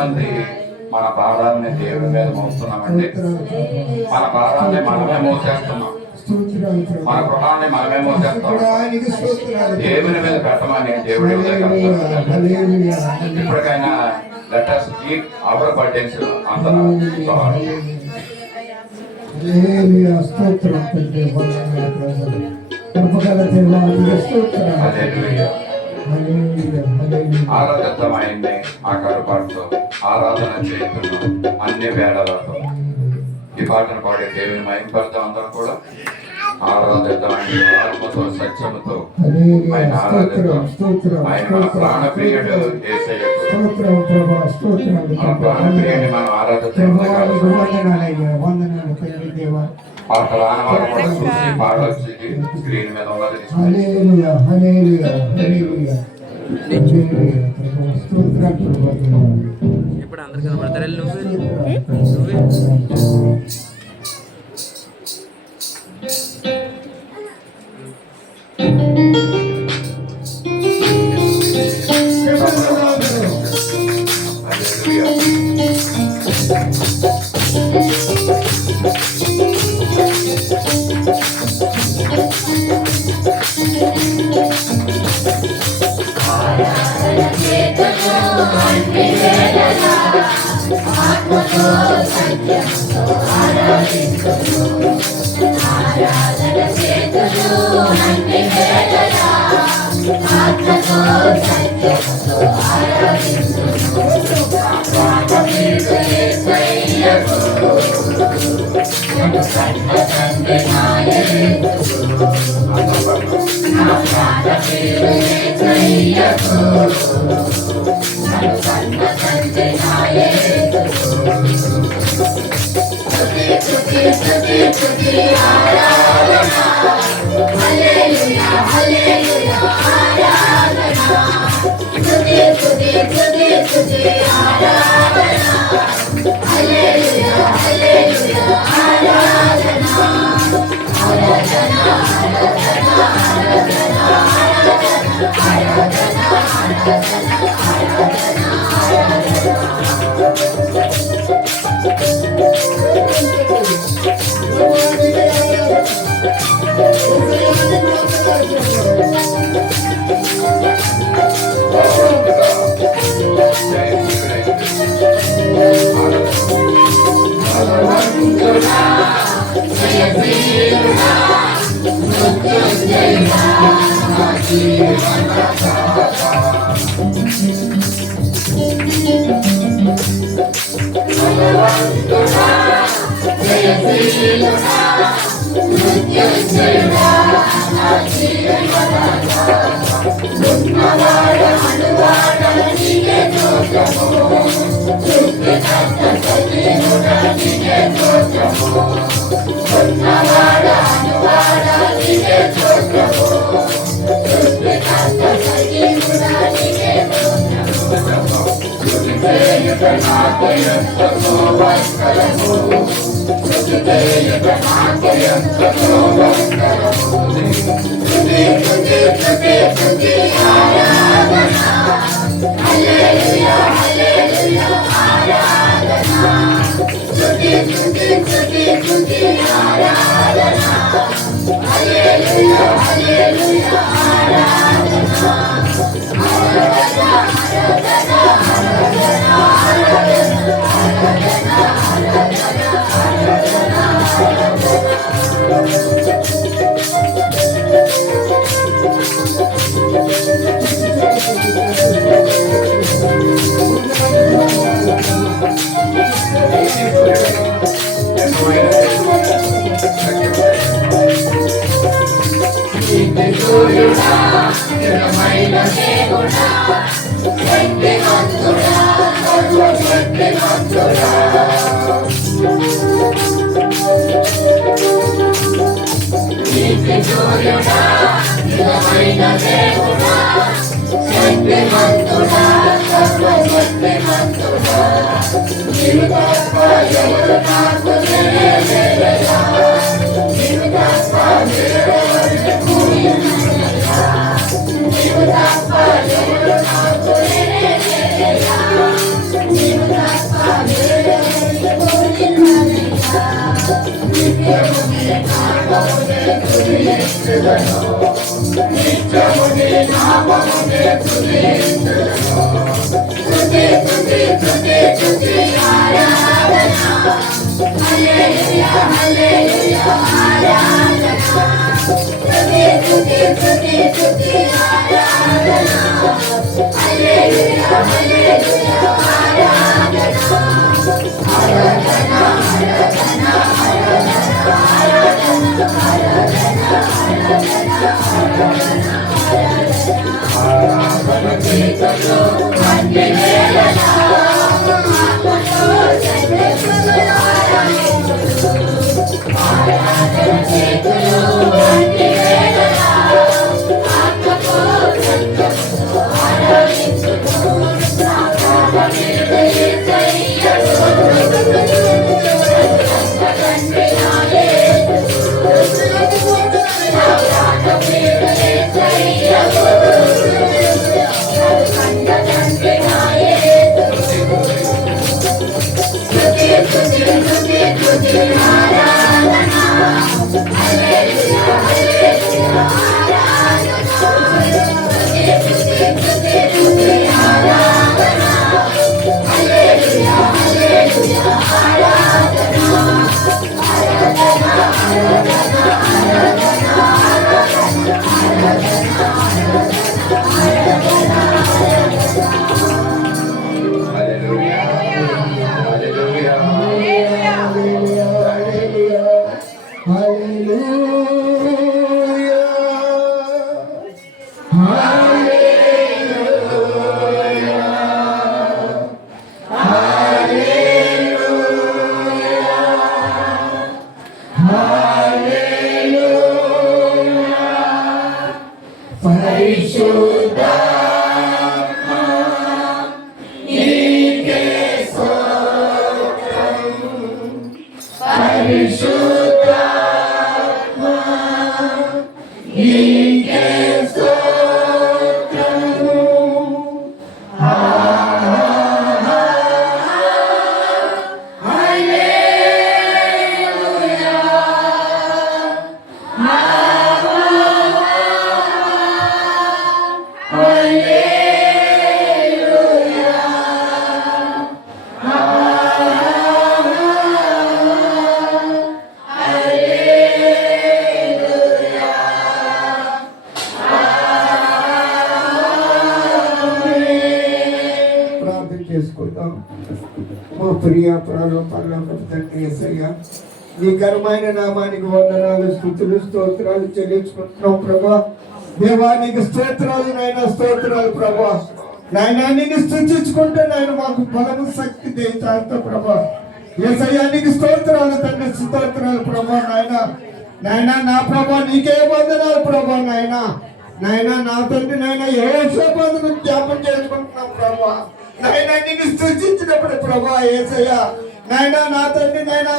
మంది మన భారాన్ని దేవుడి మీద మోస్తున్నామండి. మన భారాన్ని మనమే మోసేస్తున్నాం, మన గృహాన్ని మనమే మోసేస్తాం. దేవుని మీద పెట్టమని దేవుడి ఇప్పటికైనా let us keep our burdens on the Lord. స్తోత్రం తండ్రి, వందనాలు ప్రభు. కృపగల దేవా, నీకు స్తోత్రాలు. హల్లెలూయా. ఆరాధితమైంది ఆ కరుపాటుతో ఆరాధన చేస్తున్నాం అన్ని వేళలతో. ఈ పాటను పాడే దేవుని మహిమపడతాం. అందరూ కూడా ఆరాధితమైన ఆత్మతో సత్యముతో ఆయన ఆరాధిద్దాం. ఆయన మన ప్రాణప్రియుడు యేసయ్యకు. మన ప్రాణప్రియుడిని మనం ఆరాధిద్దాం. పాటలు ఆనవాళ్ళు కూడా చూసి పాడొచ్చి స్క్రీన్ మీద ఉన్నది ఇప్పుడు అందరు కనబడతారు. నువ్వే నీవు చేసుకుంటాం. మా ప్రియ ప్రాణం పరలోకపు తండ్రి యేసయ్య, నీ ఘనమైన నామానికి వందనాలు, స్తుతులు, స్తోత్రాలు చెల్లించుకుంటున్నాం ప్రభా. దేవానికి స్తోత్రాలు నాయన, స్తోత్రాలు ప్రభా. నాయన నిన్ను స్తుతించుకుంటే నాయన మాకు బలము శక్తి దేశాంత ప్రభా. యేసయ్య నీకు స్తోత్రాలు తండ్రి, స్తోత్రాలు ప్రభా. నాయన నా ప్రభా నీకే వందనాలు ప్రభా. నాయన నా తండ్రి నాయన యెహోషాపాతును జ్ఞాపకం చేసుకుంటున్నాం ప్రభా. నాయన నిన్ను స్తుతించినప్పుడు ప్రభా యేసయ్య, నాయన నా తండ్రి నాయన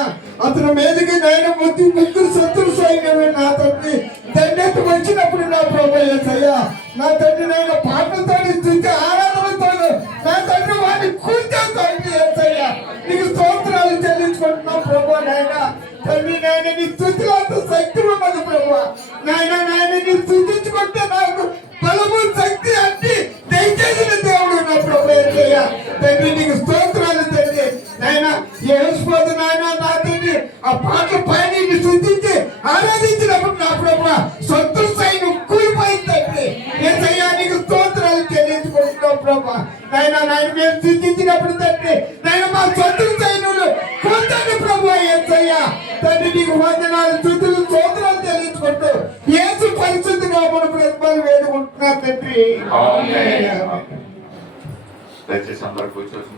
అతని మీదకి నాయన ముగ్గురు శత్రు సైన్యమే నా తండ్రి దండెత్తి వచ్చినప్పుడు నా ప్రభా యేసయ్య, నా తండ్రి నాయన పాటలతో స్తుతి ఆరాధనతో నా తండ్రి వాడిని కూర్చోండి యేసయ్య. నీకు స్తోత్రాలు చెల్లించుకుంటున్నాం ప్రభా. నాయన తండ్రి నాయన నీ స్తుతిలో అంత శక్తి ఉన్నది ప్రభా. నాయన నీ స్తుతించుకుంటే నాకు బలము శక్తి అన్ని దయచేసిన దేవుడు నా ప్రభా యేసయ్య. తండ్రి నీకు స్తోత్రాలు తండ్రి. నాయన యేసుపోతు నాయన నా తండ్రి ఆ పాటల పైన స్తుతించి ఆరాధించినప్పుడు నా ప్రభా శత్రు సైన్యం కూలిపోయింది తండ్రి యేసయ్య. నీకు స్తోత్రాలు చెల్లించుకుంటున్నాం ప్రభా. నాయన మేము స్తుతించినప్పుడు తండ్రి నాయన మా శత్రు సైన్యులు కూర్చొని ప్రభా యేసయ్య. తండ్రి నీకు వందనాలు, స్తుతులు, స్తోత్రాలు చెల్లించుకుంటూ యేసు పరిశుద్ధ నామమున బ్రతిమాలి వేడుకుంటున్నా తండ్రి. దయచేసి అందరూ కూర్చోవాల్సిన